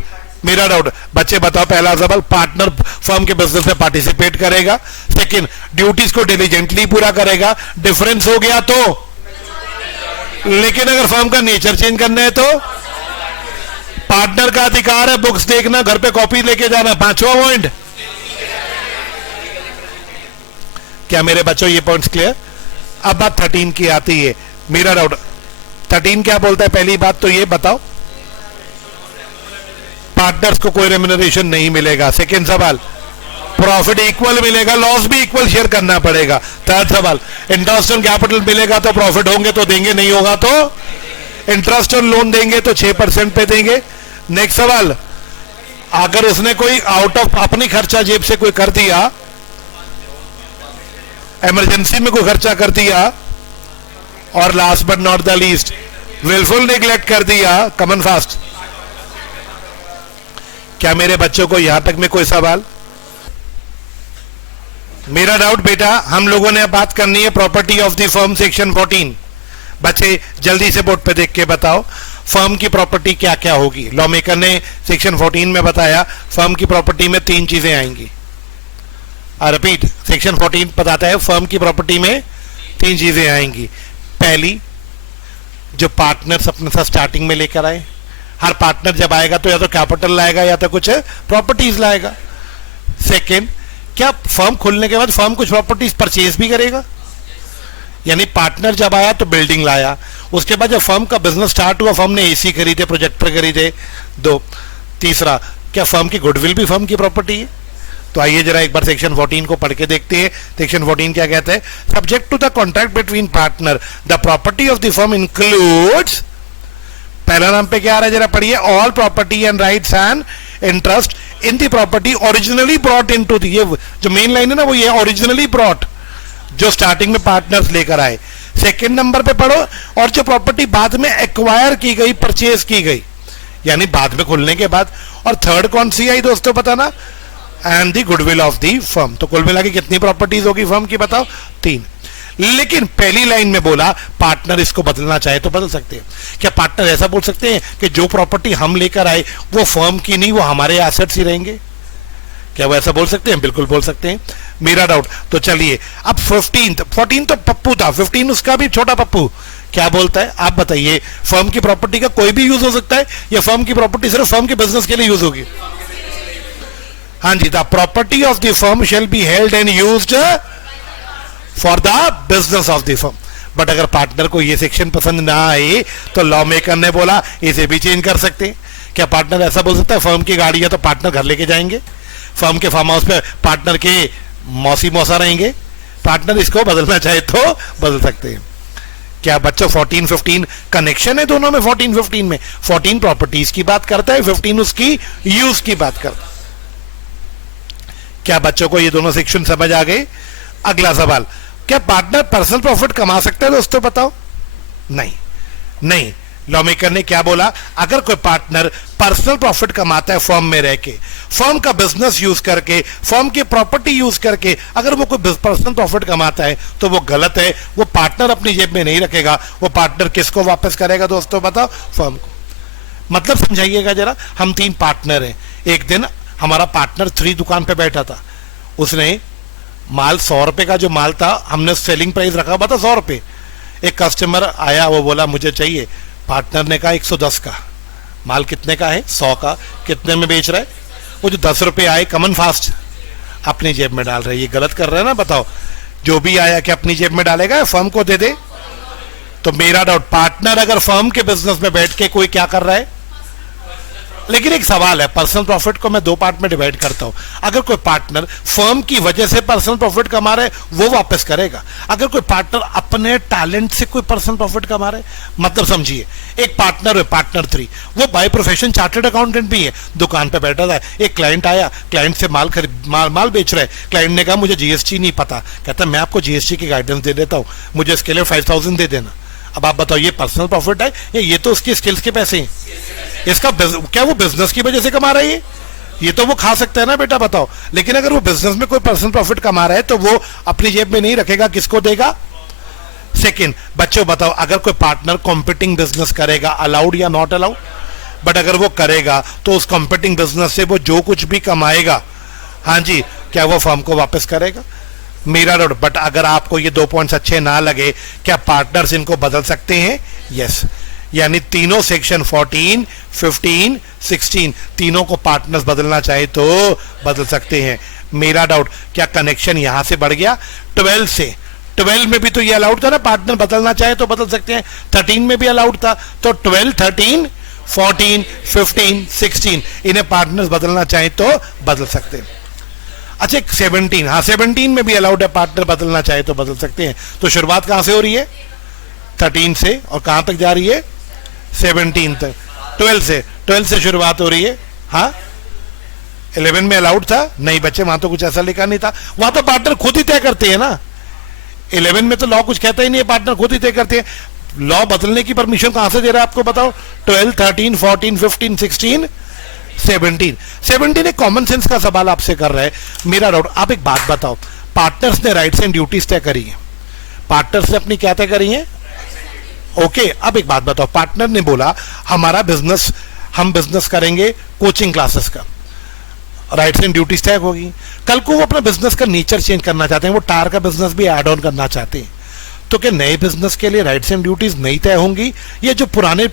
मेरा डाउट, बच्चे बताओ पहला सवाल, पार्टनर फर्म के बिजनेस में पार्टिसिपेट करेगा। सेकंड, ड्यूटीज को डिलीजेंटली पूरा करेगा। डिफरेंस हो गया तो, लेकिन अगर फर्म का नेचर चेंज करना है तो पार्टनर का अधिकार है बुक्स देखना, घर पे कॉपी लेके जाना। 5वां पॉइंट, क्या मेरे बच्चों ये पॉइंट्स क्लियर? अब बात 13 की आती है। मेरा डाउट, 13 क्या बोलता है? पहली बात तो ये बताओ, पार्टनर्स को कोई रेम्यूनरेशन नहीं मिलेगा। सेकेंड सवाल, प्रॉफिट इक्वल मिलेगा, लॉस भी इक्वल शेयर करना पड़ेगा। थर्ड सवाल, इंटरेस्ट ऑन कैपिटल मिलेगा तो प्रॉफिट होंगे तो देंगे, नहीं होगा तो इंटरेस्ट ऑन लोन देंगे तो 6% पे देंगे। नेक्स्ट सवाल, अगर उसने कोई आउट ऑफ अपनी खर्चा जेब से कोई कर दिया, इमरजेंसी में कोई खर्चा कर दिया, और last but not the least wilful neglect कर दिया, कमन फास्ट। क्या मेरे बच्चों को यहां तक में कोई सवाल? मेरा डाउट बेटा, हम लोगों ने बात करनी है property of the firm section 14। बच्चे जल्दी से बोर्ड पे देख के बताओ फर्म की प्रॉपर्टी क्या क्या होगी। लॉ मेकर ने सेक्शन 14 में बताया फर्म की प्रॉपर्टी में 3 चीजें आएंगी। रिपीट, सेक्शन 14 बताता है फर्म की प्रॉपर्टी में 3 चीजें आएंगी। पहली, जो पार्टनर्स अपने साथ स्टार्टिंग में लेकर आए, हर पार्टनर जब आएगा तो या तो कैपिटल लाएगा या तो कुछ प्रॉपर्टीज लाएगा। सेकेंड, क्या फर्म खुलने के बाद फर्म कुछ प्रॉपर्टीज परचेज भी करेगा, यानी पार्टनर जब आया तो बिल्डिंग लाया, उसके बाद जब फर्म का बिजनेस स्टार्ट हुआ फर्म ने एसी खरीदे, प्रोजेक्टर खरीदे। 2, तीसरा, क्या फर्म की गुडविल भी फर्म की प्रॉपर्टी है? तो आइए जरा एक बार सेक्शन 14 को पढ़ के देखते हैं। सेक्शन 14 क्या कहता है? Subject to the contract between partner the property of the firm includes, पहला नाम पे क्या आ रहा है जरा पढ़िए, all property and rights and interest in the property originally brought into the, ये जो मेन लाइन है ना वो ये ओरिजिनली ब्रॉट, जो स्टार्टिंग में पार्टनर्स लेकर आए। सेकंड नंबर पे पढ़ो, और जो प्रॉपर्टी बाद में एक्वायर की गई, परचेज की गई, यानी बाद में खुलने के बाद। और थर्ड कौन सी आई दोस्तों बताना? And the goodwill of the firm. तो कुल मिला के कितनी प्रॉपर्टीज होगी फर्म की बताओ? 3। लेकिन पहली लाइन में बोला पार्टनर इसको बदलना चाहे तो बदल सकते हैं। क्या पार्टनर ऐसा बोल सकते हैं कि जो प्रॉपर्टी हम लेकर आए वो फर्म की नहीं, वो हमारे एसेट्स ही रहेंगे? क्या वो ऐसा बोल सकते हैं? बिल्कुल बोल सकते हैं। मेरा डाउट, तो चलिए अब 14 तो पप्पू था, 15 उसका भी छोटा पप्पू क्या बोलता है आप बताइए? फर्म की प्रॉपर्टी का कोई भी यूज हो सकता है या फर्म की प्रॉपर्टी सिर्फ फर्म के बिजनेस के लिए यूज होगी? हाँ जी, the property of the firm shall be held and used for the business of the firm. But अगर पार्टनर को ये सेक्शन पसंद ना आए तो लॉ मेकर ने बोला इसे भी चेंज कर सकते हैं। क्या पार्टनर ऐसा बोल सकता है फर्म की गाड़ी है तो पार्टनर घर लेके जाएंगे, फर्म के फार्म हाउस पे पार्टनर के मौसी मौसा रहेंगे? पार्टनर इसको बदलना चाहे तो बदल सकते हैं। क्या बच्चों 14 15 कनेक्शन है दोनों में? 14 15 में 14 प्रॉपर्टीज की बात करता है, 15 उसकी यूज की बात करता है। क्या बच्चों को ये दोनों सेक्शन समझ आ गए? अगला सवाल, क्या पार्टनर पर्सनल प्रॉफिट कमा सकता है दोस्तों? बताओ। नहीं, नहीं। लॉ मेकर ने क्या बोला? अगर कोई पार्टनर पर्सनल प्रॉफिट कमाता है फर्म में रह के, फर्म का बिजनेस यूज करके, फर्म की प्रॉपर्टी यूज करके, अगर वो कोई पर्सनल प्रॉफिट कमाता है तो वो गलत है। वो पार्टनर अपनी जेब में नहीं रखेगा, वो पार्टनर किसको वापस करेगा दोस्तों? बताओ। फर्म को। मतलब समझाइएगा जरा। हम 3 पार्टनर हैं। एक दिन हमारा पार्टनर 3 दुकान पे बैठा था। उसने माल 100 रुपए का जो माल था, हमने सेलिंग प्राइस रखा हुआ था 100 रुपए। एक कस्टमर आया, वो बोला मुझे चाहिए। पार्टनर ने कहा 110 का। माल कितने का है? 100 का। कितने में बेच रहा है? वो जो 10 रुपए आए कमन फास्ट अपनी जेब में डाल रहे हैं। ये गलत कर रहे हैं ना? बताओ। जो भी आया क्या अपनी जेब में डालेगा, फर्म को दे दे? तो मेरा डाउट, पार्टनर अगर फर्म के बिजनेस में बैठ के कोई क्या कर रहा है? लेकिन एक सवाल है, पर्सनल प्रॉफिट को मैं 2 पार्ट में डिवाइड करता हूं। अगर कोई पार्टनर फर्म की वजह से पर्सनल प्रॉफिट कमा रहा है, वो वापस करेगा। अगर कोई पार्टनर अपने टैलेंट से कोई पर्सनल प्रॉफिट कमा रहा है, मतलब समझिए, एक पार्टनर है, पार्टनर 3, वो बाय प्रोफेशन चार्टर्ड अकाउंटेंट भी है। दुकान पे बैठा था, एक क्लाइंट आया, क्लाइंट से माल बेच रहा है। क्लाइंट ने कहा मुझे जीएसटी नहीं पता। कहता मैं आपको जीएसटी की गाइडेंस दे देता हूं, मुझे इसके लिए 5000 दे देना। अब आप बताओ, ये पर्सनल प्रॉफिट है या ये तो उसकी स्किल्स के पैसे हैं? इसका क्या वो बिजनेस की वजह से कमा रहा है? ये तो वो खा सकता है ना बेटा, बताओ। लेकिन अगर वो बिजनेस में कोई पर्सनल प्रॉफिट कमा रहा है तो वो अपनी जेब में नहीं रखेगा, किसको देगा? सेकंड, बच्चों बताओ, अगर कोई पार्टनर कॉम्पिटिंग बिजनेस करेगा, अलाउड या नॉट अलाउड? बट अगर वो करेगा तो उस कॉम्पिटिंग बिजनेस से वो जो कुछ भी कमाएगा, हाँ जी, क्या वो फर्म को वापस करेगा? मेरा डाउट। बट अगर आपको ये 2 पॉइंट्स अच्छे ना लगे, क्या पार्टनर्स इनको बदल सकते हैं? यस। यानी तीनों सेक्शन 14, 15, 16 तीनों को पार्टनर्स बदलना चाहे तो बदल सकते हैं। मेरा डाउट, क्या कनेक्शन यहां से बढ़ गया 12 से? 12 में भी तो ये अलाउड था ना, पार्टनर बदलना चाहे तो बदल सकते हैं। 13 में भी अलाउड था। तो 12, 13, 14, 15, 16 इन्हें पार्टनर्स बदलना चाहे तो बदल सकते हैं। अच्छा, 17, हाँ 17 में भी अलाउड है, पार्टनर बदलना चाहे तो बदल सकते हैं। तो शुरुआत कहां से हो रही है? 13 से, और कहां तक जा रही है? 17 तक। 12 से शुरुआत हो रही है। हाँ, 11 में अलाउड था? नहीं बच्चे, वहां तो कुछ ऐसा लिखा नहीं था। वहां तो पार्टनर खुद ही तय करते हैं ना। 11 में तो लॉ कुछ कहता ही नहीं है, पार्टनर खुद ही तय करते हैं। लॉ बदलने की परमिशन कहां से दे रहा है आपको? बताओ। 12, 13, 14, 15, 16, 17 एक कॉमन सेंस का सवाल आपसे कर रहा है। मेरा डाउट, आप एक बात बताओ, पार्टनर्स ने राइट्स एंड ड्यूटीज तय करी है। पार्टनर्स ने अपनी क्या तय करी है? ओके। अब एक बात बताओ, पार्टनर ने बोला हमारा बिजनेस, हम बिजनेस करेंगे कोचिंग क्लासेस का, राइट्स एंड ड्यूटीज तय होगी। कल को वो अपना बिजनेस का नेचर चेंज करना चाहते हैं, वो टायर का बिजनेस भी ऐड ऑन करना चाहते हैं, तो क्या नए बिजनेस के लिए राइट्स एंड ड्यूटीज नहीं तय होंगी, या जो पुराने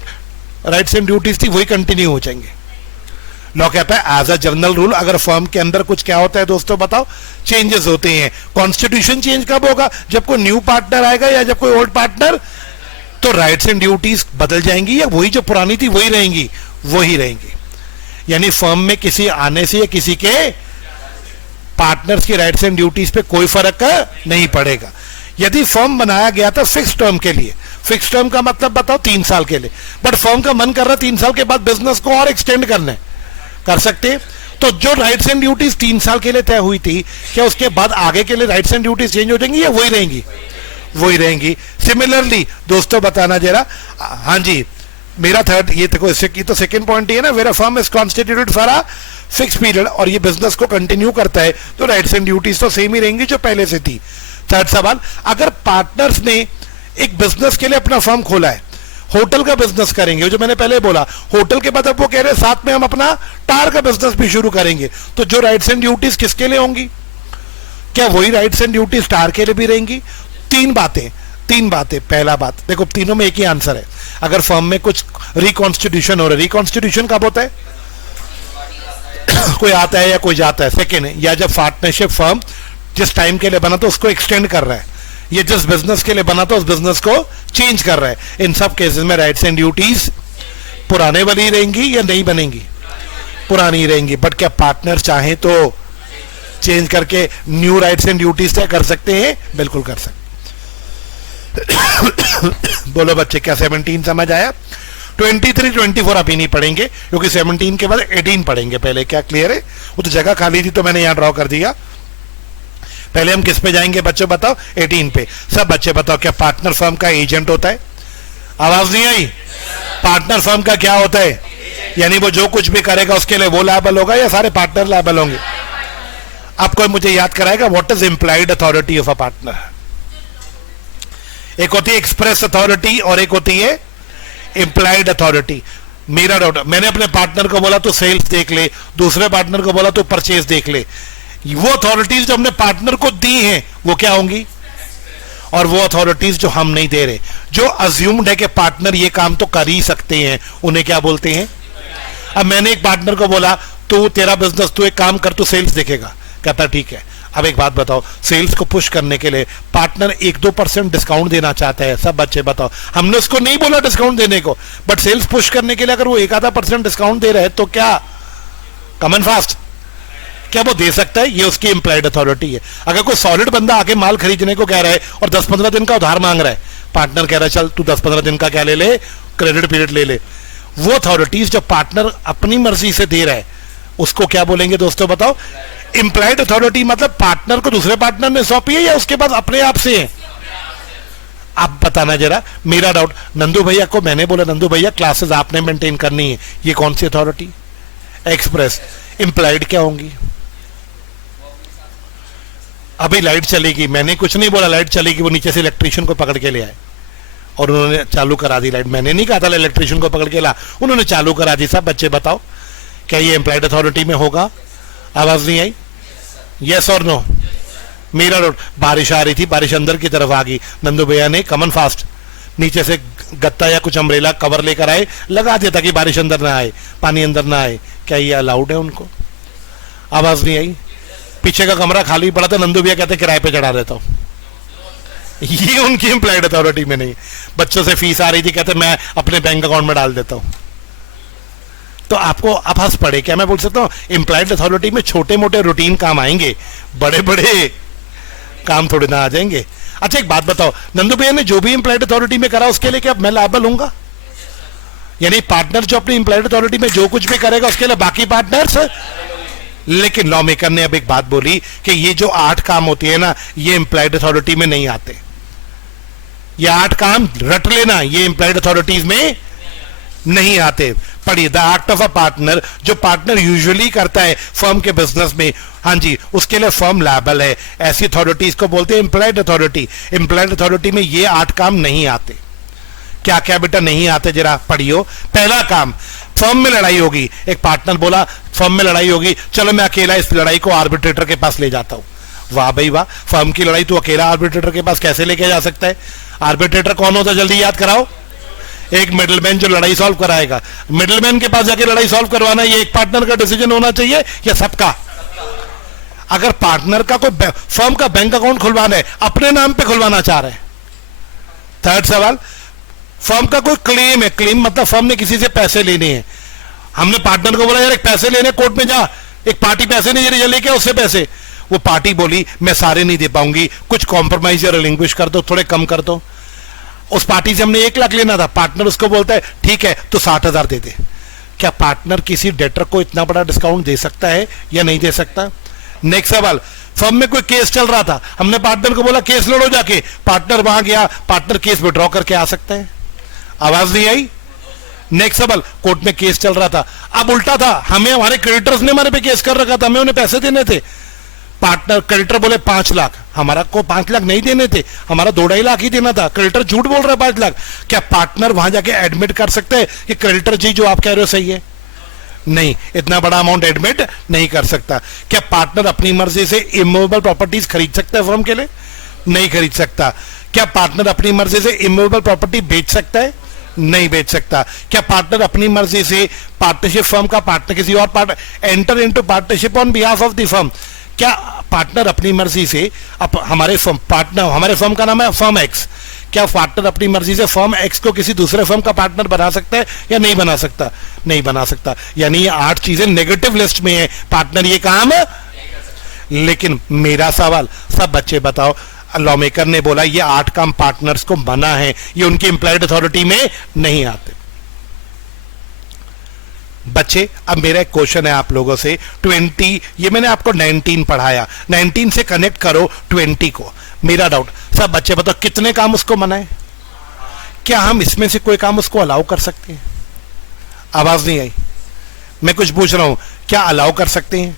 राइट्स एंड ड्यूटीज थी वही कंटिन्यू हो जाएंगे? लॉ कहता है एज अ जनरल रूल, अगर फर्म के अंदर कुछ क्या होता है दोस्तों बताओ, चेंजेस होते हैं। कॉन्स्टिट्यूशन चेंज कब होगा? जब कोई न्यू पार्टनर आएगा या जब कोई ओल्ड पार्टनर, तो राइट्स एंड ड्यूटीज बदल जाएंगी या वही जो पुरानी थी वही रहेंगी? वही रहेंगी। यानी फर्म में किसी आने से या किसी के पार्टनर्स की राइट्स एंड ड्यूटीज पे कोई फर्क नहीं पड़ेगा। यदि फर्म बनाया गया था फिक्स टर्म के लिए, फिक्स टर्म का मतलब बताओ 3 साल के लिए, बट फर्म का मन कर रहा है 3 साल के बाद बिजनेस को और एक्सटेंड करने, कर सकते। तो जो राइट्स एंड ड्यूटीज 3 साल के लिए तय हुई थी, क्या उसके बाद आगे के लिए राइट्स एंड ड्यूटीज चेंज हो जाएंगी या वही रहेंगी? वही रहेंगी। सिमिलरली दोस्तों बताना जरा, हाँ जी, मेरा थर्ड, ये तो सेकंड पॉइंट ही है ना, मेरा firm is constituted for a fix period, और ये बिजनेस को कंटिन्यू करता है, तो राइट्स एंड ड्यूटीज तो सेम ही रहेंगी जो पहले से थी। थर्ड सवाल, अगर पार्टनर्स ने एक बिजनेस के लिए अपना फर्म खोला है, होटल का बिजनेस करेंगे, जो मैंने पहले बोला, होटल के बाद अब वो कह रहे हैं साथ में हम अपना टायर का बिजनेस भी शुरू करेंगे, तो जो राइट्स एंड ड्यूटीज किसके लिए होंगी? क्या वही राइट्स एंड ड्यूटीज टायर के लिए भी रहेंगी? तीन बातें। पहला बात देखो, तीनों में एक ही आंसर है। अगर फर्म में कुछ रिकॉन्स्टिट्यूशन हो रहा है, रिकॉन्स्टिट्यूशन कब होता है? कोई आता है या कोई जाता है। सेकेंड है, या जब पार्टनरशिप फर्म जिस टाइम के लिए बना तो उसको एक्सटेंड कर रहा है, ये जिस बिजनेस के लिए बना तो उस बिजनेस को चेंज कर रहा है। इन सब केसेस में राइट्स एंड ड्यूटीज पुराने वाली रहेंगी या नहीं बनेंगी? पुरानी रहेंगी। बट क्या पार्टनर चाहे तो चेंज करके न्यू राइट्स एंड ड्यूटीज तय कर सकते हैं? बिल्कुल कर सकते। बोलो बच्चे, क्या 17 समझ आया? 23 24 अभी नहीं पढ़ेंगे क्योंकि 17 के बाद 18 पढ़ेंगे पहले। क्या क्लियर है? वो तो जगह खाली थी तो मैंने यहां ड्रॉ कर दिया। पहले हम किस पे जाएंगे बच्चों, बताओ? 18 पे। सब बच्चे बताओ, क्या पार्टनर फर्म का एजेंट होता है? आवाज नहीं आई? पार्टनर फर्म का क्या होता है? यानी वो जो कुछ भी करेगा उसके लिए वो लायबल होगा या सारे पार्टनर लायबल होंगे? अब कोई मुझे याद कराएगा what is implied authority of a partner? एक होती है एक्सप्रेस अथॉरिटी और एक होती है इंप्लाइड अथॉरिटी। मेरा डाउट, मैंने अपने पार्टनर को बोला तो सेल्स देख ले, दूसरे पार्टनर को बोला तो परचेज देख ले। वो अथॉरिटीज जो हमने पार्टनर को दी हैं वो क्या होंगी? और वो अथॉरिटीज जो हम नहीं दे रहे, जो अज्यूम्ड है कि पार्टनर ये काम तो कर ही सकते हैं, उन्हें क्या बोलते हैं? अब मैंने एक पार्टनर को बोला तू तेरा बिजनेस, तू एक काम कर, तू सेल्स देखेगा। कहता ठीक है। अब एक बात बताओ, सेल्स को पुश करने के लिए पार्टनर 1-2% डिस्काउंट देना चाहता है। सब बच्चे बताओ, हमने उसको नहीं बोला डिस्काउंट देने को, बट सेल्स पुश करने के लिए अगर वो 1-आधा% डिस्काउंट दे रहा है तो क्या कमन फास्ट, क्या वो दे सकता है? ये उसकी इंप्लाइड अथॉरिटी है। अगर कोई सॉलिड बंदा आके माल खरीदने को कह रहा है और 10-15 दिन का उधार मांग रहा है, पार्टनर कह रहा है चल तू 10-15 दिन का क्या ले ले, क्रेडिट पीरियड ले ले। वो अथॉरिटीज जो पार्टनर अपनी मर्जी से दे रहा है उसको क्या बोलेंगे दोस्तों, बताओ? इंप्लाइड अथॉरिटी मतलब पार्टनर को दूसरे पार्टनर ने सौंपी है या उसके पास अपने आप से है? आप बताना जरा, मेरा डाउट। नंदू भैया को मैंने बोला नंदू भैया क्लासेस आपने मेंटेन करनी है, ये कौन सी अथॉरिटी? एक्सप्रेस। इंप्लाइड क्या होंगी? अभी लाइट चलेगी, मैंने कुछ नहीं बोला लाइट चलेगी, वो नीचे से इलेक्ट्रिशियन को पकड़ के ले आए और उन्होंने चालू करा दी लाइट। मैंने नहीं कहा था इलेक्ट्रिशियन को पकड़ के ला, उन्होंने चालू करा दी। सब बच्चे बताओ, क्या ये इंप्लाइड अथॉरिटी में होगा? आवाज नहीं आई? यस और नो? मेरा रोड, बारिश आ रही थी, बारिश अंदर की तरफ आ गई, नंदू भैया ने कमन फास्ट नीचे से गत्ता या कुछ अम्ब्रेला कवर लेकर आए, लगा दिया ताकि बारिश अंदर ना आए, पानी अंदर ना आए। क्या ये अलाउड है उनको? आवाज नहीं आई? पीछे का कमरा खाली पड़ा था, नंदू भैया कहते किराए पे चढ़ा देता हूं। ये उनकी इंप्लाइड अथॉरिटी में नहीं। बच्चों से फीस आ रही थी, कहते मैं अपने बैंक अकाउंट में डाल देता हूं। तो आपको आप हंस पड़े, क्या मैं बोल सकता हूं इंप्लाइड अथॉरिटी में छोटे मोटे रूटीन काम आएंगे, बड़े बड़े काम थोड़े ना आ जाएंगे। अच्छा एक बात बताओ, नंदू भैया ने जो भी इंप्लाइड अथॉरिटी में करा उसके लिए क्या मैं लायबल हूंगा? यानी पार्टनर जो अपनी इंप्लाइड अथॉरिटी में जो कुछ भी करेगा उसके लिए बाकी पार्टनर्स। लेकिन लॉ मेकर ने अब एक बात बोली कि ये जो 8 काम होती है ना, ये इंप्लाइड अथॉरिटी में नहीं आते। ये 8 काम रट लेना, ये इंप्लाइड अथॉरिटीज में नहीं आते। पढ़िए, the act of a partner, जो पार्टनर यूजुअली करता है फर्म के बिजनेस में, हाँ जी, उसके लिए फर्म लायबल है। ऐसी अथॉरिटीज को बोलते हैं इंप्लाइड अथॉरिटी। इंप्लाइड अथॉरिटी में ये 8 काम नहीं आते। क्या क्या बेटा नहीं आते, जरा पढ़ियो। पहला काम, फर्म में लड़ाई होगी, एक पार्टनर बोला फर्म में लड़ाई होगी, चलो मैं अकेला इस लड़ाई को आर्बिट्रेटर के पास ले जाता हूं। वाह भाई वाह, फर्म की लड़ाई तो अकेला आर्बिट्रेटर के पास कैसे लेके जा सकता है? आर्बिट्रेटर कौन होता है, जल्दी याद कराओ? एक मिडलमैन जो लड़ाई सॉल्व कराएगा। मिडलमैन के पास जाके लड़ाई सॉल्व करवाना, ये एक पार्टनर का डिसीजन होना चाहिए या सबका? अगर पार्टनर का कोई फर्म का बैंक अकाउंट खुलवाना है, अपने नाम पे खुलवाना चाह रहे हैं। थर्ड सवाल, फर्म का कोई क्लेम है, क्लेम मतलब फर्म ने किसी से पैसे लेने हैं, हमने पार्टनर को बोला यार एक पैसे लेने कोर्ट में जा, एक पार्टी पैसे नहीं दे रही, लेके उससे पैसे। वो पार्टी बोली मैं सारे नहीं दे पाऊंगी, कुछ कॉम्प्रोमाइज या रिलिंग्विश कर दो, थोड़े कम कर दो। उस पार्टी से हमने 1 लाख लेना था, पार्टनर उसको बोलता है ठीक है तो 60,000 दे दे। क्या पार्टनर किसी डेटर को इतना बड़ा डिस्काउंट दे सकता है या नहीं दे सकता? नेक्स्ट सवाल, फर्म में कोई केस चल रहा था, हमने पार्टनर को बोला केस लड़ो जाके, पार्टनर वहां गया, पार्टनर केस विड्रॉ करके आ सकता है। आवाज नहीं आई? नेक्स्ट सवाल, कोर्ट में केस चल रहा था, अब उल्टा था, हमें हमारे क्रेडिटर्स ने हमारे पे केस कर रखा था, हमें उन्हें पैसे देने थे। पार्टनर क्रेडिटर बोले 5 लाख, हमारा को 5 लाख नहीं देने थे, हमारा 2-2.5 लाख ही देना था, क्रेडिटर झूठ बोल रहा है 5 लाख। क्या पार्टनर वहां जाके एडमिट कर सकते हैं कि क्रेडिटर जी जो आप कह रहे हो सही है? नहीं, इतना बड़ा अमाउंट एडमिट नहीं कर सकता। क्या पार्टनर अपनी मर्जी से इमूवेबल प्रॉपर्टीज खरीद सकता है फर्म के लिए? नहीं खरीद सकता। क्या पार्टनर अपनी मर्जी से इमूवेबल प्रॉपर्टी बेच सकता है? नहीं बेच सकता। क्या पार्टनर अपनी मर्जी से पार्टनरशिप फर्म का पार्टनर किसी और partner enter into partnership on behalf of the firm, क्या पार्टनर अपनी मर्जी से हमारे फर्म का नाम है फर्म एक्स, क्या पार्टनर अपनी मर्जी से फर्म एक्स को किसी दूसरे फर्म का पार्टनर बना सकता है या नहीं बना सकता? नहीं बना सकता। यानी ये 8 चीजें नेगेटिव लिस्ट में है, पार्टनर ये काम। लेकिन मेरा सवाल, सब बच्चे बताओ, लॉ मेकर ने बोला ये 8 काम पार्टनर्स को मना है, ये उनकी इंप्लाइड अथॉरिटी में नहीं आते। बच्चे अब मेरा एक क्वेश्चन है आप लोगों से, 20 ये मैंने आपको 19 पढ़ाया, 19 से कनेक्ट करो 20 को। मेरा डाउट, सब बच्चे बताओ कितने काम उसको मना है? क्या हम इसमें से कोई काम उसको अलाउ कर सकते हैं? आवाज नहीं आई, मैं कुछ पूछ रहा हूं, क्या अलाउ कर सकते हैं?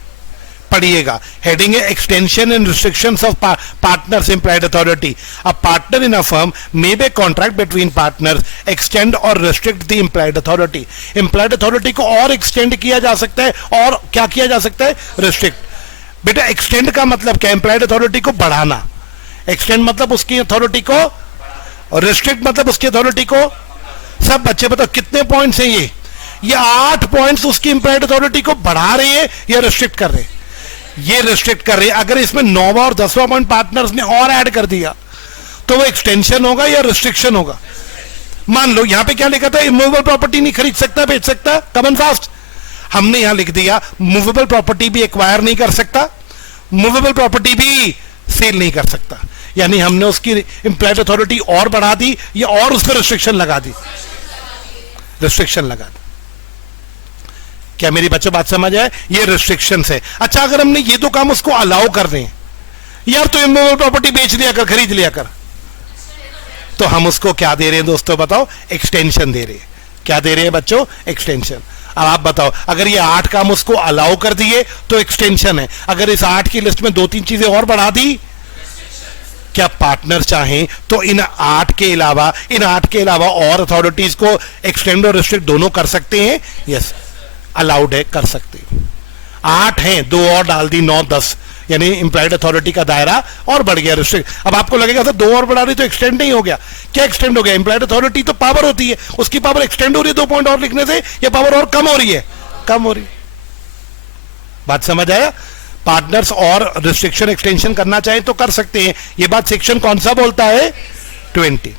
पढ़िएगा, हेडिंग है extension and restrictions of partners implied authority. A partner in a firm may by contract between partners extend or restrict the implied authority. Implied authority को और एक्सटेंड किया जा सकता है और क्या किया जा सकता है? रिस्ट्रिक्ट। बेटा एक्सटेंड का मतलब क्या? इंप्लाइड अथॉरिटी को बढ़ाना। एक्सटेंड मतलब उसकी अथॉरिटी को, और रिस्ट्रिक्ट मतलब उसकी अथॉरिटी को। सब बच्चे बताओ कितने पॉइंट्स हैं ये 8 पॉइंट्स उसकी इंप्लाइड अथॉरिटी को बढ़ा रहे हैं या रिस्ट्रिक्ट कर रहे हैं? ये रिस्ट्रिक्ट कर रहे हैं। अगर इसमें 9वां और 10वां पॉइंट पार्टनर्स ने और ऐड कर दिया तो वो एक्सटेंशन होगा या रिस्ट्रिक्शन होगा? मान लो यहां पे क्या लिखा था, इमूवेबल प्रॉपर्टी नहीं खरीद सकता बेच सकता, कमन फास्ट। हमने यहां लिख दिया मूवेबल प्रॉपर्टी भी एक्वायर नहीं कर सकता, मूवेबल प्रॉपर्टी भी सेल नहीं कर सकता। यानी हमने उसकी इंप्लाइड अथॉरिटी और बढ़ा दी या और उस पर रिस्ट्रिक्शन लगा दी? रिस्ट्रिक्शन लगा दी। क्या मेरी बच्चों बात समझ आए? ये रिस्ट्रिक्शन है। अच्छा अगर हमने ये तो काम उसको अलाउ कर दें, यार तो इमूवेबल प्रॉपर्टी बेच लिया कर, खरीद लिया कर, तो हम उसको क्या दे रहे हैं दोस्तों बताओ? एक्सटेंशन दे रहे हैं। क्या दे रहे हैं बच्चों? एक्सटेंशन। अब आप बताओ, अगर ये 8 काम उसको अलाउ कर दिए तो एक्सटेंशन है, अगर इस 8 की लिस्ट में 2-3 चीजें और बढ़ा दी, क्या पार्टनर चाहें तो इन 8 के अलावा और अथॉरिटीज को एक्सटेंड और रिस्ट्रिक्ट दोनों कर सकते हैं? यस, अलाउड है, कर सकते हैं। 8 हैं, 2 और डाल दी, 9-10, यानी इंप्लाइड अथॉरिटी का दायरा और बढ़ गया, रिस्ट्रिक्ट। अब आपको लगेगा सर 2 और बढ़ा रही तो एक्सटेंड नहीं हो गया। क्या एक्सटेंड हो गया? इंप्लाइड अथॉरिटी तो पावर होती है, उसकी पावर एक्सटेंड हो रही है 2 पॉइंट और लिखने से, या पावर और कम हो रही है? कम हो रही। बात समझ आया? पार्टनर्स और रिस्ट्रिक्शन एक्सटेंशन करना चाहे तो कर सकते हैं। ये बात सेक्शन कौन सा बोलता है? 20।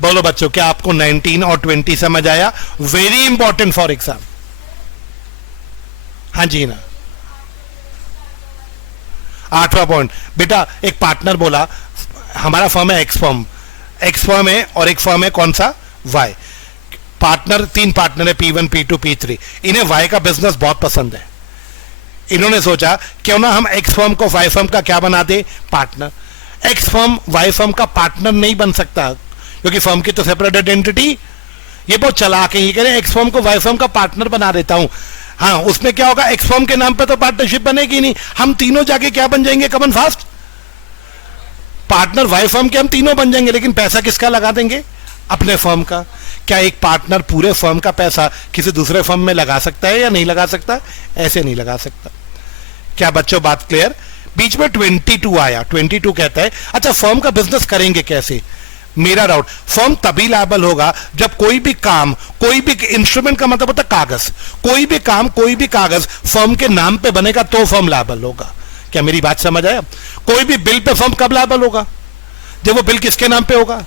बोलो बच्चों, क्या आपको 19 और 20 समझ आया? Very important for exam. हाँ जी ना, 8वां पॉइंट। बेटा एक पार्टनर बोला हमारा फर्म है एक्स फर्म है और एक फर्म है कौन सा? वाई। पार्टनर 3 पार्टनर है, P1 P2 P3। इन्हें वाई का बिजनेस बहुत पसंद है। इन्होंने सोचा क्यों ना हम एक्स फर्म को वाई फर्म का क्या बना दे? Partner. X firm Y firm का पार्टनर नहीं बन सकता क्योंकि फर्म की तो सेपरेट आइडेंटिटी। ये बहुत चालाक है, ये कह रहे हैं एक्स फर्म को वाई फर्म का पार्टनर बना देता हूं। हाँ, उसमें क्या होगा? एक्स फर्म के नाम पे तो पार्टनरशिप बनेगी नहीं, हम तीनों जाके क्या बन जाएंगे? कमन फास्ट पार्टनर वाई फर्म के हम तीनों बन जाएंगे, लेकिन पैसा किसका लगा देंगे? अपने फर्म का। क्या एक पार्टनर पूरे फर्म का पैसा किसी दूसरे फर्म में लगा सकता है या नहीं लगा सकता? ऐसे नहीं लगा सकता। क्या बच्चों बात क्लियर? बीच में 22 आया। 22 कहता है अच्छा फर्म का बिजनेस करेंगे कैसे? मेरा डाउट, फर्म तभी लायबल होगा जब कोई भी काम, कोई भी इंस्ट्रूमेंट का मतलब होता है कागज, कोई भी काम, कोई भी कागज फर्म के नाम पे बनेगा तो फर्म लायबल होगा। क्या मेरी बात समझ आया? कोई भी बिल पे फर्म कब लायबल होगा? जब वो बिल किसके नाम पे होगा?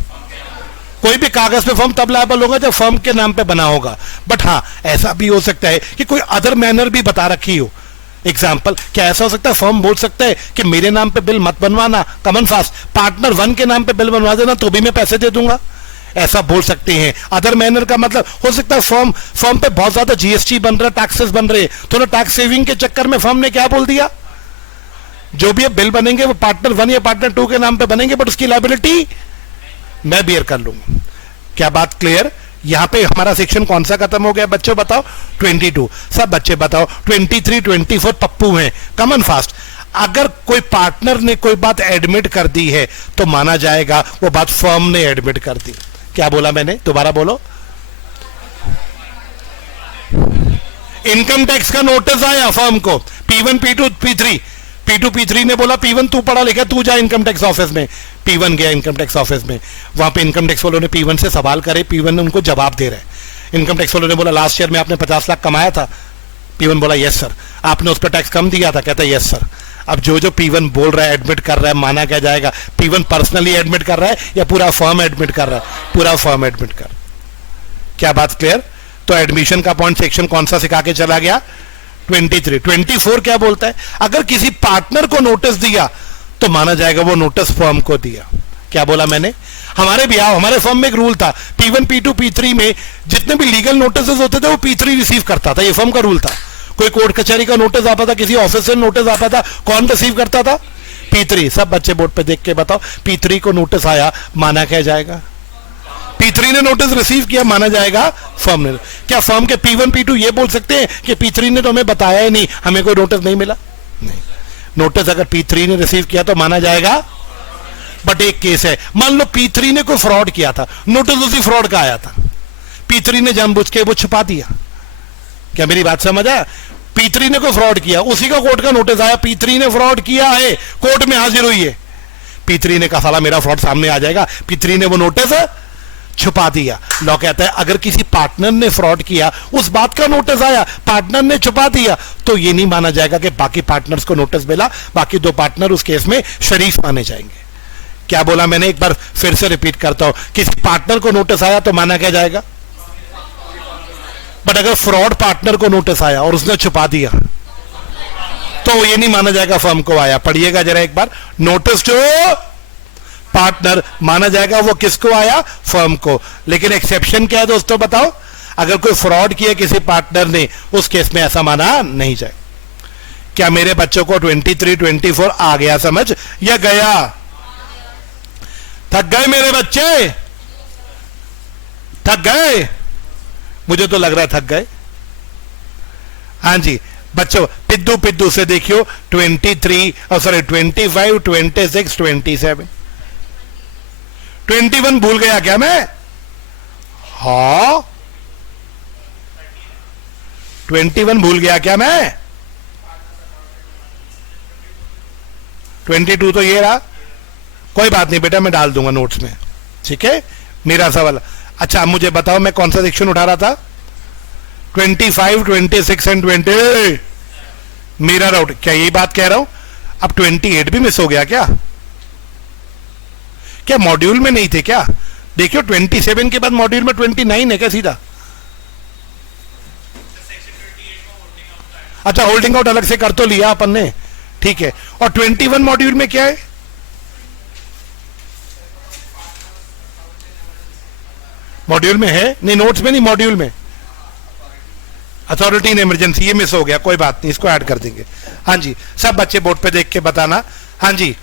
कोई भी कागज पे फर्म तब लायबल होगा जब फर्म के नाम पे बना होगा। बट हाँ, ऐसा भी हो सकता है कि कोई अदर मैनर भी बता रखी हो। एग्जाम्पल, क्या ऐसा हो सकता है फर्म बोल सकता है कि मेरे नाम पे बिल मत बनवाना, कमन फास्ट पार्टनर 1 के नाम पे बिल बनवा देना तो भी मैं पैसे दे दूंगा? ऐसा बोल सकते हैं। अदर मैनर का मतलब हो सकता है फर्म पे बहुत ज्यादा जीएसटी बन रहा है, टैक्सेस बन रहे हैं, तो टैक्स सेविंग के चक्कर में फर्म ने क्या बोल दिया? जो भी बिल बनेंगे वो पार्टनर 1 या पार्टनर 2 के नाम पे बनेंगे, बट उसकी लायबिलिटी मैं बियर कर लूंगा। क्या बात क्लियर? यहां पे हमारा सेक्शन कौन सा खत्म हो गया बच्चों बताओ? 22। सब बच्चे बताओ 23, 24 पप्पू हैं, कमन फास्ट। अगर कोई पार्टनर ने कोई बात एडमिट कर दी है तो माना जाएगा वो बात फर्म ने एडमिट कर दी। क्या बोला मैंने? दोबारा बोलो। इनकम टैक्स का नोटिस आया फर्म को, P1 P2 P3। P2 P3 ने बोला P1 तू पढ़ा लिखा, तू जा इनकम टैक्स ऑफिस में। P1 गया इनकम टैक्स ऑफिस में, वहां पे इनकम टैक्स वालों ने P1 से सवाल करे, P1 ने उनको जवाब दे रहे हैं। इनकम टैक्स वालों ने बोला लास्ट ईयर में आपने 50 लाख कमाया था? P1 बोला यस सर। आपने उस पर टैक्स कम दिया था? कहता है यस सर। अब जो P1 बोल रहा है, एडमिट कर रहा है, माना क्या जाएगा? P1 पर्सनली एडमिट कर रहा है या पूरा फर्म एडमिट कर रहा है? पूरा फर्म एडमिट कर। क्या बात क्लियर? तो एडमिशन का पॉइंट सेक्शन कौन सा सिखा के चला गया? 23। 24 क्या बोलता है? अगर किसी पार्टनर को नोटिस दिया तो माना जाएगा वो नोटिस फर्म को दिया। क्या बोला मैंने? हमारे भी आओ, हमारे फर्म में एक रूल था, P1 P2 P3 में जितने भी लीगल नोटिस होते थे वो P3 रिसीव करता था, ये फर्म का रूल था। कोई कोर्ट कचहरी का नोटिस आता था, किसी ऑफिस से नोटिस आता था, कौन रिसीव करता था? P3। सब बच्चे बोर्ड पे देख के बताओ, P3 को नोटिस आया, माना क्या जाएगा? P3 ने नोटिस रिसीव किया, माना जाएगा फर्म ने। क्या फर्म के P1 P2 ये बोल सकते हैं कि P3 ने तो हमें बताया ही नहीं, हमें कोई नोटिस नहीं मिला? नहीं। नोटिस अगर P3 ने रिसीव किया तो माना जाएगा। बट एक केस है, मान लो P3 ने कोई फ्रॉड किया था, नोटिस उसी फ्रॉड का आया था, P3 ने जानबूझ के वो छुपा दिया। क्या मेरी बात समझ आया? P3 ने कोई फ्रॉड किया, उसी का कोर्ट का नोटिस आया, P3 ने फ्रॉड किया है, कोर्ट में हाजिर हुई है, P3 ने कहा साला मेरा फ्रॉड सामने आ जाएगा, P3 ने वो नोटिस छुपा दिया। लॉ कहता है अगर किसी पार्टनर ने फ्रॉड किया, उस बात का नोटिस आया, पार्टनर ने छुपा दिया, तो ये नहीं माना जाएगा कि बाकी पार्टनर्स को नोटिस मिला, बाकी दो पार्टनर उस केस में शरीफ माने जाएंगे। क्या बोला मैंने? एक बार फिर से रिपीट करता हूं, किसी पार्टनर को नोटिस आया तो माना क्या जाएगा? बट अगर फ्रॉड पार्टनर को नोटिस आया और उसने छुपा दिया तो ये नहीं माना जाएगा फर्म को आया। पढ़िएगा जरा एक बार, नोटिस टू पार्टनर माना जाएगा वो किसको आया? फर्म को। लेकिन एक्सेप्शन क्या है दोस्तों बताओ? अगर कोई फ्रॉड किया किसी पार्टनर ने, उस केस में ऐसा माना नहीं जाए। क्या मेरे बच्चों को 23 24 आ गया समझ या गया? थक गए मेरे बच्चे? थक गए? मुझे तो लग रहा है थक गए। हाँ जी बच्चों, पिद्दू पिद्दू से देखियो 23 25 26 27 21 भूल गया क्या मैं? हाँ 21 भूल गया क्या मैं? 22 तो ये रहा, कोई बात नहीं बेटा, मैं डाल दूंगा नोट्स में, ठीक है? मेरा सवाल, अच्छा अब मुझे बताओ मैं कौन सा सेक्शन उठा रहा था? 25 26 एंड 20। मेरा डाउट, क्या यही बात कह रहा हूं? अब 28 भी मिस हो गया क्या? क्या मॉड्यूल में नहीं थे क्या? देखियो 27 के बाद मॉड्यूल में 29 है क्या सीधा? अच्छा होल्डिंग आउट अलग से कर तो लिया अपन ने, ठीक है। और 21 मॉड्यूल में क्या है? मॉड्यूल में है नहीं, नोट्स में नहीं, मॉड्यूल में अथॉरिटी इन इमरजेंसी, ये मिस हो गया, कोई बात नहीं, इसको ऐड कर देंगे। हाँ जी सब बच्चे बोर्ड पे देख के बताना। हाँ जी,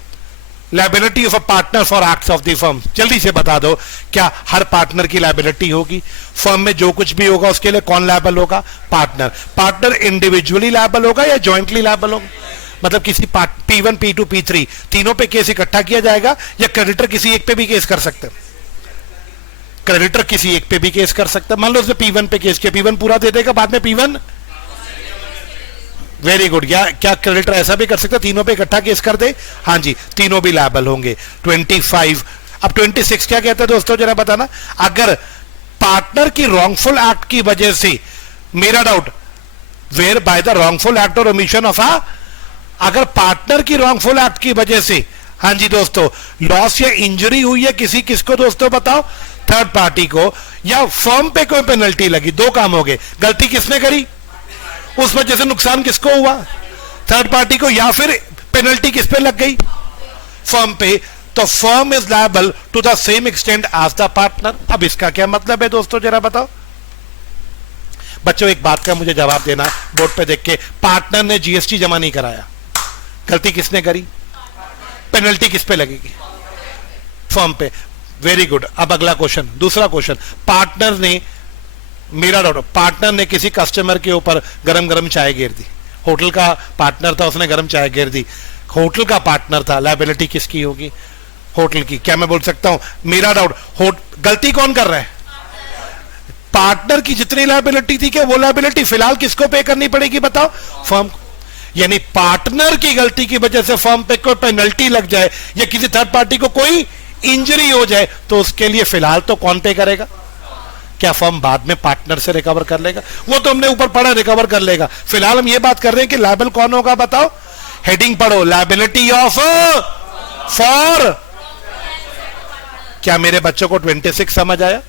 liability of a partner for acts of the firm, जल्दी से बता दो, क्या हर पार्टनर की लायबिलिटी होगी? फर्म में जो कुछ भी होगा उसके लिए कौन लायबल होगा? पार्टनर। पार्टनर इंडिविजुअली लायबल होगा या जॉइंटली लायबल होगा? मतलब किसी P1 P2 P3 तीनों पे केस इकट्ठा किया जाएगा या क्रेडिटर किसी एक पे भी केस कर सकते हैं? क्रेडिटर किसी एक पे भी केस कर सकता है। मान लो उसने P1 पे केस किया, P1 पूरा दे देगा, बाद में P1, वेरी गुड। क्या क्रेडिटर ऐसा भी कर सकता है तीनों पे इकट्ठा केस कर दे? हाँ जी, तीनों भी लायबल होंगे। 25। अब 26 क्या कहता है दोस्तों जरा बताना? अगर पार्टनर की रॉन्गफुल एक्ट की वजह से, मेरा doubt, where by the wrongful act और ओमिशन ऑफ अगर पार्टनर की रॉन्गफुल एक्ट की वजह से, हाँ जी दोस्तों, लॉस या इंजरी हुई है किसी, किसको दोस्तों बताओ? थर्ड पार्टी को, या फर्म पे कोई पेनल्टी लगी, दो काम हो गए। गलती किसने करी, उस वजह से नुकसान किसको हुआ? थर्ड पार्टी को, या फिर पेनल्टी किस पे लग गई? फर्म पे। तो firm is liable to the same extent as the partner. अब इसका क्या मतलब है दोस्तों जरा बताओ बच्चों? एक बात का मुझे जवाब देना बोर्ड पे देख के, पार्टनर ने जीएसटी जमा नहीं कराया, गलती किसने करी? पेनल्टी किस पे लगेगी? फर्म पे। Very good. अब अगला क्वेश्चन, दूसरा क्वेश्चन, पार्टनर ने, मेरा डाउट, पार्टनर ने किसी कस्टमर के ऊपर गरम गरम चाय गिर दी, होटल का पार्टनर था, उसने गरम चाय गिर दी, होटल का पार्टनर था, लायबिलिटी किसकी होगी? होटल की। क्या मैं बोल सकता हूं, मेरा डाउट, गलती कौन कर रहा है? पार्टनर की जितनी लायबिलिटी थी, क्या वो लायबिलिटी फिलहाल किसको पे करनी पड़ेगी बताओ? फर्म को। यानी पार्टनर की गलती की वजह से फर्म पे कोई पेनल्टी लग जाए या किसी थर्ड पार्टी को कोई इंजरी हो जाए, तो उसके लिए फिलहाल तो कौन पे करेगा? क्या फर्म बाद में पार्टनर से रिकवर कर लेगा? वो तो हमने ऊपर पढ़ा, रिकवर कर लेगा। फिलहाल हम ये बात कर रहे हैं कि लायबल कौन होगा बताओ? हेडिंग पढ़ो, लायबिलिटी ऑफ फॉर। क्या मेरे बच्चों को 26 समझ आया?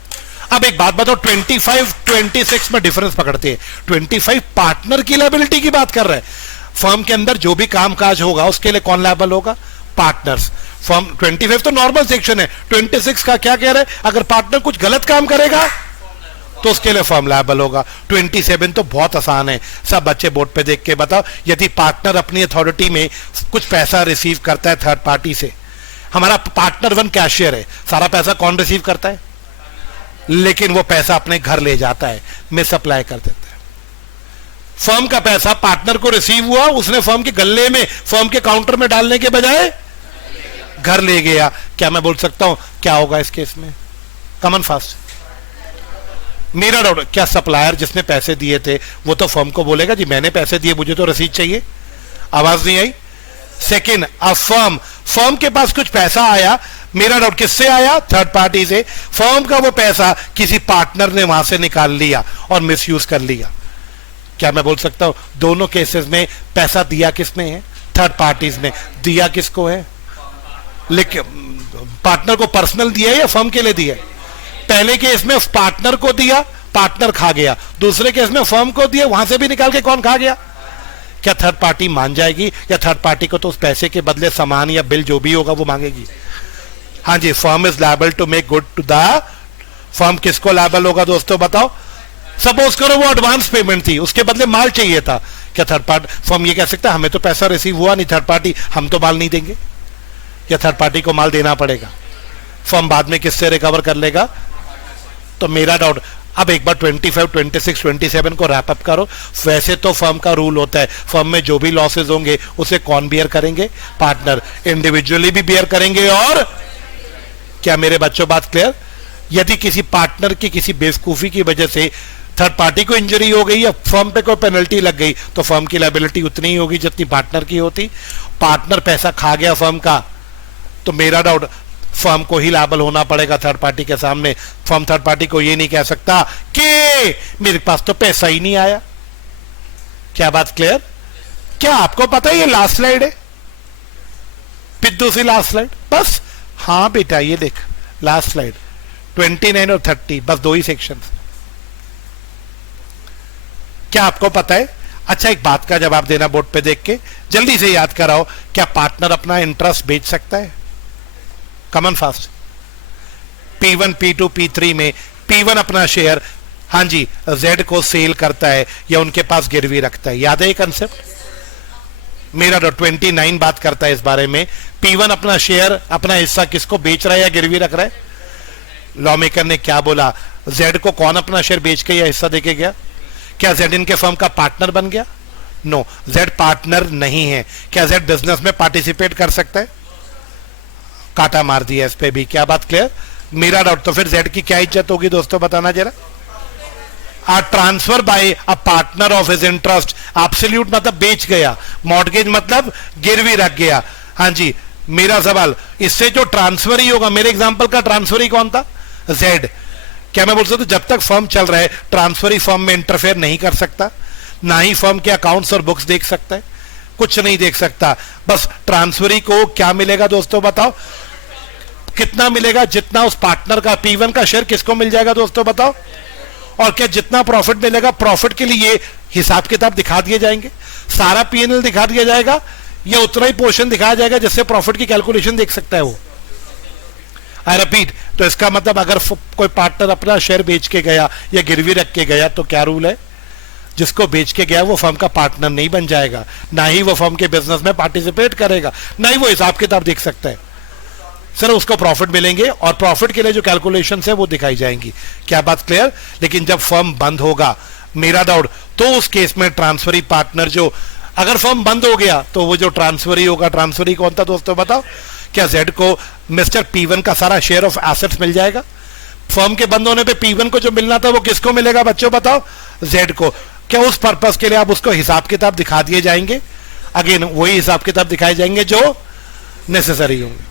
अब एक बात बताओ, 25 26 में डिफरेंस पकड़ते हैं। 25 पार्टनर की लायबिलिटी की बात कर रहे हैं, फर्म के अंदर जो भी कामकाज होगा उसके लिए कौन लायबल होगा? पार्टनर्स। फॉर्म 25 तो नॉर्मल सेक्शन है, 26 का क्या कह रहा है, अगर पार्टनर कुछ गलत काम करेगा तो उसके लिए फर्म लायबल होगा। 27 तो बहुत आसान है, सब बच्चे बोर्ड पे देख के बताओ। यदि पार्टनर अपनी अथॉरिटी में कुछ पैसा रिसीव करता है थर्ड पार्टी से, हमारा पार्टनर 1 कैशियर है, सारा पैसा कौन रिसीव करता है, लेकिन वो पैसा अपने घर ले जाता है, मिसअप्लाई कर देता है। फर्म का पैसा पार्टनर को रिसीव हुआ, उसने फर्म के गल्ले में, फर्म के काउंटर में डालने के बजाय घर ले गया। क्या मैं बोल सकता हूं क्या होगा इस केस में? कमन फास्ट। मेरा डाउट, क्या सप्लायर जिसने पैसे दिए थे वो तो फर्म को बोलेगा जी मैंने पैसे दिए, मुझे तो रसीद चाहिए? आवाज नहीं आई। सेकंड, अब फर्म के पास कुछ पैसा आया, मेरा डाउट किससे आया? थर्ड पार्टी से। फर्म का वो पैसा किसी पार्टनर ने वहां से निकाल लिया और मिसयूज कर लिया। क्या मैं बोल सकता हूं दोनों केसेस में पैसा दिया किसने है? थर्ड पार्टीज ने। दिया किसको है? लेकिन पार्टनर को पर्सनल दिया है या फर्म के लिए दिया है? पहले केस में पार्टनर को दिया, पार्टनर खा गया। दूसरे केस में फर्म को दिया, वहां से भी निकाल के कौन खा गया? क्या थर्ड पार्टी मान जाएगी, या थर्ड पार्टी को तो उस पैसे के बदले सामान या बिल जो भी होगा वो मांगेगी? हाँ जी, firm is liable to make good to the firm. किसको लायबल होगा दोस्तों बताओ? सपोज करो वो एडवांस पेमेंट थी, उसके बदले माल चाहिए था, क्या थर्ड पार्टी फर्म ये कह सकता है हमें तो पैसा रिसीव हुआ नहीं, थर्ड पार्टी हम तो माल नहीं देंगे? या थर्ड पार्टी को माल देना पड़ेगा? फर्म बाद में किससे रिकवर कर लेगा? तो मेरा डाउट, अब एक बार 25, 26, 27 को रैप अप करो। वैसे तो फर्म का रूल होता है, फर्म में जो भी लॉसेज होंगे उसे कौन बियर करेंगे? पार्टनर। इंडिविजुअली भी बियर करेंगे। और क्या मेरे बच्चों बात क्लियर? यदि किसी पार्टनर की किसी बेवकूफी की वजह से थर्ड पार्टी को इंजरी हो गई या फर्म पे कोई पेनल्टी लग गई तो फर्म की लायबिलिटी उतनी ही होगी जितनी पार्टनर की होती। पार्टनर पैसा खा गया फर्म का तो मेरा डाउट फर्म को ही लायबल होना पड़ेगा थर्ड पार्टी के सामने। फर्म थर्ड पार्टी को ये नहीं कह सकता कि मेरे पास तो पैसा ही नहीं आया। क्या बात क्लियर? क्या आपको पता है ये लास्ट स्लाइड है, पिद्दू सी लास्ट स्लाइड बस? हाँ बेटा ये देख लास्ट स्लाइड 29 और 30, बस 2 ही सेक्शन। क्या आपको पता है? अच्छा एक बात का जवाब देना बोर्ड पे देख के, जल्दी से याद कराओ, क्या पार्टनर अपना इंटरेस्ट बेच सकता है? कमन फास्ट। P1, P2, P3 में P1 अपना शेयर हाँ जी Z को सेल करता है या उनके पास गिरवी रखता है, याद है ये कंसेप्ट? मेरा 29 बात करता है इस बारे में। P1 अपना शेयर, अपना हिस्सा किसको बेच रहा है या गिरवी रख रहा है? लॉ मेकर ने क्या बोला? Z को कौन अपना शेयर बेच के या हिस्सा देके गया? क्या Z इनके फर्म का पार्टनर बन गया? नो, Z पार्टनर नहीं है। क्या Z बिजनेस में पार्टिसिपेट कर सकता है? काटा मार दिया इस पे भी। क्या बात क्लियर? मेरा डाउट, तो फिर Z की क्या इज्जत होगी दोस्तों बताना जरा? Transfer by a partner of his interest. Absolute मतलब बेच गया, मॉर्गेज मतलब गिरवी रख गया। हाँ जी, मेरा सवाल, इससे जो ट्रांसफर ही होगा, मेरे एग्जांपल का ट्रांसफर ही कौन था? Z। क्या मैं बोल सकता हूं जब तक फर्म चल रहा है ट्रांसफर ही फर्म में इंटरफेयर नहीं कर सकता, ना ही फर्म के अकाउंट्स और बुक्स देख सकता है, कुछ नहीं देख सकता। बस ट्रांसफरी को क्या मिलेगा दोस्तों बताओ? कितना मिलेगा? जितना उस पार्टनर का P1 का शेयर किसको मिल जाएगा दोस्तों बताओ? और क्या जितना प्रॉफिट मिलेगा, प्रॉफिट के लिए हिसाब किताब दिखा दिए जाएंगे, सारा P&L दिखा दिया जाएगा, या उतना ही पोर्शन दिखाया जाएगा जिससे प्रॉफिट की कैलकुलेशन देख सकता है वो? आई रिपीट, तो इसका मतलब अगर कोई पार्टनर अपना शेयर बेच के गया या गिरवी रख के गया तो क्या रूल है? जिसको बेच के गया वो फर्म का पार्टनर नहीं बन जाएगा, ना ही वो फर्म के बिजनेस में पार्टिसिपेट करेगा, ना ही वो हिसाब किताब देख सकता है। सर उसको प्रॉफिट मिलेंगे और प्रॉफिट के लिए जो कैलकुलेशंस है वो दिखाई जाएंगी। क्या बात क्लियर? लेकिन जब फर्म बंद होगा, मेरा डाउट, तो उस केस में ट्रांसफरी पार्टनर जो, अगर फर्म बंद हो गया तो वो जो ट्रांसफरी होगा, ट्रांसफरी कौन था दोस्तों बताओ? क्या Z को मिस्टर P1 का सारा शेयर ऑफ एसेट्स मिल जाएगा? फर्म के बंद होने पे P1 को जो मिलना था वो किसको मिलेगा बच्चों बताओ? Z को। क्या उस पर्पस के लिए आप उसको हिसाब किताब दिखा दिए जाएंगे? अगेन वही हिसाब किताब दिखाए जाएंगे जो नेसेसरी होंगे।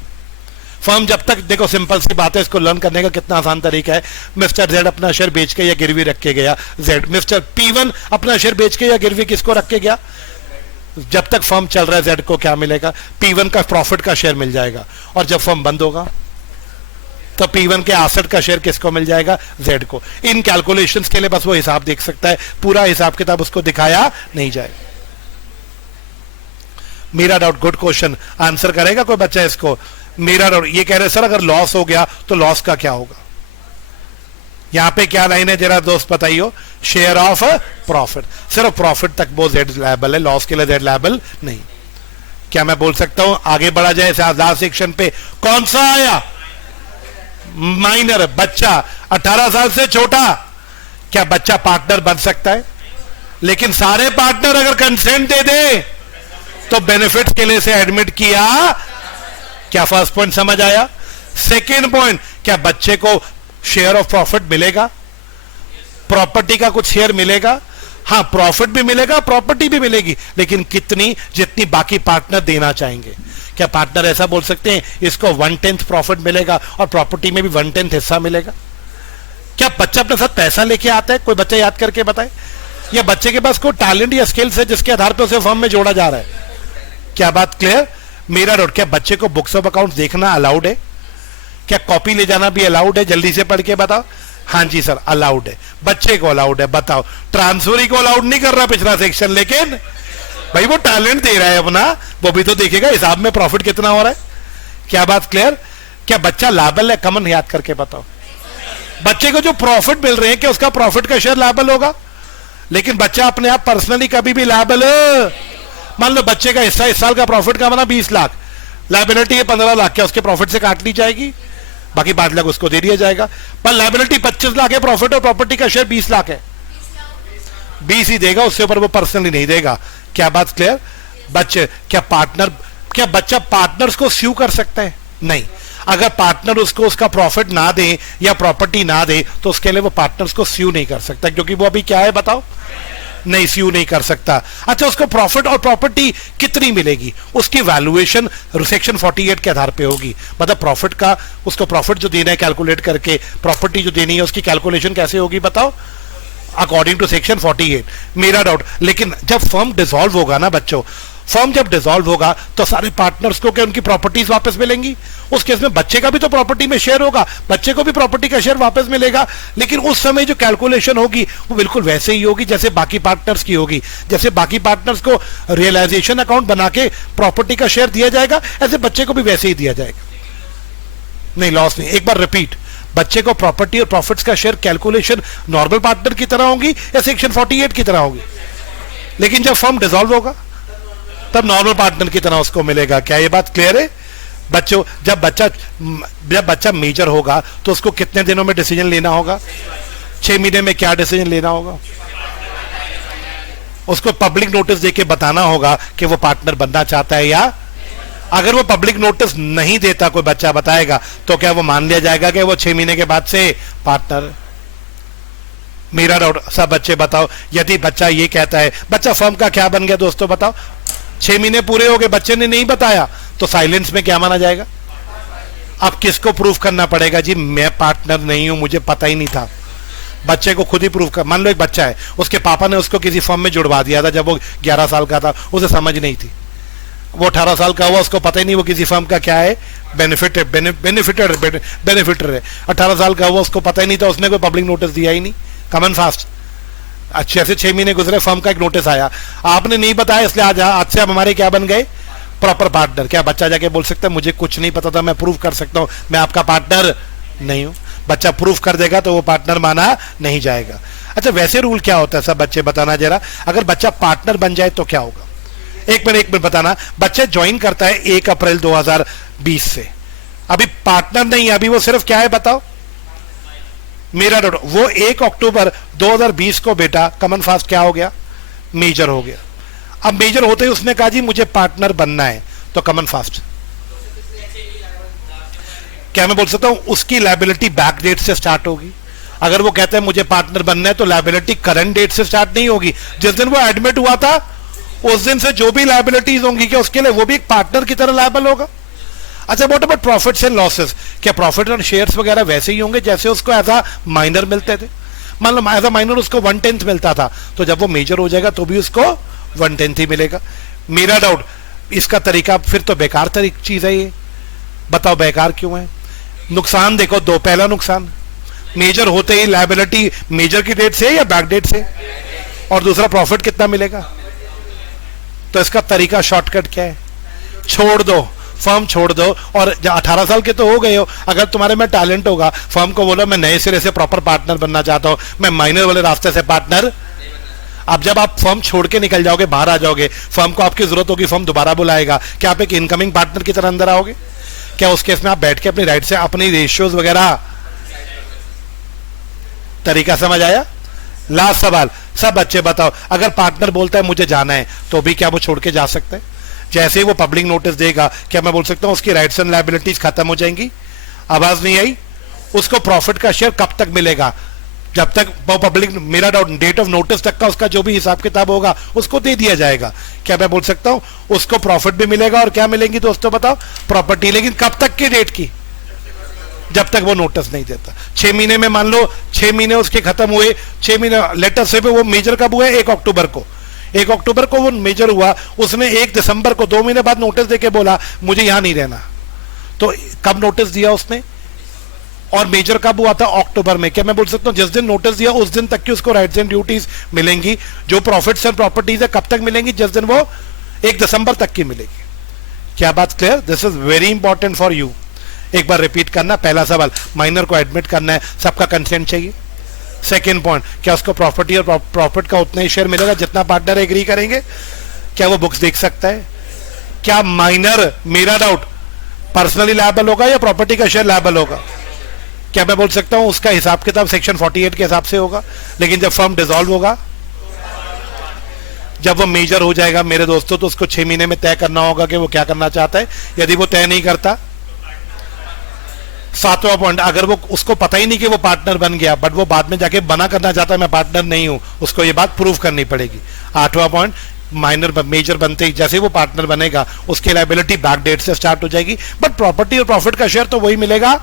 फर्म जब तक, देखो सिंपल सी बात है, इसको लर्न करने का कितना आसान तरीका है। मिस्टर Z अपना शेयर बेच के या गिरवी रख के गया, Z। मिस्टर P1 अपना शेयर बेच के या गिरवी किसको रख के गया? जब तक फर्म चल रहा है Z को क्या मिलेगा? P1 का प्रॉफिट का शेयर मिल जाएगा। और जब फर्म बंद होगा तो P1 के एसेट का शेयर किसको मिल जाएगा? Z को। इन कैलकुलेशंस के लिए बस वो हिसाब देख सकता है, पूरा हिसाब किताब उसको दिखाया नहीं जाएगा। मेरा डाउट, गुड क्वेश्चन, आंसर करेगा कोई बच्चा इसको? मेरा डाउट ये कह रहे सर अगर लॉस हो गया तो लॉस का क्या होगा? यहां पे क्या लाइन है जरा दोस्त बताइयो? Share of profit. सिर्फ प्रॉफिट तक वो जेड लायबल है, लॉस के लिए जेड लायबल नहीं। क्या मैं बोल सकता हूं आगे बढ़ा जाए लास्ट सेक्शन पे? कौन सा आया? माइनर, बच्चा 18 साल से छोटा। क्या बच्चा पार्टनर बन सकता है? लेकिन सारे पार्टनर अगर कंसेंट दे दे तो बेनिफिट के लिए से एडमिट किया। क्या फर्स्ट पॉइंट समझ आया? सेकेंड पॉइंट, क्या बच्चे को शेयर ऑफ प्रॉफिट मिलेगा? प्रॉपर्टी का कुछ शेयर मिलेगा? हां, प्रॉफिट भी मिलेगा, प्रॉपर्टी भी मिलेगी, लेकिन कितनी? जितनी बाकी पार्टनर देना चाहेंगे। क्या पार्टनर ऐसा बोल सकते हैं इसको 1/10 प्रॉफिट मिलेगा और प्रॉपर्टी में भी 1/10 हिस्सा मिलेगा? क्या बच्चा अपने साथ पैसा लेके आता है? कोई बच्चा याद करके बताए। या बच्चे के पास कोई टैलेंट या स्किल्स है जिसके आधार पर उसे फर्म में जोड़ा जा रहा है? क्या बात क्लियर? मेरा डाउट, क्या बच्चे को बुक्स ऑफ अकाउंट देखना अलाउड है? क्या कॉपी ले जाना भी अलाउड है? जल्दी से पढ़ के बताओ। हाँ जी सर, अलाउड है, बच्चे को अलाउड है। बताओ, ट्रांसफर को अलाउड नहीं कर रहा पिछला सेक्शन, लेकिन भाई वो टैलेंट दे रहा है अपना, वो भी तो देखेगा हिसाब में प्रॉफिट कितना हो रहा है। क्या बात क्लियर? क्या बच्चा लायबल है? कमन याद करके बताओ। बच्चे को जो प्रॉफिट मिल रहे हैं क्या उसका प्रॉफिट का शेयर लायबल होगा? लेकिन बच्चा अपने आप पर्सनली कभी भी लायबल है। मान लो बच्चे का हिस्सा इस साल का प्रॉफिट का बना 20 लाख, लायबिलिटी है 15 लाख, क्या उसके प्रॉफिट से काट ली जाएगी? बाकी 5 लाख उसको दे दिया जाएगा। पर लायबिलिटी 25 लाख है प्रॉफिट और प्रॉपर्टी का शेयर 20 लाख है, 20 ही देगा, उससे ऊपर वो पर्सनली नहीं देगा। क्या बात क्लियर? बच्चे क्या बच्चा पार्टनर्स को स्यू कर सकता है? नहीं। अगर पार्टनर उसको उसका प्रॉफिट ना दे या प्रॉपर्टी ना दे तो उसके लिए वो पार्टनर्स को स्यू नहीं कर सकता, क्योंकि वो अभी क्या है बताओ? नहीं, स्यू नहीं कर सकता। अच्छा, उसको प्रॉफिट और प्रॉपर्टी कितनी मिलेगी? उसकी वैल्यूएशन सेक्शन 48 के आधार पे होगी। मतलब प्रॉफिट का, उसको प्रॉफिट जो देना है कैलकुलेट करके, प्रॉपर्टी जो देनी है उसकी कैलकुलेशन कैसे होगी बताओ? According to section 48। मेरा डाउट, लेकिन जब फर्म डिसॉल्व होगा ना बच्चों, फर्म जब डिसॉल्व होगा तो सारे पार्टनर्स को क्या उनकी प्रॉपर्टीज वापस मिलेंगी? उस केस में बच्चे का भी तो प्रॉपर्टी में शेयर होगा, बच्चे को भी प्रॉपर्टी का शेयर वापस मिलेगा। लेकिन उस समय जो कैलकुलेशन होगी वो बिल्कुल वैसे ही होगी जैसे बाकी पार्टनर्स की होगी। जैसे बाकी पार्टनर्स को रियलाइजेशन अकाउंट बना के प्रॉपर्टी का शेयर दिया जाएगा, ऐसे बच्चे को भी वैसे ही दिया जाएगा। नहीं, लॉस नहीं। एक बार रिपीट, बच्चे को प्रॉपर्टी और प्रॉफिट्स का शेयर कैलकुलेशन नॉर्मल पार्टनर की तरह होगी या सेक्शन 48 की तरह होगी? लेकिन जब फर्म डिसॉल्व होगा तब नॉर्मल पार्टनर की तरह उसको मिलेगा। क्या ये बात क्लियर है बच्चों? जब बच्चा मेजर होगा तो उसको कितने दिनों में डिसीजन लेना होगा? 6 महीने में क्या डिसीजन लेना होगा? उसको पब्लिक नोटिस देके बताना होगा कि वो पार्टनर बनना चाहता है या? अगर वो पब्लिक नोटिस नहीं देता, कोई बच्चा बताएगा, तो क्या वो मान लिया जाएगा कि वो 6 महीने के बाद से पार्टनर? मेरा डाउट, सब बच्चे बताओ, यदि बच्चा ये कहता है, बच्चा फर्म का क्या बन गया दोस्तों बताओ? 6 महीने पूरे हो गए, बच्चे ने नहीं बताया, तो साइलेंस में क्या माना जाएगा? अब किसको प्रूफ करना पड़ेगा? जी मैं पार्टनर नहीं हूं, मुझे पता ही नहीं था। बच्चे को खुद ही प्रूफ कर। मान लो एक बच्चा है, उसके पापा ने उसको किसी फर्म में जुड़वा दिया था जब वो 11 साल का था, उसे समझ नहीं थी। वो 18 साल का हुआ, उसको पता ही नहीं वो किसी फर्म का क्या है, बेनिफिटर है। 18 साल का हुआ, उसको पता ही नहीं था, उसने कोई पब्लिक नोटिस दिया ही नहीं, कमन फास्ट। अच्छे से 6 महीने गुजरे, फर्म का एक नोटिस आया, आपने नहीं बताया, इसलिए आज से आप हमारे क्या बन गए? Proper partner. क्या बच्चा जाके बोल सकता है मुझे कुछ नहीं पता था, मैं प्रूव कर सकता हूं मैं आपका पार्टनर नहीं हूं? बच्चा प्रूफ कर देगा तो वो पार्टनर माना नहीं जाएगा। अच्छा, वैसे रूल क्या होता है सब बच्चे बताना जरा, अगर बच्चा पार्टनर बन जाए तो क्या होगा? एक मिनट बताना। बच्चा ज्वाइन करता है 1 अप्रैल 2020 से, अभी पार्टनर नहीं है, अभी वो सिर्फ क्या है बताओ? मेरा डाउट, वो 1 अक्टूबर 2020 को बेटा कमन फास्ट क्या हो गया? मेजर हो गया। अब मेजर होते ही उसने कहा जी मुझे पार्टनर बनना है, तो कमन फास्ट क्या मैं बोल सकता हूं उसकी लायबिलिटी बैक डेट से स्टार्ट होगी? अगर वो कहता है मुझे पार्टनर बनना है तो लायबिलिटी करंट डेट से स्टार्ट नहीं होगी, जिस दिन वो एडमिट हुआ था उस दिन से जो भी लायबिलिटीज होंगी क्या उसके लिए वो भी एक पार्टनर की तरह लायबल होगा? अच्छा, what about profits and losses? क्या प्रॉफिट और शेयर्स वगैरह वैसे ही होंगे जैसे उसको एज अ माइनर मिलते थे? मान लो एज अ माइनर उसको 1/10 मिलता था, तो जब वो मेजर हो जाएगा तो भी उसको 1/10 ही मिलेगा। मेरा डाउट, इसका तरीका फिर तो बेकार चीज है ये, बताओ बेकार क्यों है? नुकसान देखो दो, पहला नुकसान मेजर होते ही लायबिलिटी मेजर की डेट से या बैक डेट से, और दूसरा प्रॉफिट कितना मिलेगा? तो इसका तरीका शॉर्टकट क्या है? छोड़ दो, फर्म छोड़ दो, और 18 साल के तो हो गए हो, अगर तुम्हारे में टैलेंट होगा, फर्म को बोलो मैं नए सिरे से प्रॉपर पार्टनर बनना चाहता हूं, मैं माइनर वाले रास्ते से पार्टनर। अब जब आप फर्म छोड़ के निकल जाओगे, बाहर आ जाओगे, फर्म को आपकी जरूरत होगी, फर्म दोबारा बुलाएगा, क्या आप एक इनकमिंग पार्टनर की तरह अंदर आओगे? क्या उस केस में आप बैठ के अपनी राइट से अपनी रेशियोज वगैरह? तरीका समझ आया? लास्ट सवाल, सब बच्चे बताओ, अगर पार्टनर बोलता है मुझे जाना है, तो भी क्या वो छोड़ के जा सकते हैं? जैसे ही वो पब्लिक नोटिस देगा, क्या मैं बोल सकता हूं उसकी राइट्स एंड लायबिलिटीज खत्म हो जाएंगी? आवाज नहीं आई? उसको प्रॉफिट का शेयर कब तक मिलेगा? जब तक वो पब्लिक, मेरा डाउट, डेट ऑफ नोटिस तक का उसका जो भी हिसाब किताब होगा उसको दे दिया जाएगा। क्या मैं बोल सकता हूं उसको प्रॉफिट भी मिलेगा और क्या मिलेंगी दोस्तों बताओ? प्रॉपर्टी। लेकिन कब तक की डेट की? जब तक वो नोटिस नहीं देता। 6 महीने में, मान लो 6 महीने उसके खत्म हुए, 6 महीने लेटर से भी वो मेजर कब हुआ है? 1 अक्टूबर को। 1 अक्टूबर को वो मेजर हुआ, उसने 1 दिसंबर को 2 महीने बाद नोटिस देके बोला मुझे यहां नहीं रहना, तो कब नोटिस दिया उसने? और मेजर कब हुआ था? अक्टूबर में। क्या मैं बोल सकता हूं जिस दिन नोटिस दिया उस दिन तक की उसको राइट्स एंड ड्यूटीज मिलेंगी? जो प्रॉफिट्स एंड प्रॉपर्टीज है कब तक मिलेंगी? जिस दिन वो 1 दिसंबर तक की मिलेगी। क्या बात clear? This is very important for you. एक बार रिपीट करना। पहला सवाल, माइनर को एडमिट करना है, सबका कंसेंट चाहिए। सेकेंड पॉइंट, क्या उसको प्रॉपर्टी और प्रॉफिट का उतना ही शेयर मिलेगा जितना पार्टनर एग्री करेंगे? क्या वो बुक्स देख सकता है? क्या माइनर, मेरा डाउट, पर्सनली लायबल होगा या प्रॉपर्टी का शेयर लायबल होगा? क्या मैं बोल सकता हूं उसका हिसाब किताब सेक्शन 48 के हिसाब से होगा? लेकिन जब फर्म डिसॉल्व होगा, जब वो मेजर हो जाएगा मेरे दोस्तों, तो उसको 6 महीने में तय करना होगा कि वो क्या करना चाहता है। यदि वो तय नहीं करता, 7वां पॉइंट, अगर वो, उसको पता ही नहीं कि वो पार्टनर बन गया, बट वो बाद में जाके बना करना चाहता है मैं पार्टनर नहीं हूं, उसको ये बात प्रूव करनी पड़ेगी। 8वां पॉइंट, माइनर मेजर बनते ही जैसे ही वो पार्टनर बनेगा उसकी लायबिलिटी बैक डेट से स्टार्ट हो जाएगी, बट प्रॉपर्टी और प्रॉफिट का शेयर तो वही मिलेगा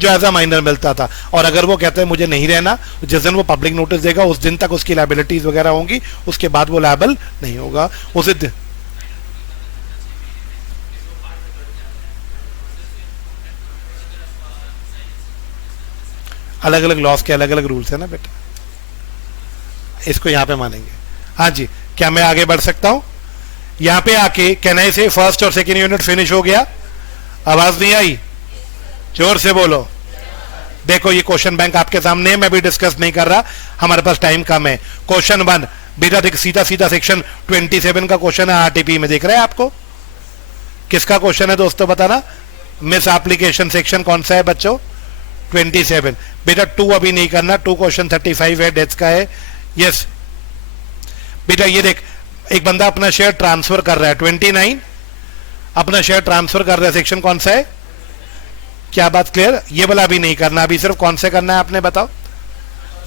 जो एज अ माइनर मिलता था। और अगर वो कहते हैं मुझे नहीं रहना, जिस दिन वो पब्लिक नोटिस देगा उस दिन तक उसकी लायबिलिटीज वगैरह होंगी, उसके बाद वो लायबल नहीं होगा। उसे अलग अलग लॉस के अलग अलग रूल्स है ना बेटा, इसको यहां पे मानेंगे। हाँ जी, क्या मैं आगे बढ़ सकता हूं? यहां पे आके कैन आई से फर्स्ट और सेकेंड यूनिट फिनिश हो गया? आवाज नहीं आई? जोर से बोलो। देखो ये क्वेश्चन बैंक आपके सामने है, मैं भी डिस्कस नहीं कर रहा, हमारे पास टाइम कम है। क्वेश्चन 1 बेटा देख, सीधा सीधा सेक्शन 27 का क्वेश्चन है आरटीपी में, देख रहे हैं आपको? किसका क्वेश्चन है दोस्तों बताना? मिस एप्लीकेशन सेक्शन कौन सा है बच्चों? 27। बेटा 2 अभी नहीं करना, 2 क्वेश्चन 35 है, डेट्स का है। यस बेटा ये देख, एक बंदा अपना शेयर ट्रांसफर कर रहा है, 29 अपना शेयर ट्रांसफर कर रहा है, सेक्शन कौन सा है? क्या बात क्लियर? ये वाला अभी नहीं करना, अभी सिर्फ कौन से करना है आपने बताओ?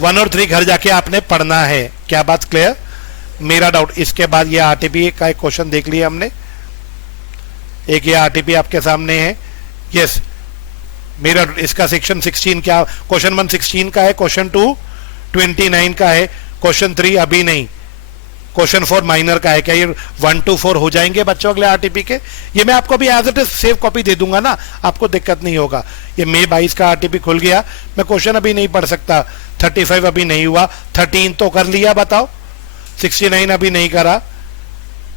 1 और 3 घर जाके आपने पढ़ना है। क्या बात क्लियर? मेरा डाउट, इसके बाद ये आरटीपी का एक क्वेश्चन देख लिया हमने, एक ये आरटीपी आपके सामने है। यस मेरा, इसका सेक्शन 16 क्या? क्वेश्चन 1 16 का है, क्वेश्चन 2 29 का है, क्वेश्चन 3 अभी नहीं, क्वेश्चन 4 माइनर का है। क्या ये 1 to 4 हो जाएंगे बच्चों अगले आरटीपी के? ये मैं आपको भी as it is save copy दे दूंगा ना, आपको दिक्कत नहीं होगा। ये मई 22 का आरटीपी खुल गया, मैं क्वेश्चन अभी नहीं पढ़ सकता। 35 अभी नहीं हुआ, 13 तो कर लिया, बताओ 69 अभी नहीं करा।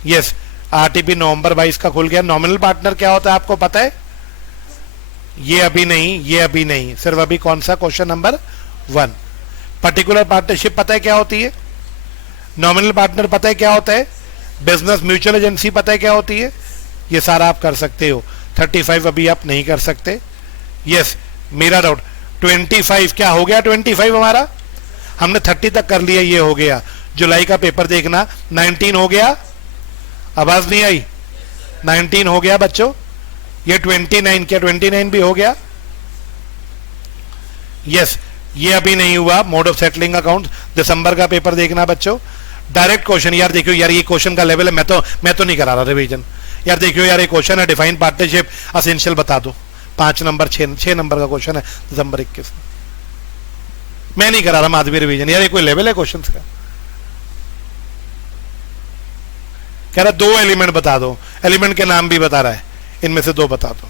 यस आरटीपी नवंबर 22 का खुल गया। नॉमिनल पार्टनर क्या होता है आपको पता है? ये अभी नहीं, ये अभी नहीं, सिर्फ अभी कौन सा? Question number 1। पर्टिकुलर पार्टनरशिप पता है क्या होती है? नॉमिनल पार्टनर पता है क्या होता है? बिजनेस म्यूचुअल एजेंसी पता है क्या होती है? ये सारा आप कर सकते हो। 35 अभी आप नहीं कर सकते। यस मेरा डाउट, 25 क्या हो गया? 25 हमारा हमने 30 तक कर लिया, ये हो गया। जुलाई का पेपर देखना, 19 हो गया, आवाज नहीं आई? 19 हो गया बच्चों। ये 29, क्या 29 भी हो गया? यस ये अभी नहीं हुआ। मोड ऑफ सेटलिंग अकाउंट, दिसंबर का पेपर देखना बच्चों। डायरेक्ट क्वेश्चन यार, देखियो यार ये क्वेश्चन का लेवल है, मैं तो नहीं करा रहा रिवीजन यार। देखियो यार ये क्वेश्चन है, डिफाइंड पार्टनरशिप असेंशियल बता दो, 5 नंबर 6 नंबर का क्वेश्चन है, दिसंबर 21। मैं नहीं करा रहा माधवी रिवीजन यार, ये कोई लेवल है क्वेश्चन का? कह रहा 2 एलिमेंट बता दो, एलिमेंट के नाम भी बता रहा है, इनमें से 2 बता दो।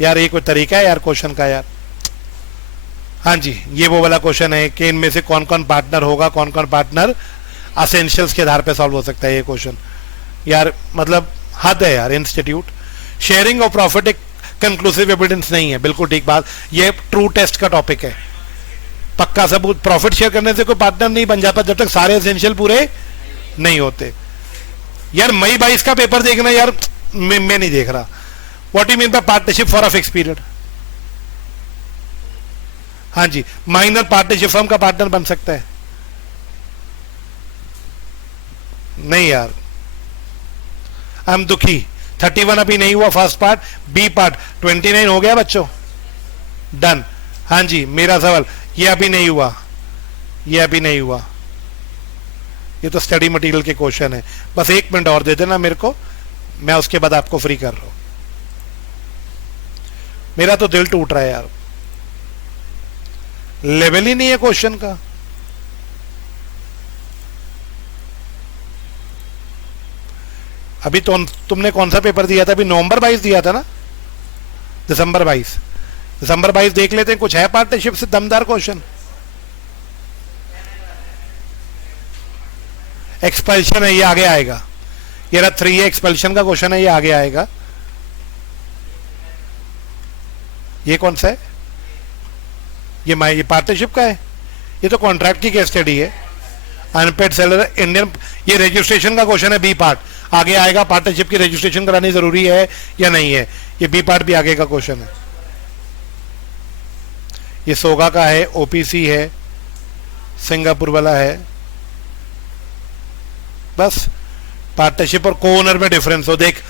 यार ये कोई तरीका है यार क्वेश्चन का यार? हाँ जी ये वो वाला क्वेश्चन है कि इनमें से कौन कौन पार्टनर होगा, कौन कौन पार्टनर असेंशियल्स के आधार पे सॉल्व हो सकता है ये क्वेश्चन। यार मतलब हद है यार इंस्टीट्यूट। शेयरिंग ऑफ प्रॉफिट एक कंक्लूसिव एविडेंस नहीं है, बिल्कुल ठीक बात, ये ट्रू टेस्ट का टॉपिक है। पक्का सबूत, प्रॉफिट शेयर करने से कोई पार्टनर नहीं बन जाता जब तक सारे एसेंशियल पूरे नहीं होते। यार मई 22 का पेपर देखना यार, मैं नहीं देख रहा। What you mean by partnership for a fix period? हाँ जी, माइनर पार्टनरशिप फर्म का पार्टनर बन सकता है? नहीं यार, आई एम दुखी। 31 अभी नहीं हुआ फर्स्ट पार्ट, बी पार्ट 29 हो गया बच्चों, डन। हाँ जी, मेरा सवाल ये अभी नहीं हुआ, ये अभी नहीं हुआ, ये तो स्टडी मटेरियल के क्वेश्चन है। बस 1 मिनट और दे देना मेरे को, मैं उसके बाद आपको फ्री कर रहा हूं। मेरा तो दिल टूट रहा है यार, लेवल ही नहीं है क्वेश्चन का। अभी तो तुमने कौन सा पेपर दिया था? अभी नवंबर 22 दिया था ना, दिसंबर 22। दिसंबर 22 देख लेते हैं, कुछ है पार्टनरशिप से दमदार क्वेश्चन। एक्सपल्शन है, ये आगे आएगा। ये रहा 3 एक्सपल्शन का क्वेश्चन है, ये आगे आएगा। ये कौन सा है? ये पार्टनरशिप का है, ये तो कॉन्ट्रैक्ट की केस स्टडी है। अनपेड सेलर इंडियन, ये रजिस्ट्रेशन का क्वेश्चन है, बी पार्ट आगे आएगा। पार्टनरशिप की रजिस्ट्रेशन करानी जरूरी है या नहीं है, ये बी पार्ट भी आगे का क्वेश्चन है। ये सोगा का है, ओपीसी है, सिंगापुर वाला है। बस पार्टनरशिप और को ओनर में डिफरेंस हो, देखा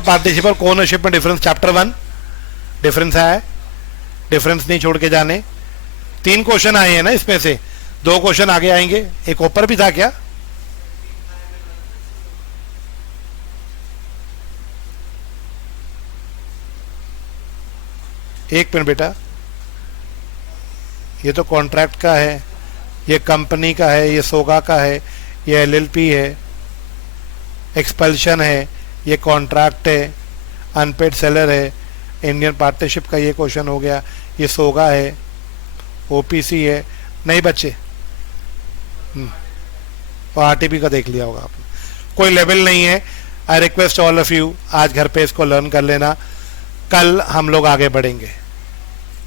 पार्टनरशिप और को ओनरशिप में डिफरेंस, चैप्टर 1 डिफरेंस है, डिफरेंस नहीं छोड़ के जाने। 3 क्वेश्चन आए हैं ना इसमें से, 2 क्वेश्चन आगे आएंगे, एक ऊपर भी था क्या? एक मिनट बेटा, ये तो कॉन्ट्रैक्ट का है, ये कंपनी का है, ये सोगा का है, ये एलएलपी है, एक्सपल्शन है, ये कॉन्ट्रैक्ट है, अनपेड सेलर है, इंडियन पार्टनरशिप का ये क्वेश्चन हो गया, ये सोगा है, ओपीसी है। नहीं बच्चे, और आरटीपी का देख लिया होगा आपने, कोई लेवल नहीं है। I request all of you, आज घर पे इसको लर्न कर लेना, कल हम लोग आगे बढ़ेंगे।